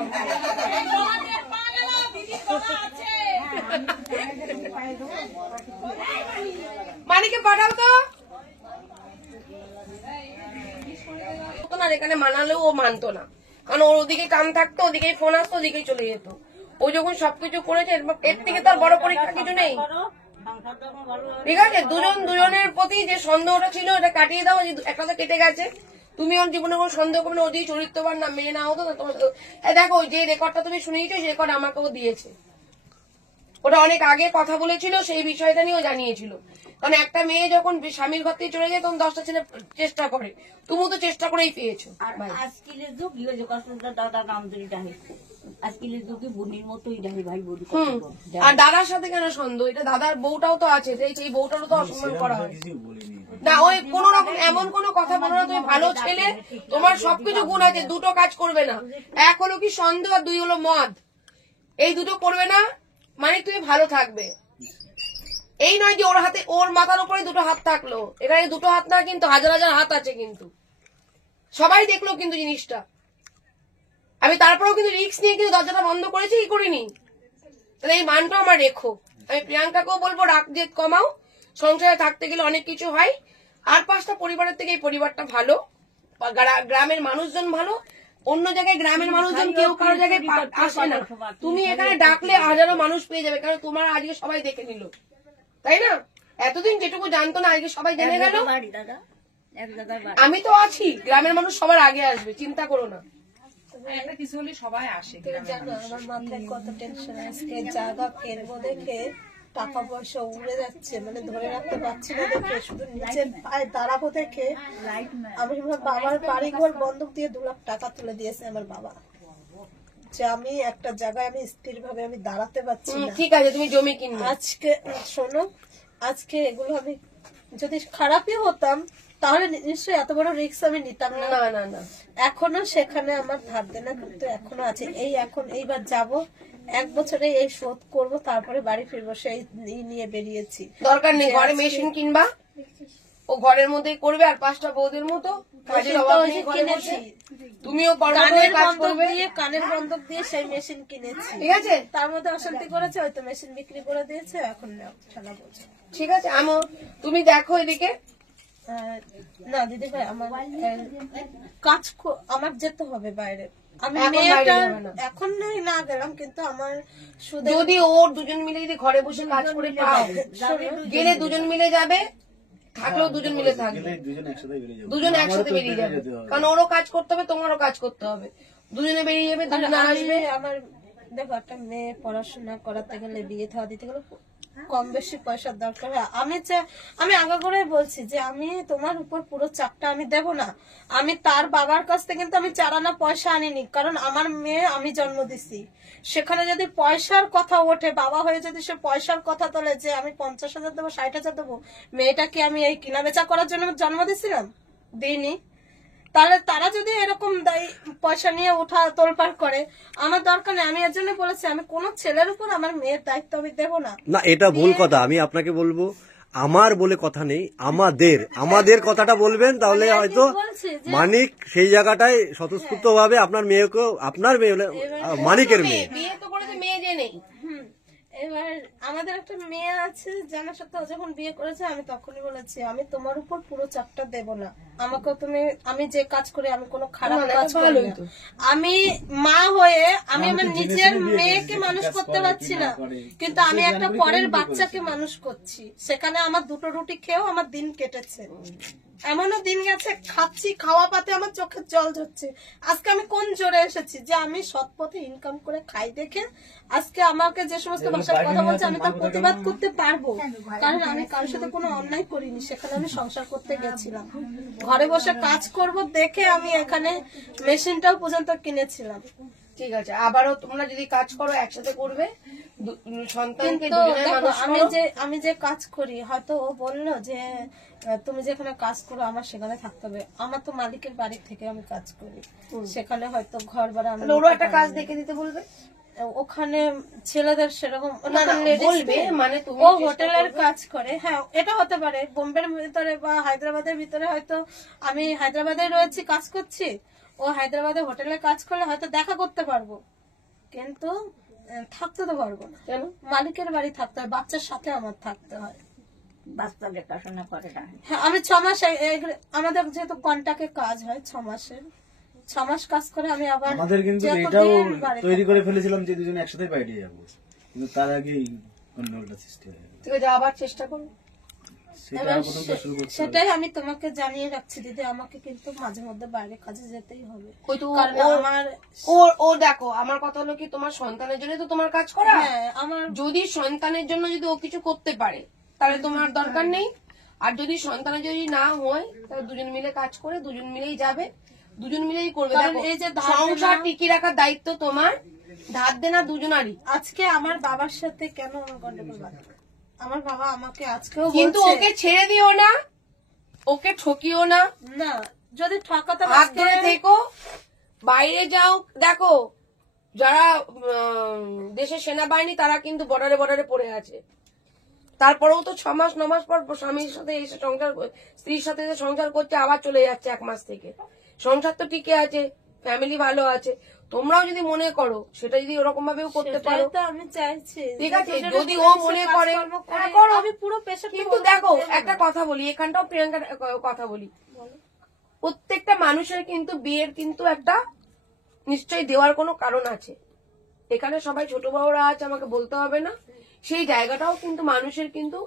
মানিকে পাঠাও তো। এখানে মানালেও ও মানতো না, কারণ ওর ওদিকে কাম থাকতো, ওদিকেই ফোন আসতো, ওদিকেই চলে যেত। ও যখন সবকিছু করেছে এর থেকে তার বড় পরীক্ষা কিছু নেই, ঠিক আছে? দুজনের প্রতি যে সন্দেহটা ছিল এটা কাটিয়ে দাও। একটা তো কেটে গেছে, তুমি ওর জীবনে কোনো সন্দেহ করবে না। ও যদি চরিত্রবান না মেয়ে না হতো না তোমার। দেখো যে রেকর্ডটা তুমি শুনিয়েছো সেই রেকর্ড আমাকেও দিয়েছে, ওটা অনেক আগে কথা বলেছিল, সেই বিষয়টা নিয়েও জানিয়েছিল। কারণ একটা মেয়ে যখন স্বামীর ঘর থেকে চলে যায় তখন 10টা ছেলে চেষ্টা করে, তুমি তো চেষ্টা করেই পেয়েছো। আজকের যুগ দাদা নাম ধরে ডাকে, আজকের যুগে বোনের মতোই ডাকে ভাই বোন। আর দাদার সাথে কেন সন্দেহ? এটা দাদার বউটাও তো আছে, সেই বউটারও তো অসম্মান করা হয় না। ওই কোন রকম এমন কোন কথা বলো না। তুমি ভালো ছেলে, তোমার সবকিছু গুণ আছে, দুটো কাজ করবে না। এক হলো কি সন্দেহ, আর দুই হলো মদ। এই দুটো করবে না মানে তুমি ভালো থাকবে। এই নয় যে ওর মাথার উপরে দুটো হাত থাকলো, এখানে দুটো হাত না, কিন্তু হাজার হাজার হাত আছে। কিন্তু সবাই দেখলো কিন্তু জিনিসটা। আমি তারপরেও কিন্তু রিস্ক নিয়ে কিন্তু দরজাটা বন্ধ করেছি, কি করিনি? তাহলে এই মানটা আমার রেখো। আমি প্রিয়াঙ্কাকেও বলবো রাগ জেদ কমাও, সংসারে থাকতে গেলে অনেক কিছু হয়। আর 5টা পরিবারের থেকে এই পরিবারটা ভালো, গ্রামের মানুষজন ভালো। অন্য জায়গায় গ্রামের মানুষজন কেউ কারো জায়গায় আসে না, তুমি এখানে ডাকলে হাজারো মানুষ পেয়ে যাবে, কারণ তোমার আজকে সবাই দেখে নিল, তাই না? এতদিন যেটুকু জানতো না আজকে সবাই জেনে গেল। আমি তো আছি, গ্রামের মানুষ সবার আগে আসবে, চিন্তা করো না। একটা কিছু হলে সবাই আসে তুমি জানো আমার মাথায় কত টেনশন, আজকে জায়গা কেনবো দেখে টাকা পয়সা উড়ে যাচ্ছে, মানে ধরে রাখতে পারছি না দেখে, শুধু নিচের পায়ে দাঁড়াবো দেখে আমি আমার বাবার বাড়িঘর বন্ধক দিয়ে 2 লাখ টাকা তুলে দিয়েছে আমার বাবা, যে আমি একটা জায়গায় আমি স্থির ভাবে আমি দাঁড়াতে পারছি না। ঠিক আছে, তুমি জমি কিনবে। আজকে শোনো, আজকে এগুলো আমি যদি খারাপই হতাম তাহলে নিশ্চয়ই এত বড় রিস্ক আমি নিতাম না। না না না, এখনো সেখানে আমার ধার দেনা কিন্তু এখনো আছে। এইবার যাব 1 বছরে এই শোধ করব, তারপরে বাড়ি ফিরবো, সেই নিয়ে বেরিয়েছি। দরকার নেই ঘরে মেশিন কিনবা, ও ঘরের মধ্যেই করবে, আর 5টা বউদের মতো কাজের অভাব নেই ঘরে বসে। তুমিও কানের কাজ বন্ধক করবে। দিয়ে কানের বন্ধক দিয়ে সেই মেশিন কিনেছি, ঠিক আছে, তার মধ্যে অশান্তি করেছে, হয়তো মেশিন বিক্রি করে দিয়েছে, এখন খেলা বলছে। ঠিক আছে, তুমি দেখো এদিকে। না দিদি ভাই, আমার আমার যেতে হবে বাইরে, আমি এখন বাইরে মেয়েটা যাবে না। এখন না গেলাম, কিন্তু আমার শুধু যদি ওর দুজন মিলে যদি ঘরে বসে কাজ করে পাও, গেলে দুজন মিলে যাবে, থাকলেও দুজন মিলে থাকবে, দুজন একসাথে বেরিয়ে যাবে, কারণ ওরও কাজ করতে হবে, তোমারও কাজ করতে হবে, দুজনে বেরিয়ে যাবে, দুজনে আসবে। আমার দেখো, একটা মেয়ে পড়াশোনা করাতে গেলে, বিয়ে থাওয়া দিতে গেলে কম বেশি পয়সার দরকার হয়। আমি আগে করে বলছি যে আমি তোমার উপর পুরো চাপটা আমি দেব না। আমি তার বাবার কাছ থেকে কিন্তু আমি 4 আনা পয়সা আনিনি, কারণ আমার মেয়ে আমি জন্ম দিছি। সেখানে যদি পয়সার কথা ওঠে, বাবা হয়ে যদি সে পয়সার কথা তোলে যে আমি 50,000 দেবো, 60,000 দেবো, মেয়েটাকে আমি এই কিনা বেচা করার জন্য জন্ম দিছিলাম? দিইনি। তাহলে তারা যদি এরকম পয়সা নিয়ে ওঠা তোলপাড় করে, আমার দরকার নেই। আমি এর জন্য বলেছি আমি কোন ছেলের উপর আমার মেয়ের দায়িত্ব আমি দেবো না। না, এটা ভুল কথা। আমি আপনাকে বলবো, আমার বলে কথা নেই, আমাদের কথাটা বলবেন, তাহলে হয়তো মানিক সেই জায়গাটায় স্বতঃস্ফূর্ত ভাবে আপনার মেয়েকেও, আপনার মেয়ে হলে মানিকের মেয়ে, বিয়ে তো করেছে মেয়ে জেনে। এবার আমাদের একটা মেয়ে আছে, জানা সত্ত্বেও যখন বিয়ে করেছে আমি তখনই বলেছি আমি তোমার উপর পুরো চাপটা দেব না। আমাকে আমি যে কাজ করি আমি কোনো খারাপ কাজ করি না। আমি মা হয়ে আমি আমার নিজের মেয়েকে মানুষ করতে পারছি না, কিন্তু আমি একটা পরের বাচ্চাকে মানুষ করছি। সেখানে আমার 2টো রুটি খেয়েও আমার দিন কেটেছে, এমনও দিন গেছে খাচ্ছি, খাওয়া পাতে আমার চোখের জল ঝরছে। আজকে আমি কোন জোরে এসেছি যে আমি সৎ পথে ইনকাম করে খাই দেখে আজকে আমাকে যে সমস্ত ভাষার কথা বলছে আমি তার প্রতিবাদ করতে পারবো, কারণ আমি কারোর সাথে কোনো অন্যায় করিনি। সেখানে আমি সংসার করতে গেছিলাম, ঘরে বসে কাজ করব দেখে আমি এখানে মেশিনটাও পর্যন্ত কিনেছিলাম। ঠিক আছে, আবারও তোমরা যদি কাজ করো একসাথে করবে, সন্তানকে আমি যে কাজ করি, হয়তো ও বললো যে তুমি যেখানে কাজ করো আমার সেখানে থাকতে হবে। আমার তো মালিকের বাড়ি থেকে আমি কাজ করি, সেখানে হয়তো ঘর ভাড়া আমি ওরও একটা কাজ দেখে দিতে বলবে। ওখানে ছেলেদের সেরকম বলবে, মানে ও হোটেলের কাজ করে। হ্যাঁ, এটা হতে পারে বোম্বের ভিতরে বা হায়দ্রাবাদের ভিতরে, হয়তো আমি হায়দ্রাবাদে রয়েছি কাজ করছি, ও হায়দ্রাবাদে হোটেলে কাজ করলে হয়তো দেখা করতে পারবো, কিন্তু থাকতে তো পারবো না। কেন? মালিকের বাড়ি থাকতে হয়, বাচ্চার সাথে আমার থাকতে হয়, বাচ্চা দেখাশোনা করে না। হ্যাঁ, আমি 6 মাস আমাদের যেহেতু কন্ট্রাক্টে কাজ হয় 6 মাসের, 6 মাস কাজ করে আমি আবার আমাদের কিন্তু এটাও তৈরি করে ফেলেছিলাম যে দুজনে একসাথে বাইরে যাবো, কিন্তু তার আগেই গন্ডগোলটা সৃষ্টি হয়ে গেল। ঠিক আছে, আবার চেষ্টা করো। সেটাই আমি তোমাকে জানিয়ে রাখছি দিদি, আমাকে কিন্তু মাঝে মধ্যে বাইরে কাজে যেতেই হবে। ও দেখো, আমার কথা হলো কি, তোমার সন্তানের জন্য তো তোমার কাজ করা। আমার যদি সন্তানের জন্য যদি ও কিছু করতে পারে তাহলে তোমার দরকার নেই, আর যদি সন্তানের যদি না হয় তাহলে দুজন মিলে কাজ করে দুজন মিলেই যাবে, দুজন মিলেই করবে। এই যে সংসার টিকিয়ে রাখার দায়িত্ব তোমার, ধার দেনা দুজনারই। আজকে আমার বাবার সাথে কেন আমার গন্ডগোল বাঁধবে? আমার বাবা আমাকে আজকেও কিন্তু ওকে ছেড়ে দিও না, ওকে ঠকিও না। না, যদি ঠকাতে হাত ধরে থেকো, বাইরে যাও। দেখো, যারা দেশের সেনাবাহিনী তারা কিন্তু বর্ডারে পড়ে আছে, তারপরেও তো 6 মাস 9 মাস পর স্বামীর সাথে এসে সংসার, স্ত্রীর সাথে এসে সংসার করছে, আবার চলে যাচ্ছে 1 মাস থেকে। সংসার তো টিকে আছে, ফ্যামিলি ভালো আছে। তোমরাও যদি মনে করো সেটা যদি ওরকম ভাবেও করতে পারো, আমি চাইছি। ঠিক আছে, যদি ও মনে করে আমি পুরো পেশা। কিন্তু দেখো, একটা কথা বলি, এখানটাও প্রিয়াঙ্কার কথা বলি, প্রত্যেকটা মানুষের কিন্তু বিয়ের কিন্তু একটা নিশ্চয়ই দেওয়ার কোনো কারণ আছে। এখানে সবাই ছোট বড়রা আছে, আমাকে বলতে হবে না, সেই জায়গাটাও কিন্তু মানুষের কিন্তু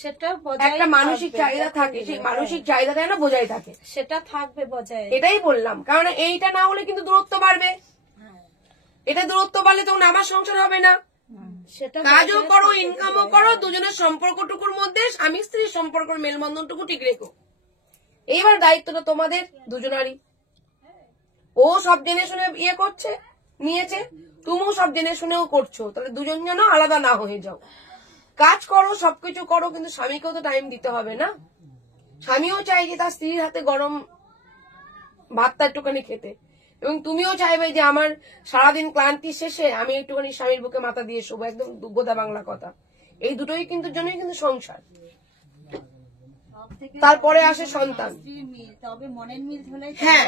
সেটা একটা মানসিক চাহিদা থাকে, সেই মানসিক চাহিদাটা যেন বজায় থাকে, সেটা থাকবে বজায়। এটাই বললাম, কারণ এইটা না হলে কিন্তু দূরত্ব বাড়বে। এটা দূরত্ব বাড়লে তখন আমার সংসার হবে না। কাজও করো, ইনকামও করো, দুজনের সম্পর্কটুকুর মধ্যে স্বামী স্ত্রীর সম্পর্কের মেলবন্ধনটুকু ঠিক রেখো। এইবার দায়িত্বটা তোমাদের দুজনারই। ও সব জেনে শুনে ইয়ে করছে, নিয়েছে, তুমিও সব জেনে শুনেও করছো, তাহলে দুজন যেন আলাদা না হয়ে যাও। কাজ করো, সবকিছু করো, কিন্তু স্বামীকেও তো টাইম দিতে হবে না। স্বামীও চাই যে তার স্ত্রীর হাতে গরম ভাতটা একটুখানি খেতে, এবং তুমিও চাইবে যে আমার সারাদিন ক্লান্তি শেষে আমি একটুখানি স্বামীর বুকে মাথা দিয়ে শোবো। একদম গোদা বাংলা কথা। এই দুটোই কিন্তু জন্যই কিন্তু সংসার। তারপরে আসে সন্তান। তবে মনের মিল হলে হ্যাঁ,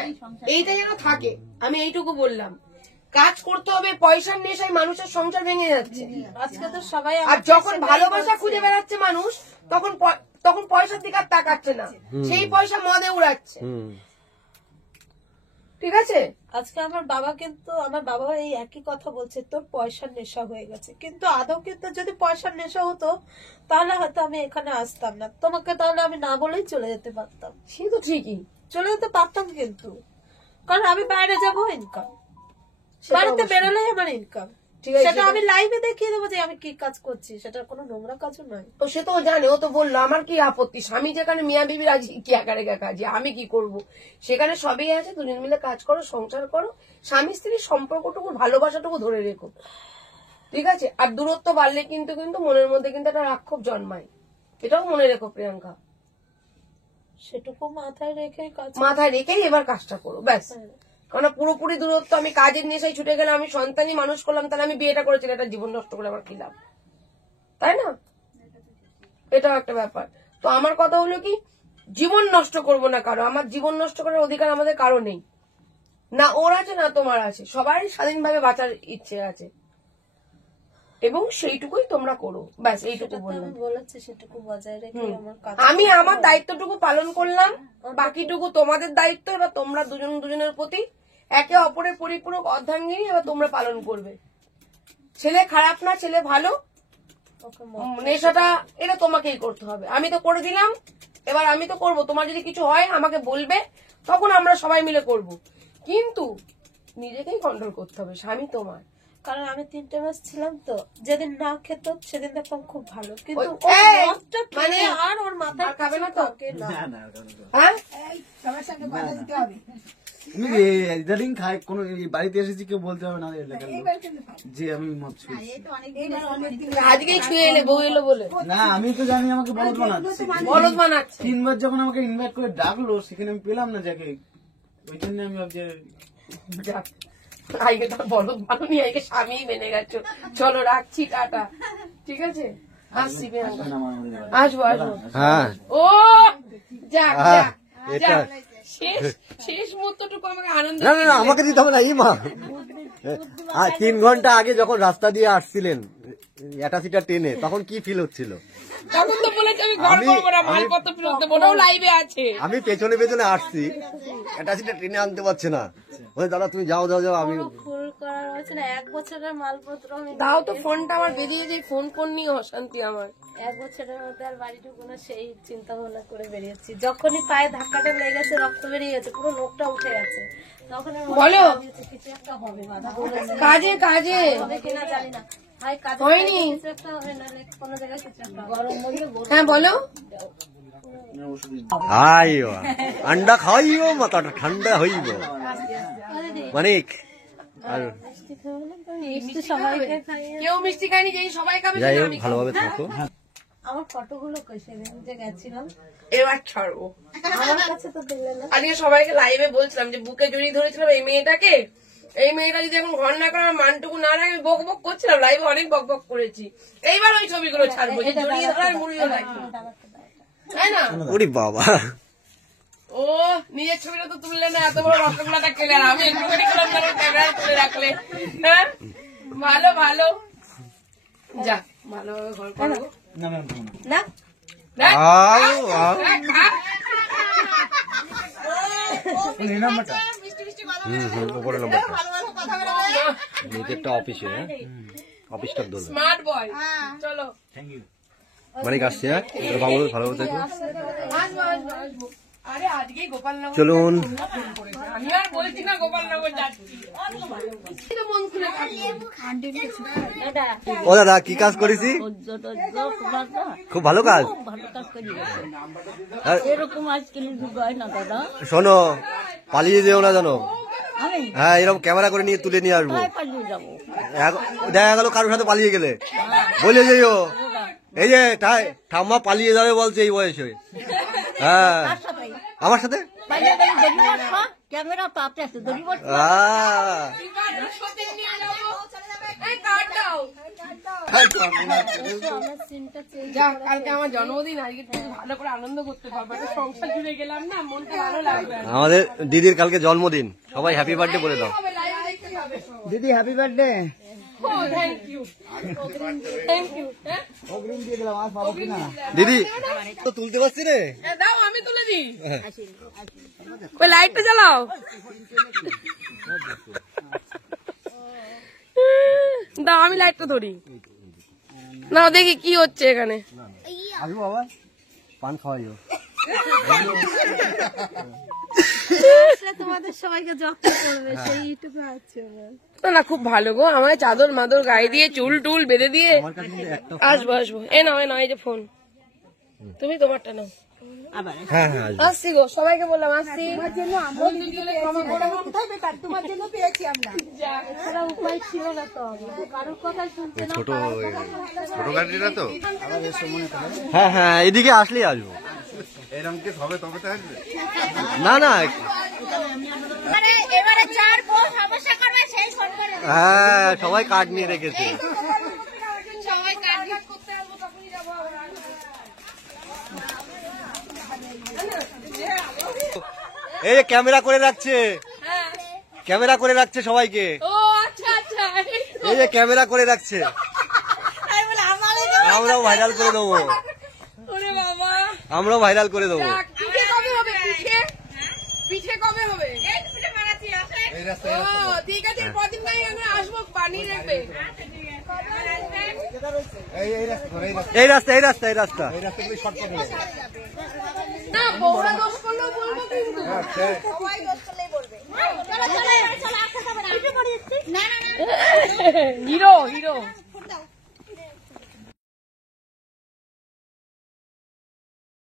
এইটা যেন থাকে, আমি এইটুকু বললাম। কাজ করতে হবে, পয়সার নেশায় মানুষের সংসার ভেঙে যাচ্ছে। আজকে তো সবাই আর যখন ভালোবাসা খুঁজে বেড়াচ্ছে মানুষ, তখন পয়সার দিকে আর তাকাচ্ছে না, সেই পয়সা মদে উড়াচ্ছে। ঠিক আছে, আজকে আমার বাবা এই একই কথা বলছে, তোর পয়সার নেশা হয়ে গেছে। কিন্তু আদৌ কিন্তু যদি পয়সার নেশা হতো তাহলে হয়তো আমি এখানে আসতাম না, তোমাকে তাহলে আমি না বলেই চলে যেতে পারতাম। সে তো ঠিকই চলে যেতে পারতাম, কিন্তু কারণ আমি বাইরে যাবো, ইনকাম বাড়িতে বেরোলেই আমার ইনকাম, সেটা আমি লাইভে দেখিয়ে দেবো যে আমি কি কাজ করছি, সেটা কোনো নোংরা কাজও নয়। তো সে তো জানে, ও তো বললো আমার কি আপত্তি, স্বামী যেখানে মিয়া বিবি রাজি কি একারে কাজে, আমি কি করব? সেখানে সবই আছে, দুজন মিলে কাজ করো, সংসার করো, স্বামী স্ত্রীর সম্পর্কটুকু ভালোবাসাটুকু ধরে রেখো। ঠিক আছে, আর দূরত্ব বাড়লে কিন্তু মনের মধ্যে কিন্তু একটা রাক্ষোভ জন্মায়, এটাও মনে রেখো প্রিয়াঙ্কা। সেটুকু মাথায় রেখেই এবার কাজটা করো, ব্যাস। কারণ পুরোপুরি দূরত্ব, আমি কাজের নেশায় ছুটে গেলে, আমি সন্তানই মানুষ করলাম, তাহলে আমি বিয়েটা করেছিলাম, এটা জীবন নষ্ট করে আমার কি লাভ, তাই না? এটাও একটা ব্যাপার। তো আমার কথা হলো কি, জীবন নষ্ট করবো না কারো, আমার জীবন নষ্ট করার অধিকার আমাদের কারো নেই, না ওর আছে না তোমার আছে, সবারই স্বাধীনভাবে বাঁচার ইচ্ছে আছে, এবং সেইটুকুই তোমরা করো, ব্যাস এইটুকু বললাম। সেটুকু বজায় রেখে আমি আমার দায়িত্বটুকু পালন করলাম, বাকিটুকু তোমাদের দায়িত্ব। এবার তোমরা দুজনের প্রতি একে অপরের পরিপূরক অর্ধাঙ্গিনী এবার তোমরা পালন করবে। ছেলে খারাপ না, ছেলে ভালো, নেশাটা এটা তোমাকেই করতে হবে। আমি তো করে দিলাম, এবার আমি তো করবো, তোমার যদি কিছু হয় আমাকে বলবে, তখন আমরা সবাই মিলে করব, কিন্তু নিজেকেই কন্ট্রোল করতে হবে, স্বামী তোমার। কারণ আমি 3 মাস ছিলাম, তো যেদিন না খেত সেদিন দেখলাম খুব ভালো, কিন্তু মানে আর ওর মাথায় খাবে না তো, সবার সঙ্গে কথা দিতে হবে। আমি ইদানিং খাই, কোন বাড়িতে এসেছি কেউ বলতে হবে না এলাকার লোক যে আমি মদ ছুঁয়েছি। আজকেই ছুঁয়ে এলে, বউ এলো বলে না, আমি তো জানি আমাকে বলদ বানাচ্ছে। 3 বার যখন আমাকে ইনভাইট করে ডাকলো, সেখানে আমি পেলাম না যাকে, ওই জন্য আমি ভাবছি আজকে তার বলদ বানুনি, আজকে স্বামী মেনে গেছো। চলো রাখছি, টাটা। ঠিক আছে, আসছি, আসবো। হ্যাঁ, ও যাক যাক, শেষ মুহূর্তটুকু আমাকে আনন্দ। না আমাকে দিতে হবে না, ইমা 3 ঘন্টা আগে যখন রাস্তা দিয়ে আসছিলেন 88টা ট্রেনে, তখন কি ফিল হচ্ছিল? তখন তো বলেছি আমি ঘর করবো না, মালপত্র ফেরত দেবো না, লাইভে আছে। আমি পেছনে আসছি, 88টা ট্রেনে আনতে পারছে না, ওই দাদা তুমি যাও, আমি ফুল করার আছে না, 1 বছরের মালপত্র আমি দাও তো, ফোনটা আমার বেরিয়ে যায়, ফোন নিয়ে অশান্তি আমার। 1 বছরের মধ্যে আর বাড়ি ঢুকবো না, সেই চিন্তা ভাবনা করে বেরিয়েছি। যখনই পায়ে ধাক্কাটা লেগে গেছে, রক্ত বেরিয়ে গেছে, পুরো নোকটা উঠে গেছে, তখন বলো কিছু একটা হবে, কাজে হবে কিনা জানি না, ভাই কাজে হয়নি, কিছু একটা হবে, না কোনো জায়গায় কিছু একটা গরম বললে। হ্যাঁ বলো। আন্ডা খাওয়াইও, মাথাটা ঠান্ডা হইব মানিক। আর কেউ মিষ্টি খায়নি, যেই সবাই খাবে, যাই হোক, ভালোভাবে থাকো। আমার ফটোগুলো কই, সেদিন যে গেছিলাম, এবার ছাড়বো। আমার কাছে তো দেখলে না। আজকে সবাইকে লাইভে বলছিলাম যে বুকে জড়িয়ে ধরেছিলাম এই মেয়েটাকে, এই মেয়েটা যদি এখন ঘর না করে আমার মানটুকু না রাখে, বক বক করছিলাম লাইভে, অনেক বক বক করেছি। এইবার ওই ছবিগুলো ছাড়বো, যে জড়িয়ে ধরার মুড়িও রাখি, তাই না? ওরে বাবা, ও নিজের ছবিটা তো তুললে না, এত বড় রসগোল্লাটা খেলে, আর আমি একটুখানি করলাম, ক্যামেরা তুলে রাখলে। হ্যাঁ, ভালো যা, ভালোভাবে ঘর করবো না। উপরে নম্বরটা নিজেরটা অফিসে, অফিসটা দোল স্মার্ট বয়। চলো, মানিক আসছে, হ্যাঁ ভালোভাবে থেকো। আসবো। আরে আজকেই গোপালনগর চলুন। আমি আর বলছি না গোপালনগর যাচ্ছি তো মন খুলে ও দাদা কি কাজ করেছি? খুব ভালো কাজ। এরকম আজকাল যুগ হয় না দাদা। শোনো, পালিয়ে যেও না জানো। আমি হ্যাঁ, এরকম ক্যামেরা করে নিয়ে তুলে নিয়ে আসবো। পালিয়ে যাবো। দেখা গেল কারোর সাথে পালিয়ে গেলে বলে যেও এই যে ঠাম্মা পালিয়ে যাবে বলছে এই বয়সে। হ্যাঁ, আমার সাথে পালিয়ে গেলে দেখি না, ক্যামেরা তো আপনি আছে দেখি বল। যাক, কালকে আমার জন্মদিন, আজকে একটু ভালো করে আনন্দ করতে পারবো। একটা সংসার জুড়ে গেলাম না, মনটা ভালো লাগবে। আমাদের দিদির কালকে জন্মদিন, সবাই হ্যাপি বার্থডে বলে দাও। দিদি happy birthday. Thank you, thank you. অগ্রিম দিয়ে দিলাম, আর পাবো কিনা? দিদি তো তুলতে পারছি রে। দাও, আমি তুলে দিই। ওই লাইটটা জ্বালাও। দাও, আমি লাইটটা ধরি। না দেখি কি হচ্ছে এখানে। আসবো বাবা, পান খাওয়াইও। তোমাদের সবাইকে যত্ন করবে সেইটুকু আছে। না না, খুব ভালো গো। আমার চাদর মাদর গায়ে দিয়ে চুল টুল বেঁধে দিয়ে আসবো আসবো। এ নাও, এ নাও, এই যে ফোন, তুমি তোমারটা নাও। হ্যাঁ হ্যাঁ, আসছি গো, সবাইকে বললাম আসছি। তোমার জন্য পেয়েছি আমরা, উপায় ছিল না তো, কারোর কথা শুনতে না। ছোট গাড়িটা তো হ্যাঁ হ্যাঁ, এদিকে আসলেই আসবো। এরকম কি হবে তবে তো আসবে। না না, এবারে চার বউ সমস্যা করবে সেই ফোন করে হ্যাঁ, সবাই কার্ড নিয়ে রেখেছে। সবাই কাজ করতে আসবো, তখনই যাবো। এই যে ক্যামেরা করে রাখছে, ক্যামেরা করে রাখছে সবাইকে। ও আচ্ছা আচ্ছা, এই যে ক্যামেরা করে রাখছে, আমরাও ভাইরাল করে দেবো। ওরে বাবা, আমরাও ভাইরাল করে দেবো। পিঠে কবে হবে? পিঠে পিঠে কবে হবে? এই রাস্তায় ও ঠিক আছে, কদিন নাই আমরা আসবো, বানিয়ে রাখবে। এই রাস্তা ধরে এই রাস্তা, এই রাস্তা, এই রাস্তা। এই রাস্তাগুলো শর্টকাট হবে। না, বউরা দোষ করলেও বলবো কিন্তু। সবাই দোষ করলেই বলবে। চলো চলো, এবার চলো, আসতে হবে না। Hero hero